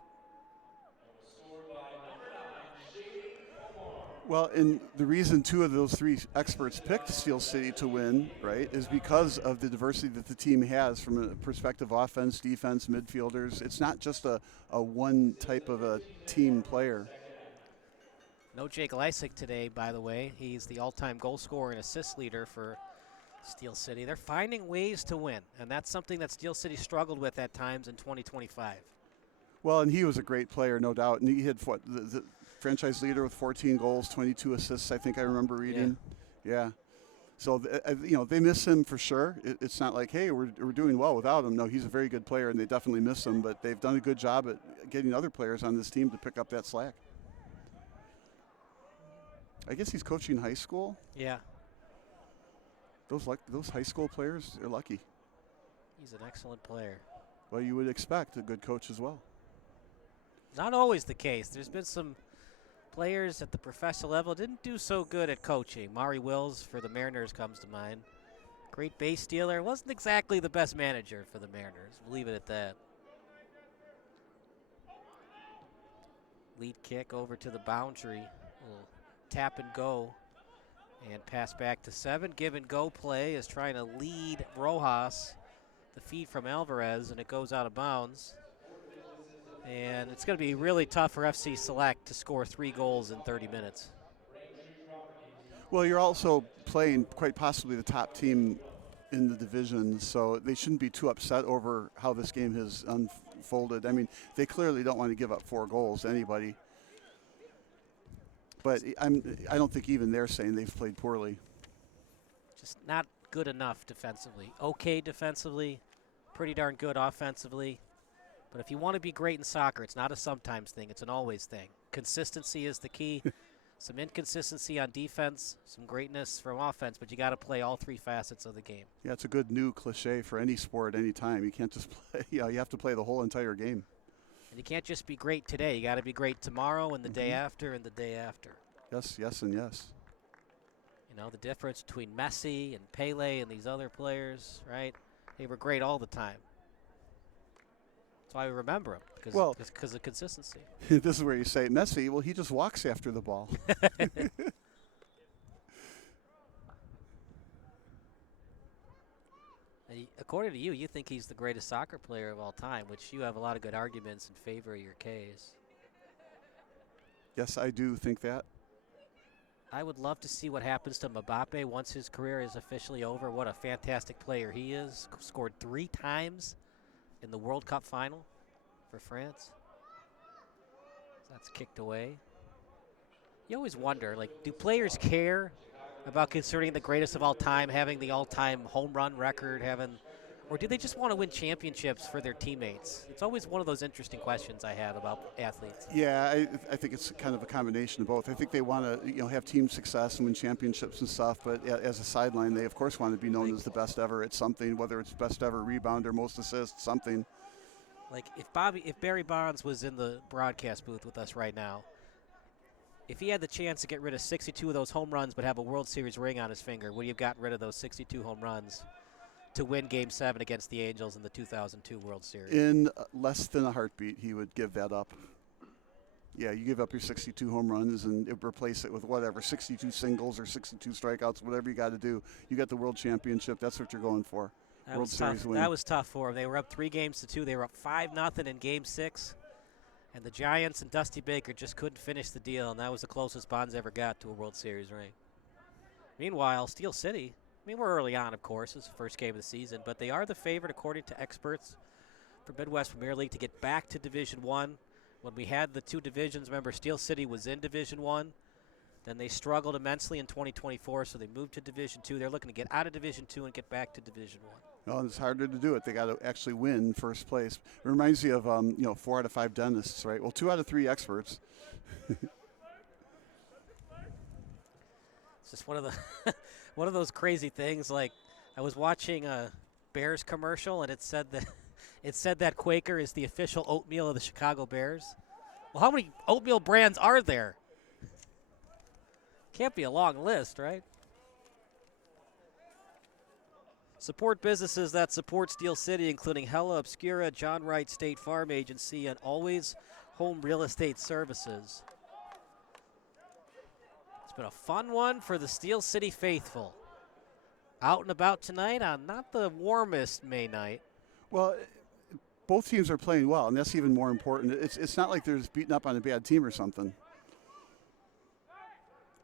Well, and the reason 2 of those 3 experts picked Steel City to win, right, is because of the diversity that the team has from a perspective offense, defense, midfielders. It's not just a one type of a team player. No Jake Lysick today, by the way. He's the all-time goal scorer and assist leader for Steel City. They're finding ways to win, and that's something that Steel City struggled with at times in 2025. Well, and he was a great player, no doubt. And he had the franchise leader with 14 goals, 22 assists, I think I remember reading. Yeah. So, they miss him for sure. It's not like, hey, we're doing well without him. No, he's a very good player, and they definitely miss him. But they've done a good job at getting other players on this team to pick up that slack. I guess he's coaching high school. Yeah. Those high school players, they're lucky. He's an excellent player. Well, you would expect a good coach as well. Not always the case. There's been some players at the professional level didn't do so good at coaching. Maury Wills for the Mariners comes to mind. Great base stealer. Wasn't exactly the best manager for the Mariners. We'll leave it at that. Lead kick over to the boundary. Tap and go And pass back to 7. Give and go play is trying to lead Rojas. The feed from Alvarez, and it goes out of bounds. And it's going to be really tough for FC Select to score 3 goals in 30 minutes. Well, you're also playing quite possibly the top team in the division, so they shouldn't be too upset over how this game has unfolded. I mean, they clearly don't want to give up 4 goals to anybody. But I don't think even they're saying they've played poorly. Just not good enough defensively. Okay defensively, pretty darn good offensively. But if you want to be great in soccer, it's not a sometimes thing, it's an always thing. Consistency is the key. Some inconsistency on defense, some greatness from offense, but you got to play all 3 facets of the game. Yeah, it's a good new cliche for any sport, any time. You can't just play, you have to play the whole entire game. And you can't just be great today. You got to be great tomorrow and the day after and the day after. Yes, yes, and yes. You know, the difference between Messi and Pele and these other players, right? They were great all the time. That's why we remember them, because of consistency. This is where you say, Messi, well, he just walks after the ball. According to you, you think he's the greatest soccer player of all time, which you have a lot of good arguments in favor of your case. Yes, I do think that. I would love to see what happens to Mbappe once his career is officially over. What a fantastic player he is. Scored 3 times in the World Cup final for France. That's kicked away. You always wonder, like, do players care about considering the greatest of all time, having the all-time home run record, or do they just want to win championships for their teammates? It's always one of those interesting questions I have about athletes. Yeah, I think it's kind of a combination of both. I think they want to, have team success and win championships and stuff, but as a sideline, they of course want to be known as the best ever at something, whether it's best ever rebounder, most assists, something. Like if Barry Bonds was in the broadcast booth with us right now, if he had the chance to get rid of 62 of those home runs but have a World Series ring on his finger, would he have gotten rid of those 62 home runs to win Game 7 against the Angels in the 2002 World Series? In less than a heartbeat, he would give that up. Yeah, you give up your 62 home runs and replace it with whatever, 62 singles or 62 strikeouts, whatever you got to do. You got the World Championship. That's what you're going for. World Series win. That was tough for them. They were up 3-2. They were up 5-0 in Game 6. And the Giants and Dusty Baker just couldn't finish the deal, and that was the closest Bonds ever got to a World Series ring. Meanwhile, Steel City, we're early on, of course. It's the first game of the season, but they are the favorite, according to experts, for Midwest Premier League to get back to Division I. When we had the 2 divisions, remember, Steel City was in Division I. Then they struggled immensely in 2024, so they moved to Division II. They're looking to get out of Division II and get back to Division I. Well, it's harder to do it. They got to actually win first place. It reminds me of 4 out of 5 dentists, right? Well, 2 out of 3 experts. It's just one of the one of those crazy things. Like, I was watching a Bears commercial, and it said that Quaker is the official oatmeal of the Chicago Bears. Well, how many oatmeal brands are there? Can't be a long list, right? Support businesses that support Steel City, including Hella Obscura, John Wright State Farm Agency, and Always Home Real Estate Services. It's been a fun one for the Steel City faithful. Out and about tonight on not the warmest May night. Well, both teams are playing well, and that's even more important. It's not like they're just beating up on a bad team or something.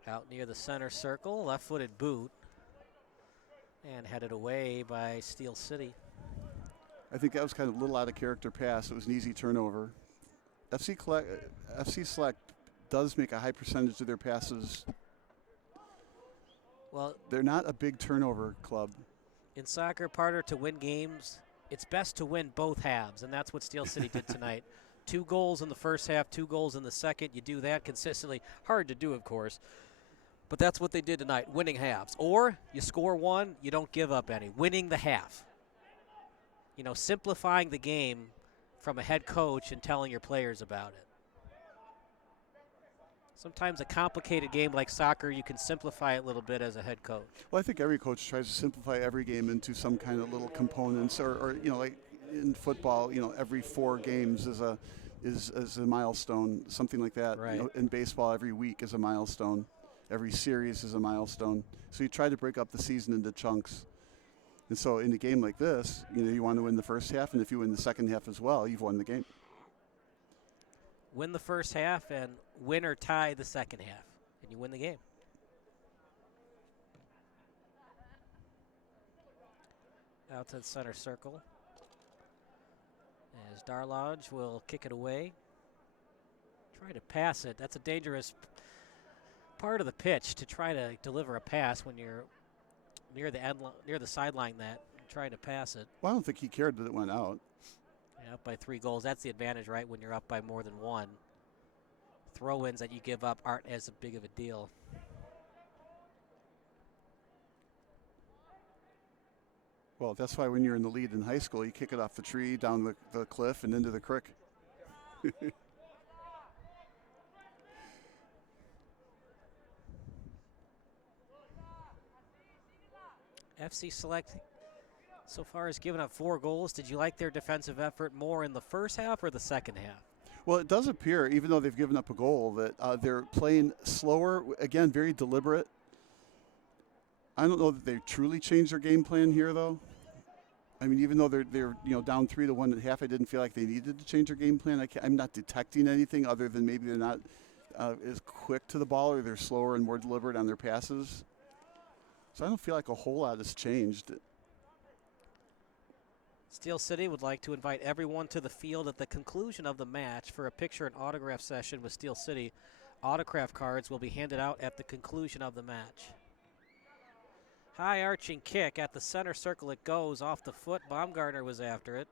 Out near the center circle, left-footed boot. And headed away by Steel City. I think that was kind of a little out of character pass. It was an easy turnover. FC Select does make a high percentage of their passes. Well, they're not a big turnover club. In soccer, Parter, to win games, it's best to win both halves, and that's what Steel City did tonight. 2 goals in the first half, 2 goals in the second. You do that consistently. Hard to do, of course. But that's what they did tonight, winning halves. Or you score 1, you don't give up any. Winning the half. Simplifying the game from a head coach and telling your players about it. Sometimes a complicated game like soccer, you can simplify it a little bit as a head coach. Well, I think every coach tries to simplify every game into some kind of little components, or like in football, every 4 games is a milestone, something like that. Right. In baseball, every week is a milestone. Every series is a milestone. So you try to break up the season into chunks. And so in a game like this, you want to win the first half, and if you win the second half as well, you've won the game. Win the first half and win or tie the second half, and you win the game. Out to the center circle. As Darlodge will kick it away. Try to pass it. That's a dangerous part of the pitch, to try to deliver a pass when you're near the end, near the sideline. That trying to pass it. Well, I don't think he cared that it went out. Yeah, up by 3 goals. That's the advantage, right? When you're up by more than 1, throw-ins that you give up aren't as big of a deal. Well, that's why when you're in the lead in high school, you kick it off the tree, down the cliff, and into the creek. FC Select so far has given up 4 goals. Did you like their defensive effort more in the first half or the second half? Well, it does appear, even though they've given up a goal, that they're playing slower. Again, very deliberate. I don't know that they've truly changed their game plan here, though. I mean, even though they're down 3-1 at half, I didn't feel like they needed to change their game plan. I'm not detecting anything other than maybe they're not as quick to the ball, or they're slower and more deliberate on their passes. So I don't feel like a whole lot has changed. Steel City would like to invite everyone to the field at the conclusion of the match for a picture and autograph session with Steel City. Autograph cards will be handed out at the conclusion of the match. High arching kick at the center circle. It goes off the foot. Baumgartner was after it.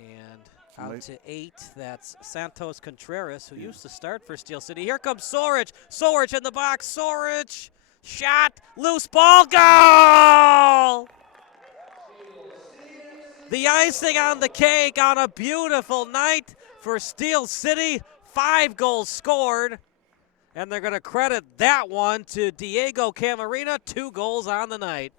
And out to 8. That's Santos Contreras, who used to start for Steel City. Here comes Sorich. Sorich in the box. Sorich. Shot. Loose ball. Goal! The icing on the cake on a beautiful night for Steel City. 5 goals scored. And they're going to credit that one to Diego Camarena. 2 goals on the night.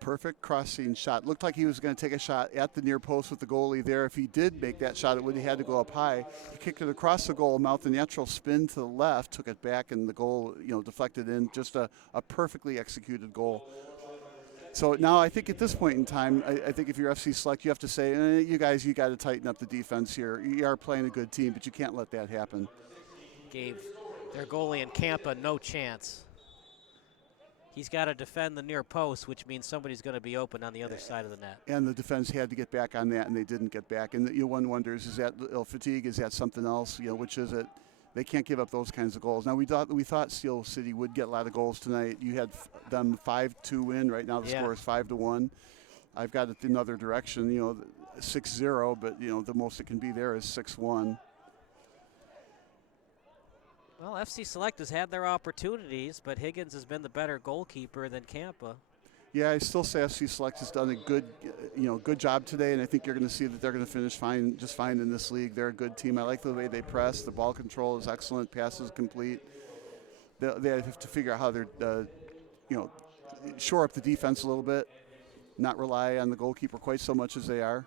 Perfect crossing shot. Looked like he was going to take a shot at the near post with the goalie there. If he did make that shot, it would have had to go up high. He kicked it across the goal mouth, the natural spin to the left, took it back, and the goal, deflected in. Just a perfectly executed goal. So now I think at this point in time, I think if you're FC Select, you have to say, you guys, you got to tighten up the defense here. You are playing a good team, but you can't let that happen. Gave their goalie in Campa no chance. He's got to defend the near post, which means somebody's going to be open on the other side of the net. And the defense had to get back on that, and they didn't get back. And one wonders, is that fatigue? Is that something else? Which is it? They can't give up those kinds of goals. Now we thought Steel City would get a lot of goals tonight. You had them 5-2 win. Right now the score is 5-1. I've got it the other direction. 6-0, but the most it can be there is 6-1. Well, FC Select has had their opportunities, but Higgins has been the better goalkeeper than Campa. Yeah, I still say FC Select has done a good job today, and I think you're going to see that they're going to finish just fine in this league. They're a good team. I like the way they press. The ball control is excellent. Passes complete. They have to figure out how they're, shore up the defense a little bit, not rely on the goalkeeper quite so much as they are.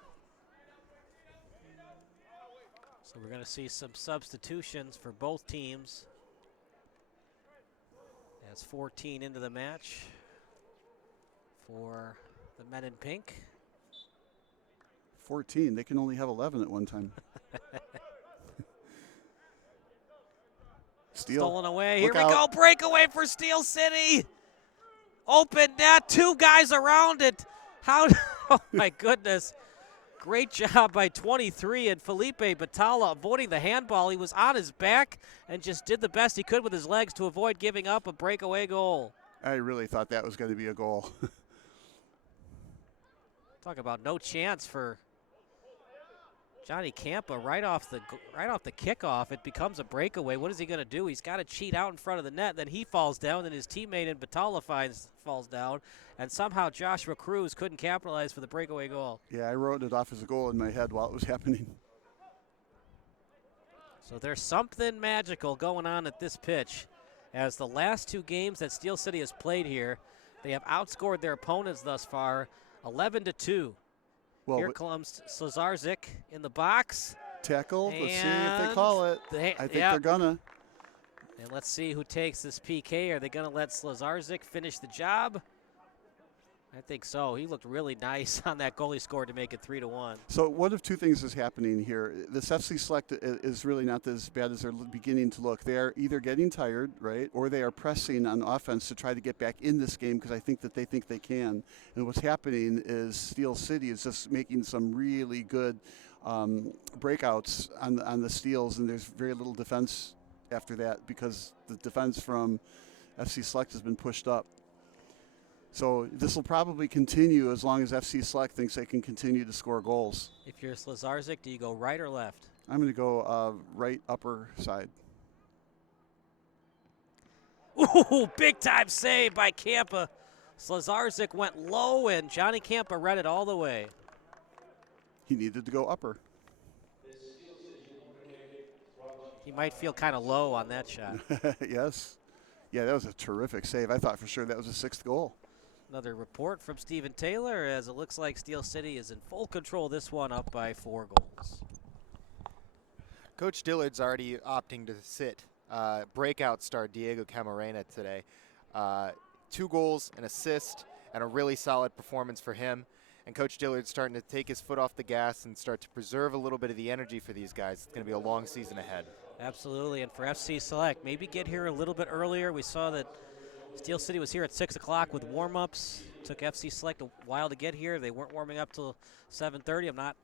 So we're going to see some substitutions for both teams. As 14 into the match for the men in pink. 14. They can only have 11 at one time. Steele. Stolen away. Here we go. Breakaway for Steel City. Open net. 2 guys around it. Oh, my goodness. Great job by 23 and Felipe Batalla avoiding the handball. He was on his back and just did the best he could with his legs to avoid giving up a breakaway goal. I really thought that was going to be a goal. Talk about no chance for Johnny Campa right off the kickoff. It becomes a breakaway. What is he going to do? He's got to cheat out in front of the net. Then he falls down. Then his teammate in Batalla falls down. And somehow Joshua Cruz couldn't capitalize for the breakaway goal. Yeah, I wrote it off as a goal in my head while it was happening. So there's something magical going on at this pitch. As the last 2 games that Steel City has played here, they have outscored their opponents thus far 11-2. Well, here comes Slazarczyk in the box. Tackle. Let's see if they call it. I think they're gonna. And let's see who takes this PK. Are they going to let Slazarczyk finish the job? I think so. He looked really nice on that goal he scored to make it 3-1. So one of two things is happening here. This FC Select is really not as bad as they're beginning to look. They are either getting tired, right, or they are pressing on offense to try to get back in this game because I think that they think they can. And what's happening is Steel City is just making some really good breakouts on the steals, and there's very little defense after that because the defense from FC Select has been pushed up. So this will probably continue as long as FC Select thinks they can continue to score goals. If you're Slazarczyk, do you go right or left? I'm going to go right upper side. Ooh, big time save by Campa. Slazarczyk went low, and Johnny Campa read it all the way. He needed to go upper. He might feel kind of low on that shot. Yes. Yeah, that was a terrific save. I thought for sure that was a 6th goal. Another report from Stephen Taylor as it looks like Steel City is in full control this one, up by 4 goals. Coach Dillard's already opting to sit breakout star Diego Camarena today. 2 goals, an assist, and a really solid performance for him. And Coach Dillard's starting to take his foot off the gas and start to preserve a little bit of the energy for these guys. It's going to be a long season ahead. Absolutely, and for FC Select, maybe get here a little bit earlier. We saw that Steel City was here at 6 o'clock with warm-ups. Took FC Select a while to get here. They weren't warming up till 7:30. I'm not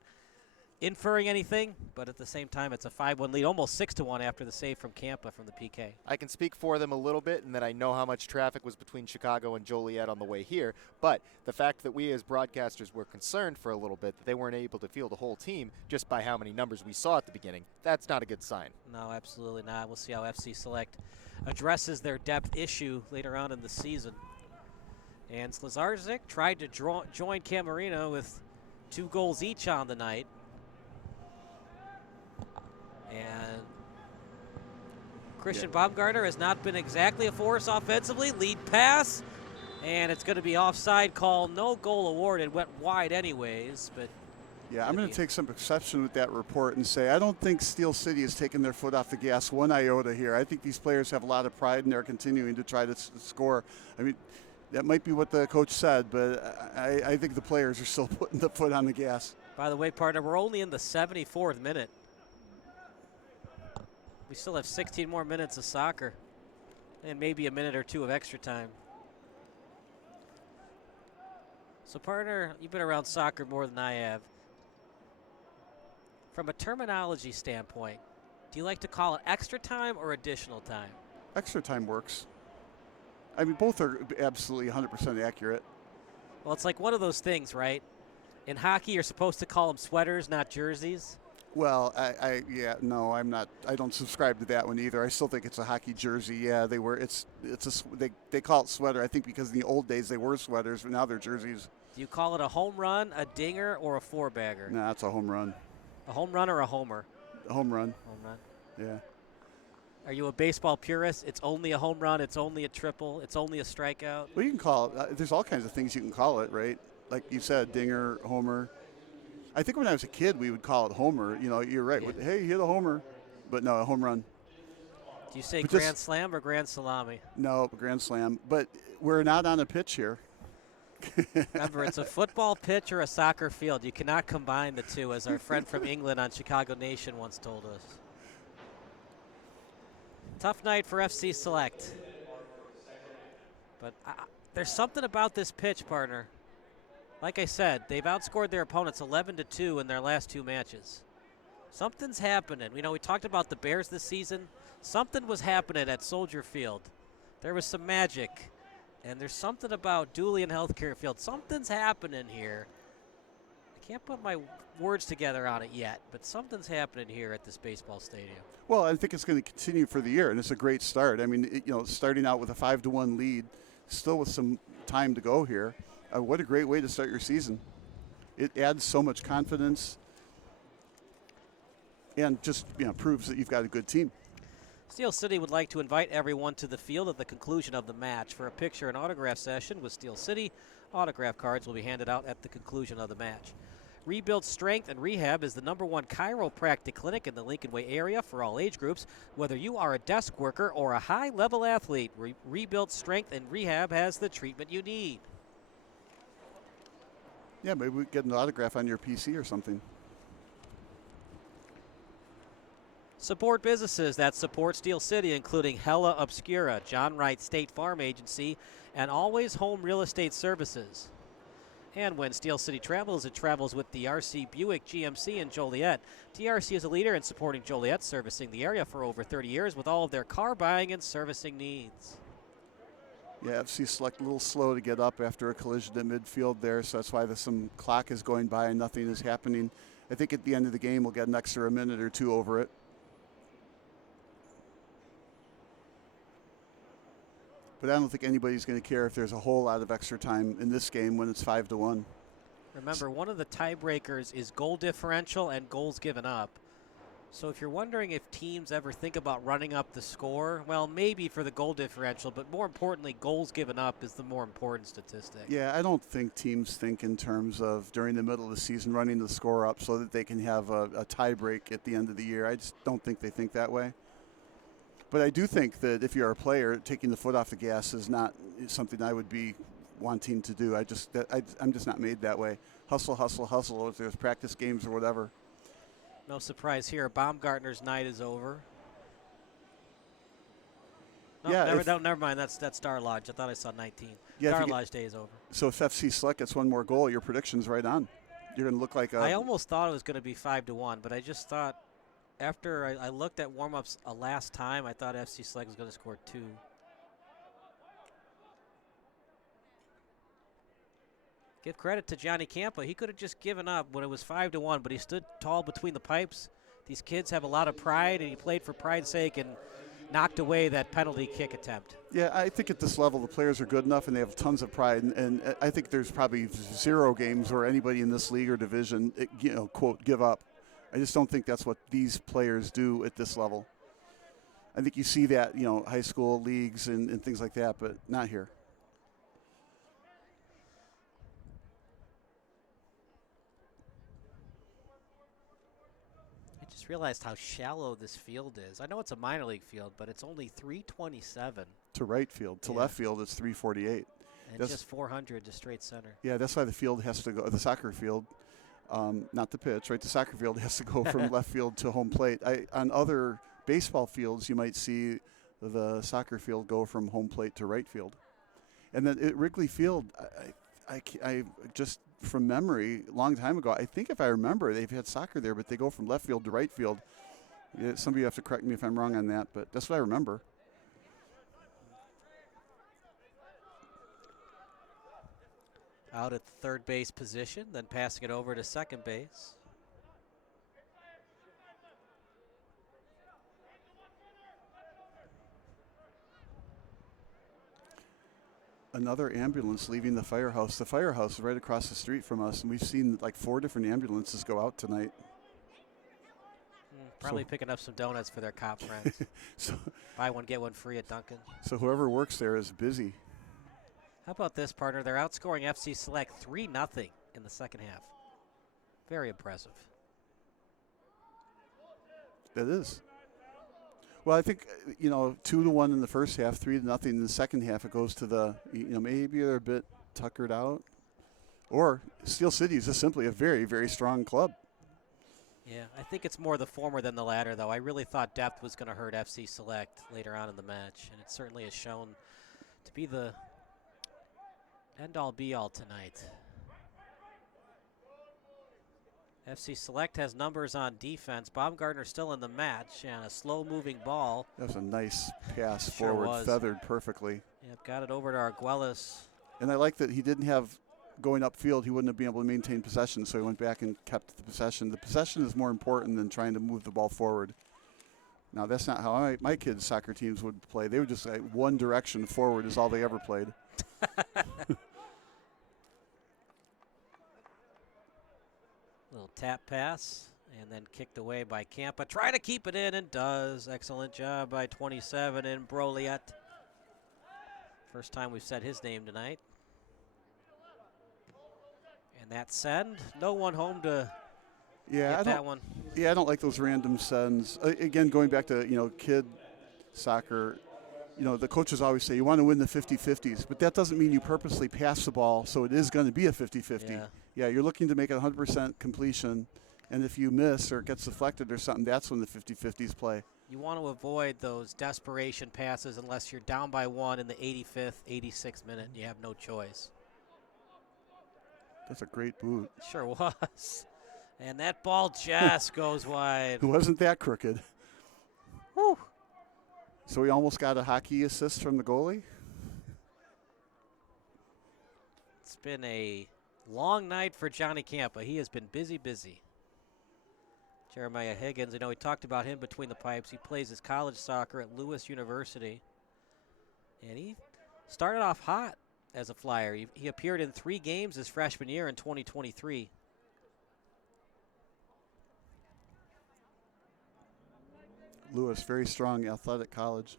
inferring anything, but at the same time, it's a 5-1 lead, almost 6-1 after the save from Campa from the PK. I can speak for them a little bit in that I know how much traffic was between Chicago and Joliet on the way here, but the fact that we as broadcasters were concerned for a little bit that they weren't able to field the whole team just by how many numbers we saw at the beginning, that's not a good sign. No, absolutely not. We'll see how FC Select addresses their depth issue later on in the season. And Slazarczyk tried to join Camarena with 2 goals each on the night. And Christian Baumgartner has not been exactly a force offensively. Lead pass, and it's going to be offside call. No goal awarded. Went wide anyways, but yeah, I'm going to take some exception with that report and say I don't think Steel City has taken their foot off the gas one iota here. I think these players have a lot of pride and they're continuing to try to score. I mean, that might be what the coach said, but I think the players are still putting the foot on the gas. By the way, partner, we're only in the 74th minute. We still have 16 more minutes of soccer and maybe a minute or 2 of extra time. So, partner, you've been around soccer more than I have. From a terminology standpoint, do you like to call it extra time or additional time? Extra time works. I mean, both are absolutely 100% accurate. Well, it's like one of those things, right? In hockey, you're supposed to call them sweaters, not jerseys. Well, no, I'm not. I don't subscribe to that one either. I still think it's a hockey jersey. Yeah, they were. They call it sweater. I think because in the old days they were sweaters, but now they're jerseys. Do you call it a home run, a dinger, or a 4-bagger? No, it's a home run. A home run or a homer? A home run. Home run. Yeah. Are you a baseball purist? It's only a home run. It's only a triple. It's only a strikeout. Well, you can call it. There's all kinds of things you can call it, right? Like you said, dinger, homer. I think when I was a kid, we would call it homer. You know, you're right. Yeah. Hey, you hit a homer. But no, a home run. Do you say grand slam or grand salami? No, grand slam. But we're not on a pitch here. Remember, it's a football pitch or a soccer field. You cannot combine the two, as our friend from England on Chicago Nation once told us. Tough night for FC Select. But there's something about this pitch, partner. Like I said, they've outscored their opponents 11-2 in their last 2 matches. Something's happening. You know, we talked about the Bears this season. Something was happening at Soldier Field. There was some magic. And there's something about Dooley and Healthcare Field. Something's happening here. I can't put my words together on it yet, but something's happening here at this baseball stadium. Well, I think it's going to continue for the year, and it's a great start. I mean, starting out with a 5-1 lead, still with some time to go here. What a great way to start your season. It adds so much confidence and just proves that you've got a good team. Steel City would like to invite everyone to the field at the conclusion of the match for a picture and autograph session with Steel City. Autograph cards will be handed out at the conclusion of the match. Rebuild Strength and Rehab is the #1 chiropractic clinic in the Lincoln Way area for all age groups. Whether you are a desk worker or a high-level athlete, Rebuild Strength and Rehab has the treatment you need. Yeah, maybe we get an autograph on your PC or something. Support businesses that support Steel City, including Hella Obscura, John Wright State Farm Agency, and Always Home Real Estate Services. And when Steel City travels, it travels with DRC Buick GMC in Joliet. DRC is a leader in supporting Joliet, servicing the area for over 30 years with all of their car buying and servicing needs. Yeah, FC Select a little slow to get up after a collision at midfield there, so that's why some clock is going by and nothing is happening. I think at the end of the game we'll get an extra minute or two over it. But I don't think anybody's going to care if there's a whole lot of extra time in this game when it's 5-1. Remember, one of the tiebreakers is goal differential and goals given up. So if you're wondering if teams ever think about running up the score, well, maybe for the goal differential, but more importantly, goals given up is the more important statistic. Yeah, I don't think teams think in terms of during the middle of the season running the score up so that they can have a tie break at the end of the year. I just don't think they think that way. But I do think that if you're a player, taking the foot off the gas is not something I would be wanting to do. I'm just not made that way. Hustle, hustle, hustle. If there's practice games or whatever. No surprise here. Baumgartner's night is over. No, yeah, never mind. That's Star Lodge. I thought I saw 19. Yeah, Star Lodge day is over. So if FC Select gets one more goal, your prediction's right on. You're going to look like a... I almost thought it was going to be 5-1, but I just thought... After I looked at warm-ups last time, I thought FC Select was going to score 2. Give credit to Johnny Campa. He could have just given up when it was 5-1, but he stood tall between the pipes. These kids have a lot of pride, and he played for pride's sake and knocked away that penalty kick attempt. Yeah, I think at this level the players are good enough and they have tons of pride. And I think there's probably 0 games where anybody in this league or division, quote, give up. I just don't think that's what these players do at this level. I think you see that, high school leagues and things like that, but not here. I just realized how shallow this field is. I know it's a minor league field, but it's only 327. To right field. To left field, it's 348. And that's just 400 to straight center. Yeah, that's why the field has to go, the soccer field, not the pitch, right? The soccer field has to go from left field to home plate. On other baseball fields, you might see the soccer field go from home plate to right field. And then at Wrigley Field, I just from memory, a long time ago, I think if I remember, they've had soccer there, but they go from left field to right field. Yeah, some of you have to correct me if I'm wrong on that, but that's what I remember. Out at the third base position, then passing it over to second base. Another ambulance leaving the firehouse. The firehouse is right across the street from us, and we've seen like 4 different ambulances go out tonight. Probably picking up some donuts for their cop friends. Buy one, get one free at Dunkin'. So whoever works there is busy. How about this, partner? They're outscoring FC Select 3-0 in the second half. Very impressive. It is. Well, I think, 2-1 in the first half, 3-0 in the second half. It goes to the, maybe they're a bit tuckered out. Or Steel City is just simply a very, very strong club. Yeah, I think it's more the former than the latter, though. I really thought depth was going to hurt FC Select later on in the match, and it certainly has shown to be the end-all, be-all tonight. FC Select has numbers on defense. Baumgartner still in the match, and a slow-moving ball. That was a nice pass forward, feathered perfectly. Yep, got it over to Arguelles. And I like that he didn't have, going upfield, he wouldn't have been able to maintain possession, so he went back and kept the possession. The possession is more important than trying to move the ball forward. Now, that's not how my kids' soccer teams would play. They would just one direction forward is all they ever played. Little tap pass, and then kicked away by Campa. Try to keep it in, and does. Excellent job by 27 in Broliet. First time we've said his name tonight. And that send, no one home to Yeah, get that one. Yeah, I don't like those random sends. Again, going back to, kid soccer, the coaches always say you want to win the 50-50s, but that doesn't mean you purposely pass the ball, so it is going to be a 50-50. Yeah, you're looking to make it 100% completion, and if you miss or it gets deflected or something, that's when the 50-50s play. You want to avoid those desperation passes unless you're down by 1 in the 85th, 86th minute, and you have no choice. That's a great boot. Sure was. And that ball just goes wide. It wasn't that crooked. Whew. So we almost got a hockey assist from the goalie? It's been a long night for Johnny Campa. He has been busy. Jeremiah Higgins, we talked about him between the pipes. He plays his college soccer at Lewis University. And he started off hot as a Flyer. He appeared in 3 games his freshman year in 2023. Lewis, very strong athletic college.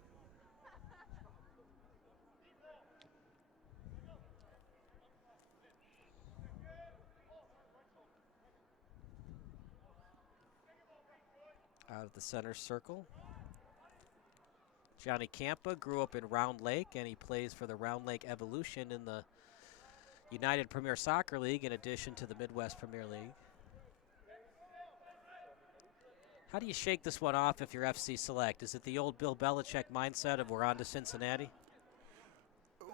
Out of the center circle. Johnny Campa grew up in Round Lake, and he plays for the Round Lake Evolution in the United Premier Soccer League in addition to the Midwest Premier League. How do you shake this one off if you're FC Select? Is it the old Bill Belichick mindset of we're on to Cincinnati?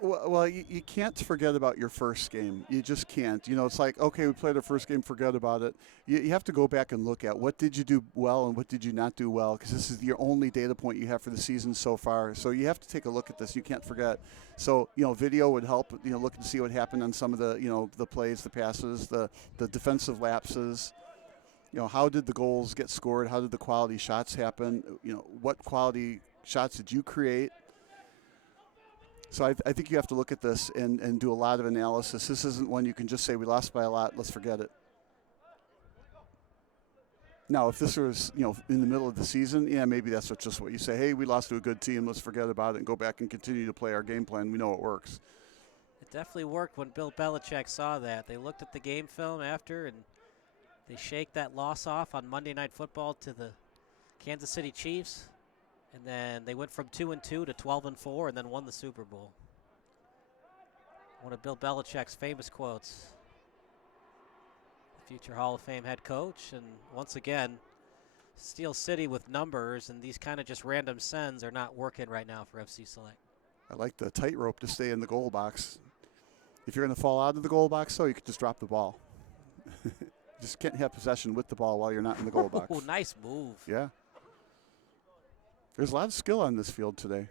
Well, you can't forget about your first game. You just can't. It's like, okay, we played our first game, forget about it. You have to go back and look at what did you do well and what did you not do well, because this is your only data point you have for the season so far. So you have to take a look at this. You can't forget. So, video would help, look and see what happened on some of the, the plays, the passes, the defensive lapses. How did the goals get scored? How did the quality shots happen? What quality shots did you create? So I think you have to look at this and do a lot of analysis. This isn't one you can just say we lost by a lot, let's forget it. Now, if this was, in the middle of the season, yeah, maybe that's just what you say. Hey, we lost to a good team, let's forget about it and go back and continue to play our game plan. We know it works. It definitely worked when Bill Belichick saw that. They looked at the game film after, and they shake that loss off on Monday Night Football to the Kansas City Chiefs. And then they went from 2-2 to 12-4 and then won the Super Bowl. One of Bill Belichick's famous quotes. Future Hall of Fame head coach. And once again, Steel City with numbers and these kind of just random sends are not working right now for FC Select. I like the tightrope to stay in the goal box. If you're going to fall out of the goal box, though, you could just drop the ball. Just can't have possession with the ball while you're not in the goal box. Oh, nice move. Yeah. There's a lot of skill on this field today.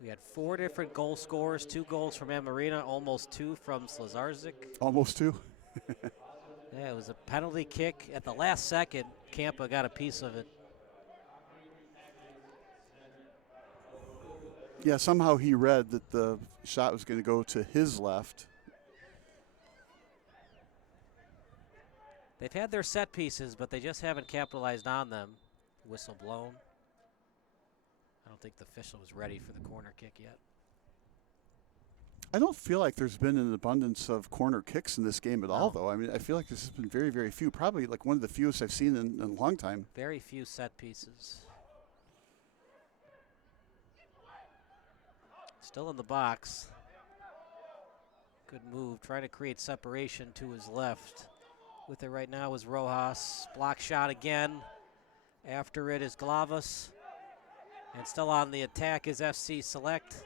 We had 4 different goal scorers, 2 goals from Amarina, almost 2 from Slazarczyk. Almost 2? Yeah, it was a penalty kick. At the last second, Campa got a piece of it. Yeah, somehow he read that the shot was going to go to his left. They've had their set pieces, but they just haven't capitalized on them. Whistle blown. I don't think the official was ready for the corner kick yet. I don't feel like there's been an abundance of corner kicks in this game at all, though. I mean, I feel like there's been very, very few. Probably like one of the fewest I've seen in a long time. Very few set pieces. Still in the box. Good move. Trying to create separation to his left. With it right now is Rojas. Block shot again. After it is Glavas. And still on the attack is FC Select.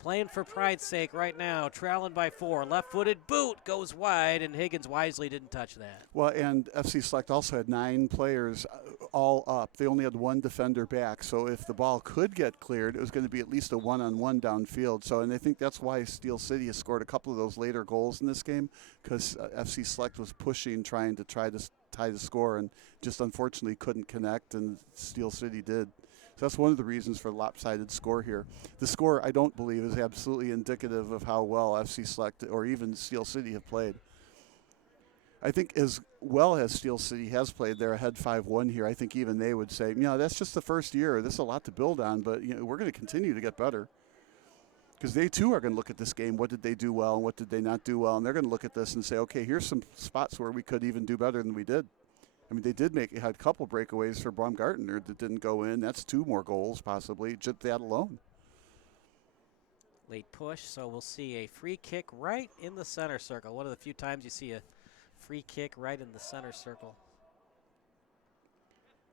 Playing for pride's sake right now. Trailing by 4. Left-footed boot goes wide, and Higgins wisely didn't touch that. Well, and FC Select also had 9 players all up. They only had 1 defender back. So if the ball could get cleared, it was going to be at least a one-on-one downfield. So, and I think that's why Steel City has scored a couple of those later goals in this game, because FC Select was pushing, trying to tie the score, and just unfortunately couldn't connect, and Steel City did. So that's one of the reasons for the lopsided score here. The score, I don't believe, is absolutely indicative of how well FC Select or even Steel City have played. I think as well as Steel City has played, they're ahead 5-1 here. I think even they would say, that's just the first year. There's a lot to build on, but we're going to continue to get better. Because they too are going to look at this game. What did they do well and what did they not do well? And they're going to look at this and say, okay, here's some spots where we could even do better than we did. I mean, they had a couple breakaways for Baumgartner that didn't go in. That's 2 more goals possibly, just that alone. Late push, so we'll see a free kick right in the center circle. One of the few times you see a free kick right in the center circle.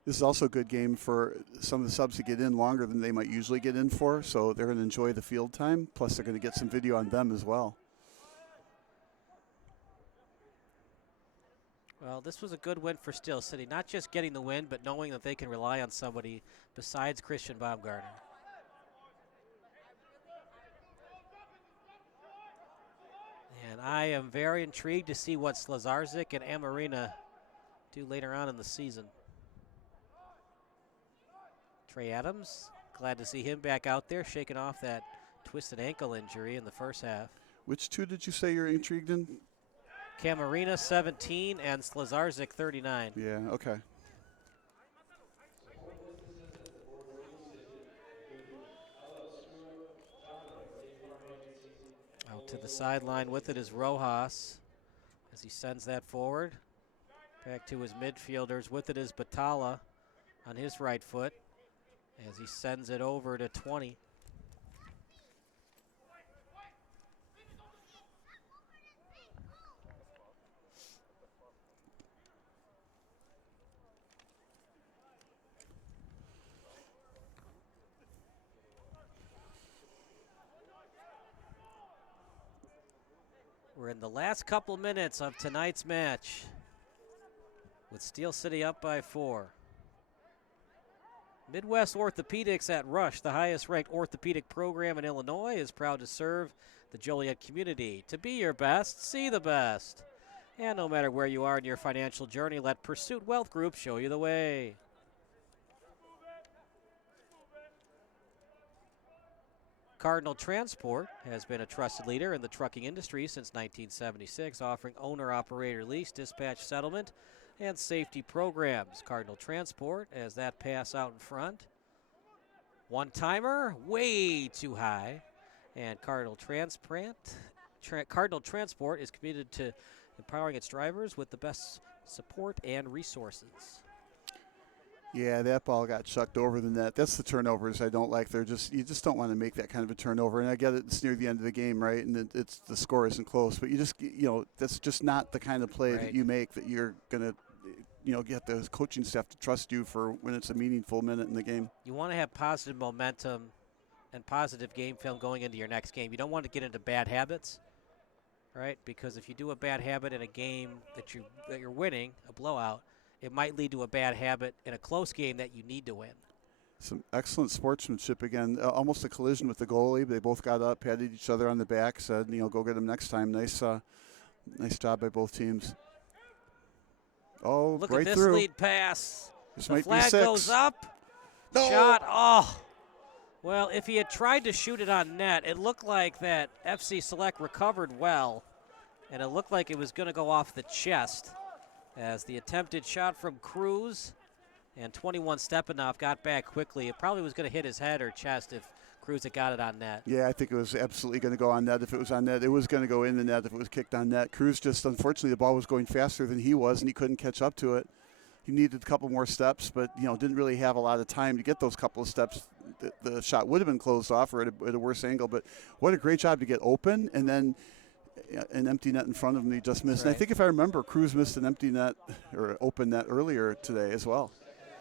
This is also a good game for some of the subs to get in longer than they might usually get in for, so they're going to enjoy the field time. Plus, they're going to get some video on them as well. Well, this was a good win for Steel City. Not just getting the win, but knowing that they can rely on somebody besides Christian Baumgartner. And I am very intrigued to see what Slazarczyk and Amarina do later on in the season. Trey Adams, glad to see him back out there, shaking off that twisted ankle injury in the first half. Which 2 did you say you're intrigued in? Camarina, 17, and Slazarczyk, 39. Yeah, okay. Out to the sideline with it is Rojas as he sends that forward. Back to his midfielders. With it is Batala on his right foot as he sends it over to 20. We're in the last couple minutes of tonight's match with Steel City up by 4. Midwest Orthopedics at Rush, the highest ranked orthopedic program in Illinois, is proud to serve the Joliet community. To be your best, see the best. And no matter where you are in your financial journey, let Pursuit Wealth Group show you the way. Cardinal Transport has been a trusted leader in the trucking industry since 1976, offering owner-operator lease, dispatch settlement, and safety programs. Cardinal Transport, as that pass out in front. One-timer, way too high. And Cardinal Transport is committed to empowering its drivers with the best support and resources. Yeah, that ball got chucked over the net. That's the turnovers I don't like. You just don't want to make that kind of a turnover. And I get it, it's near the end of the game, right? And it's the score isn't close, but that's just not the kind of play that you make that you're gonna, get the coaching staff to trust you for when it's a meaningful minute in the game. You want to have positive momentum and positive game film going into your next game. You don't want to get into bad habits, right? Because if you do a bad habit in a game that you're winning, a blowout, it might lead to a bad habit in a close game that you need to win. Some excellent sportsmanship again. Almost a collision with the goalie. They both got up, patted each other on the back, said, go get him next time. Nice job by both teams. Oh, look right at this through. Lead pass. This the might flag be 6. goes up. No. Shot. Oh. Well, if he had tried to shoot it on net, it looked like that FC Select recovered well, and it looked like it was going to go off the chest. As the attempted shot from Cruz and 21 Stepanov got back quickly. It probably was going to hit his head or chest if Cruz had got it on net. Yeah, I think it was absolutely going to go on net. If it was on net, it was going to go in the net if it was kicked on net. Cruz just, unfortunately, the ball was going faster than he was, and he couldn't catch up to it. He needed a couple more steps, but, didn't really have a lot of time to get those couple of steps. The shot would have been closed off or at a worse angle, but what a great job to get open, and then an empty net in front of him he just missed. Right. And I think if I remember, Cruz missed an empty net or open net earlier today as well.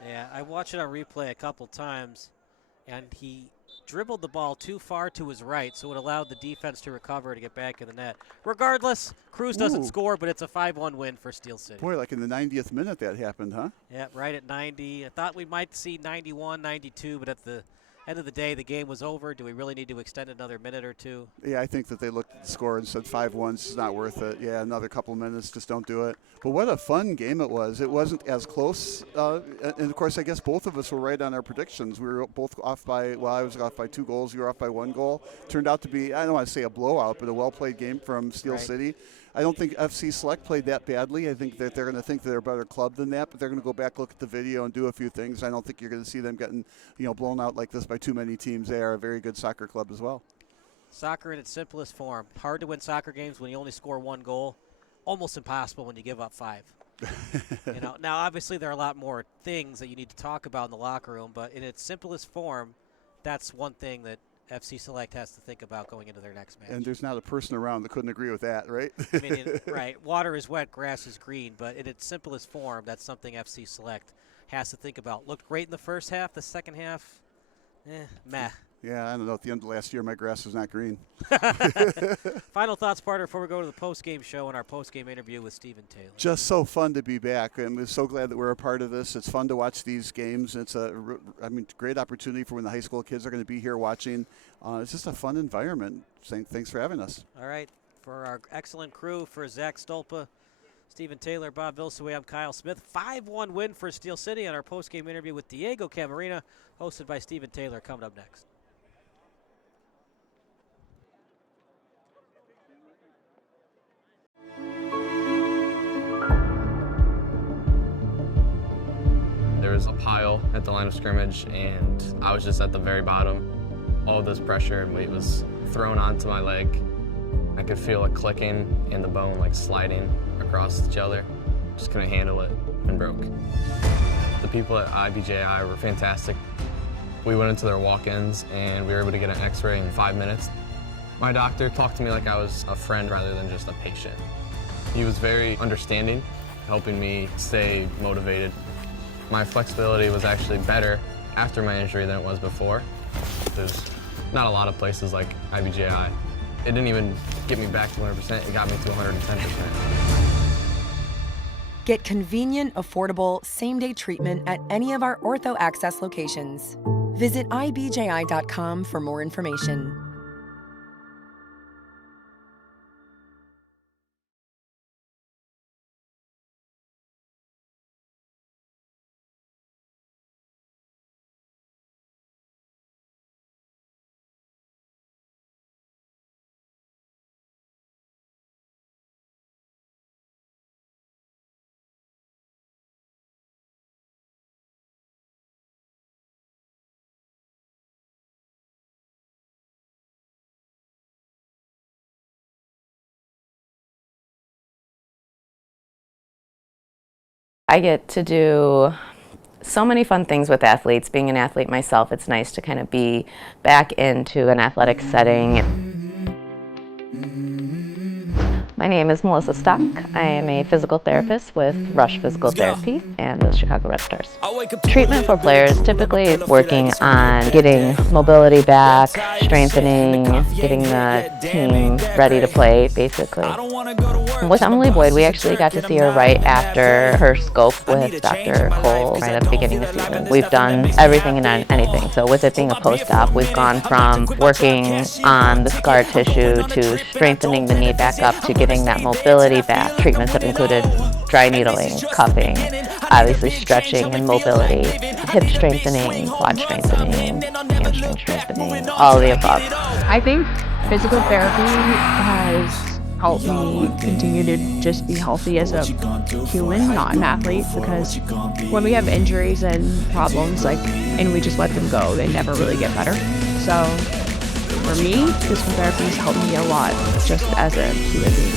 Yeah, I watched it on replay a couple times, and he dribbled the ball too far to his right, so it allowed the defense to recover to get back in the net. Regardless, Cruz doesn't score, but it's a 5-1 win for Steel City. Boy, like in the 90th minute that happened, huh? Yeah, right at 90. I thought we might see 91, 92, but at the end of the day, the game was over. Do we really need to extend another minute or two? Yeah, I think that they looked at the score and said 5-1. It's not worth it. Yeah, another couple minutes, just don't do it. But what a fun game it was. It wasn't as close. And, of course, I guess both of us were right on our predictions. We were both off by, I was off by 2 goals. You were off by 1 goal. Turned out to be, I don't want to say a blowout, but a well-played game from Steel City. I don't think FC Select played that badly. I think that they're going to think they're a better club than that, but they're going to go back, look at the video, and do a few things. I don't think you're going to see them getting, blown out like this by too many teams. They are a very good soccer club as well. Soccer in its simplest form. Hard to win soccer games when you only score 1 goal. Almost impossible when you give up 5. Now obviously there are a lot more things that you need to talk about in the locker room, but in its simplest form, that's one thing that FC Select has to think about going into their next match. And there's not a person around that couldn't agree with that, right? I mean, right. Water is wet, grass is green, but in its simplest form, that's something FC Select has to think about. Looked great in the first half. The second half, meh. Yeah, I don't know. At the end of last year, my grass was not green. Final thoughts, partner, before we go to the post-game show and our post-game interview with Stephen Taylor. Just so fun to be back, and we're so glad that we're a part of this. It's fun to watch these games. It's great opportunity for when the high school kids are going to be here watching. It's just a fun environment. Thanks for having us. All right, for our excellent crew, for Zach Stolpa, Stephen Taylor, Bob Vilsaway, I'm Kyle Smith. 5-1 win for Steel City, on our post-game interview with Diego Camarena, hosted by Stephen Taylor, coming up next. There was a pile at the line of scrimmage, and I was just at the very bottom. All this pressure and weight was thrown onto my leg. I could feel it clicking and the bone like sliding across each other. Just couldn't handle it and broke. The people at IBJI were fantastic. We went into their walk-ins and we were able to get an x-ray in 5 minutes. My doctor talked to me like I was a friend rather than just a patient. He was very understanding, helping me stay motivated. My flexibility was actually better after my injury than it was before. There's not a lot of places like IBJI. It didn't even get me back to 100%, it got me to 110%. Get convenient, affordable, same-day treatment at any of our Ortho Access locations. Visit ibji.com for more information. I get to do so many fun things with athletes. Being an athlete myself, it's nice to kind of be back into an athletic setting. My name is Melissa Stock. I am a physical therapist with Rush Physical Therapy and the Chicago Red Stars. Treatment for players typically is working on getting mobility back, strengthening, getting the team ready to play, basically. With Emily Boyd, we actually got to see her right after her scope with Dr. Cole right at the beginning of the season. We've done everything and anything. So with it being a post-op, we've gone from working on the scar tissue to strengthening the knee back up to getting that mobility back. Treatments have included dry needling, cupping, obviously stretching and mobility, hip strengthening, quad strengthening, hamstring strengthening, all of the above. I think physical therapy has helped me continue to just be healthy as a human, not an athlete, because when we have injuries and problems, and we just let them go, they never really get better. So for me, physical therapy has helped me a lot just as a human being.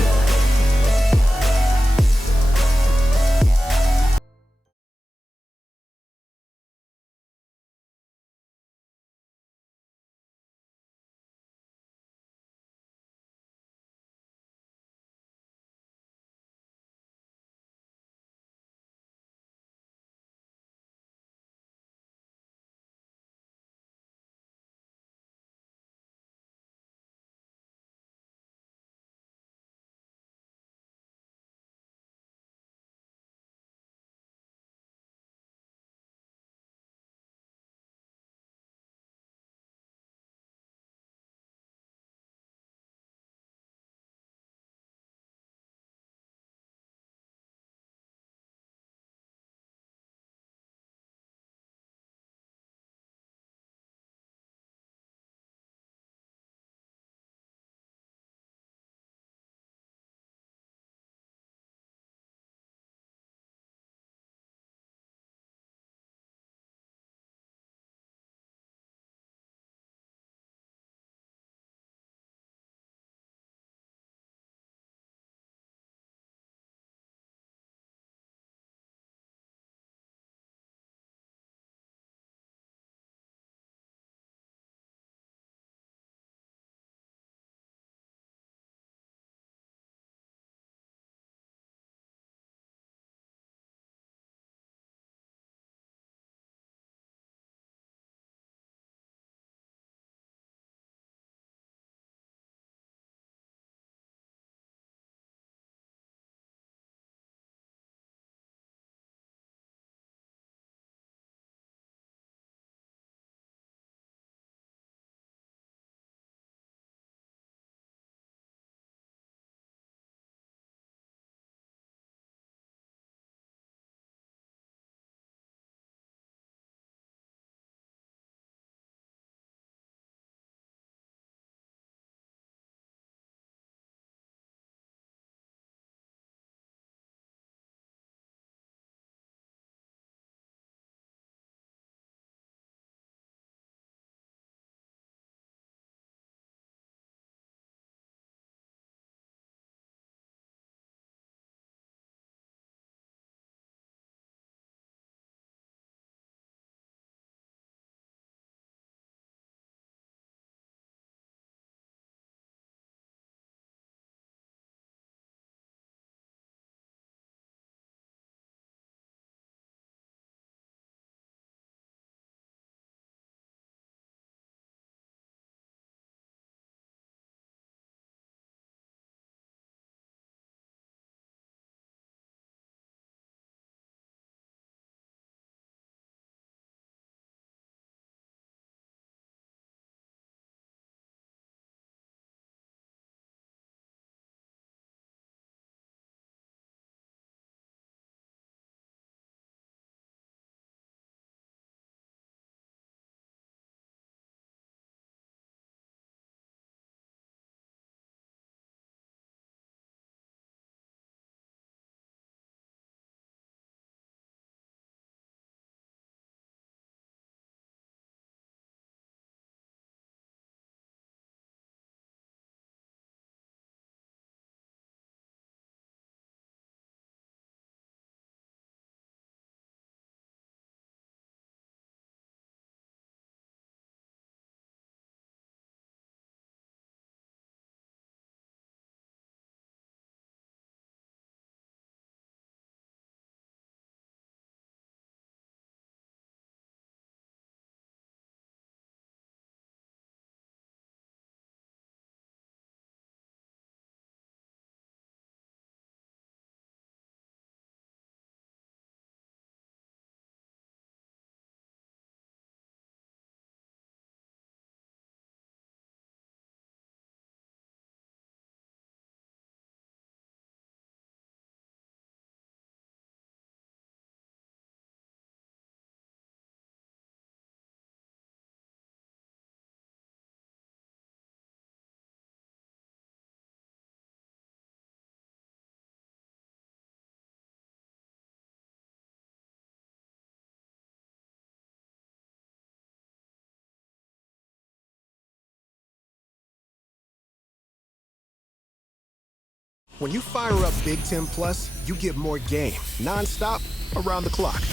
When you fire up Big Ten Plus, you get more game, nonstop, around the clock.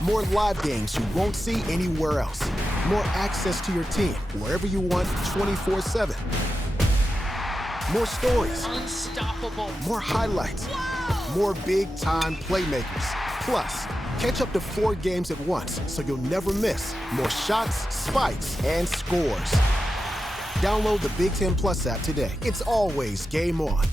More live games you won't see anywhere else. More access to your team wherever you want 24/7. More stories. Unstoppable. More highlights. More big-time playmakers. Plus, catch up to 4 games at once so you'll never miss more shots, spikes, and scores. Download the Big Ten Plus app today. It's always game on.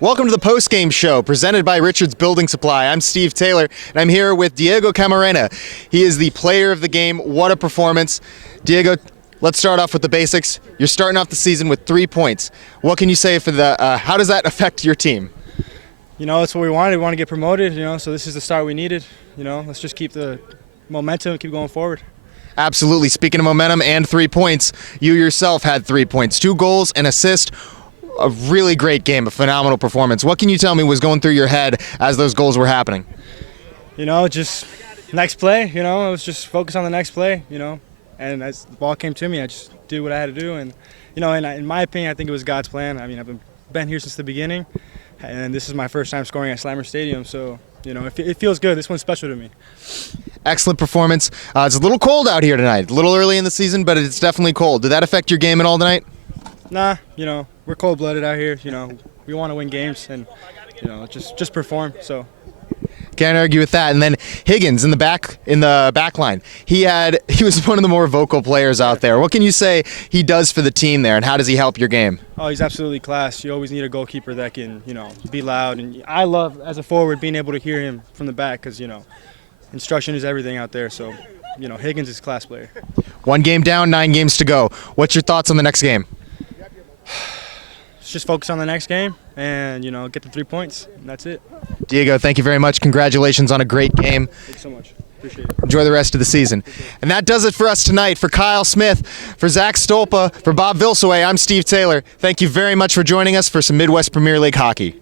Welcome to the post-game show presented by Richards Building Supply. I'm Steve Taylor, and I'm here with Diego Camarena. He is the player of the game. What a performance. Diego, let's start off with the basics. You're starting off the season with 3 points. What can you say for how does that affect your team? You know, it's what we wanted. We want to get promoted, you know, so this is the start we needed. You know, let's just keep the momentum and keep going forward. Absolutely. Speaking of momentum and 3 points, you yourself had 3 points, 2 goals, an assist. A really great game, a phenomenal performance. What can you tell me was going through your head as those goals were happening? You know, just next play, you know, I was just focused on the next play, you know, and as the ball came to me, I just did what I had to do. And, you know, in my opinion, I think it was God's plan. I mean, I've been here since the beginning, and this is my first time scoring at Slammer Stadium, so, you know, it feels good. This one's special to me. Excellent performance. It's a little cold out here tonight, a little early in the season, but it's definitely cold. Did that affect your game at all tonight? Nah, you know, we're cold-blooded out here. You know, we want to win games and, you know, just perform. So can't argue with that. And then Higgins in the back line. He was one of the more vocal players out there. What can you say he does for the team there, and how does he help your game? Oh, he's absolutely class. You always need a goalkeeper that can, you know, be loud. And I love, as a forward, being able to hear him from the back because, you know, instruction is everything out there. So, you know, Higgins is a class player. 1 game down, 9 games to go. What's your thoughts on the next game? Just focus on the next game and, you know, get the 3 points, and that's it. Diego, thank you very much. Congratulations on a great game. Thanks so much. Appreciate it. Enjoy the rest of the season. And that does it for us tonight. For Kyle Smith, for Zach Stolpa, for Bob Vilsaway, I'm Steve Taylor. Thank you very much for joining us for some Midwest Premier League hockey.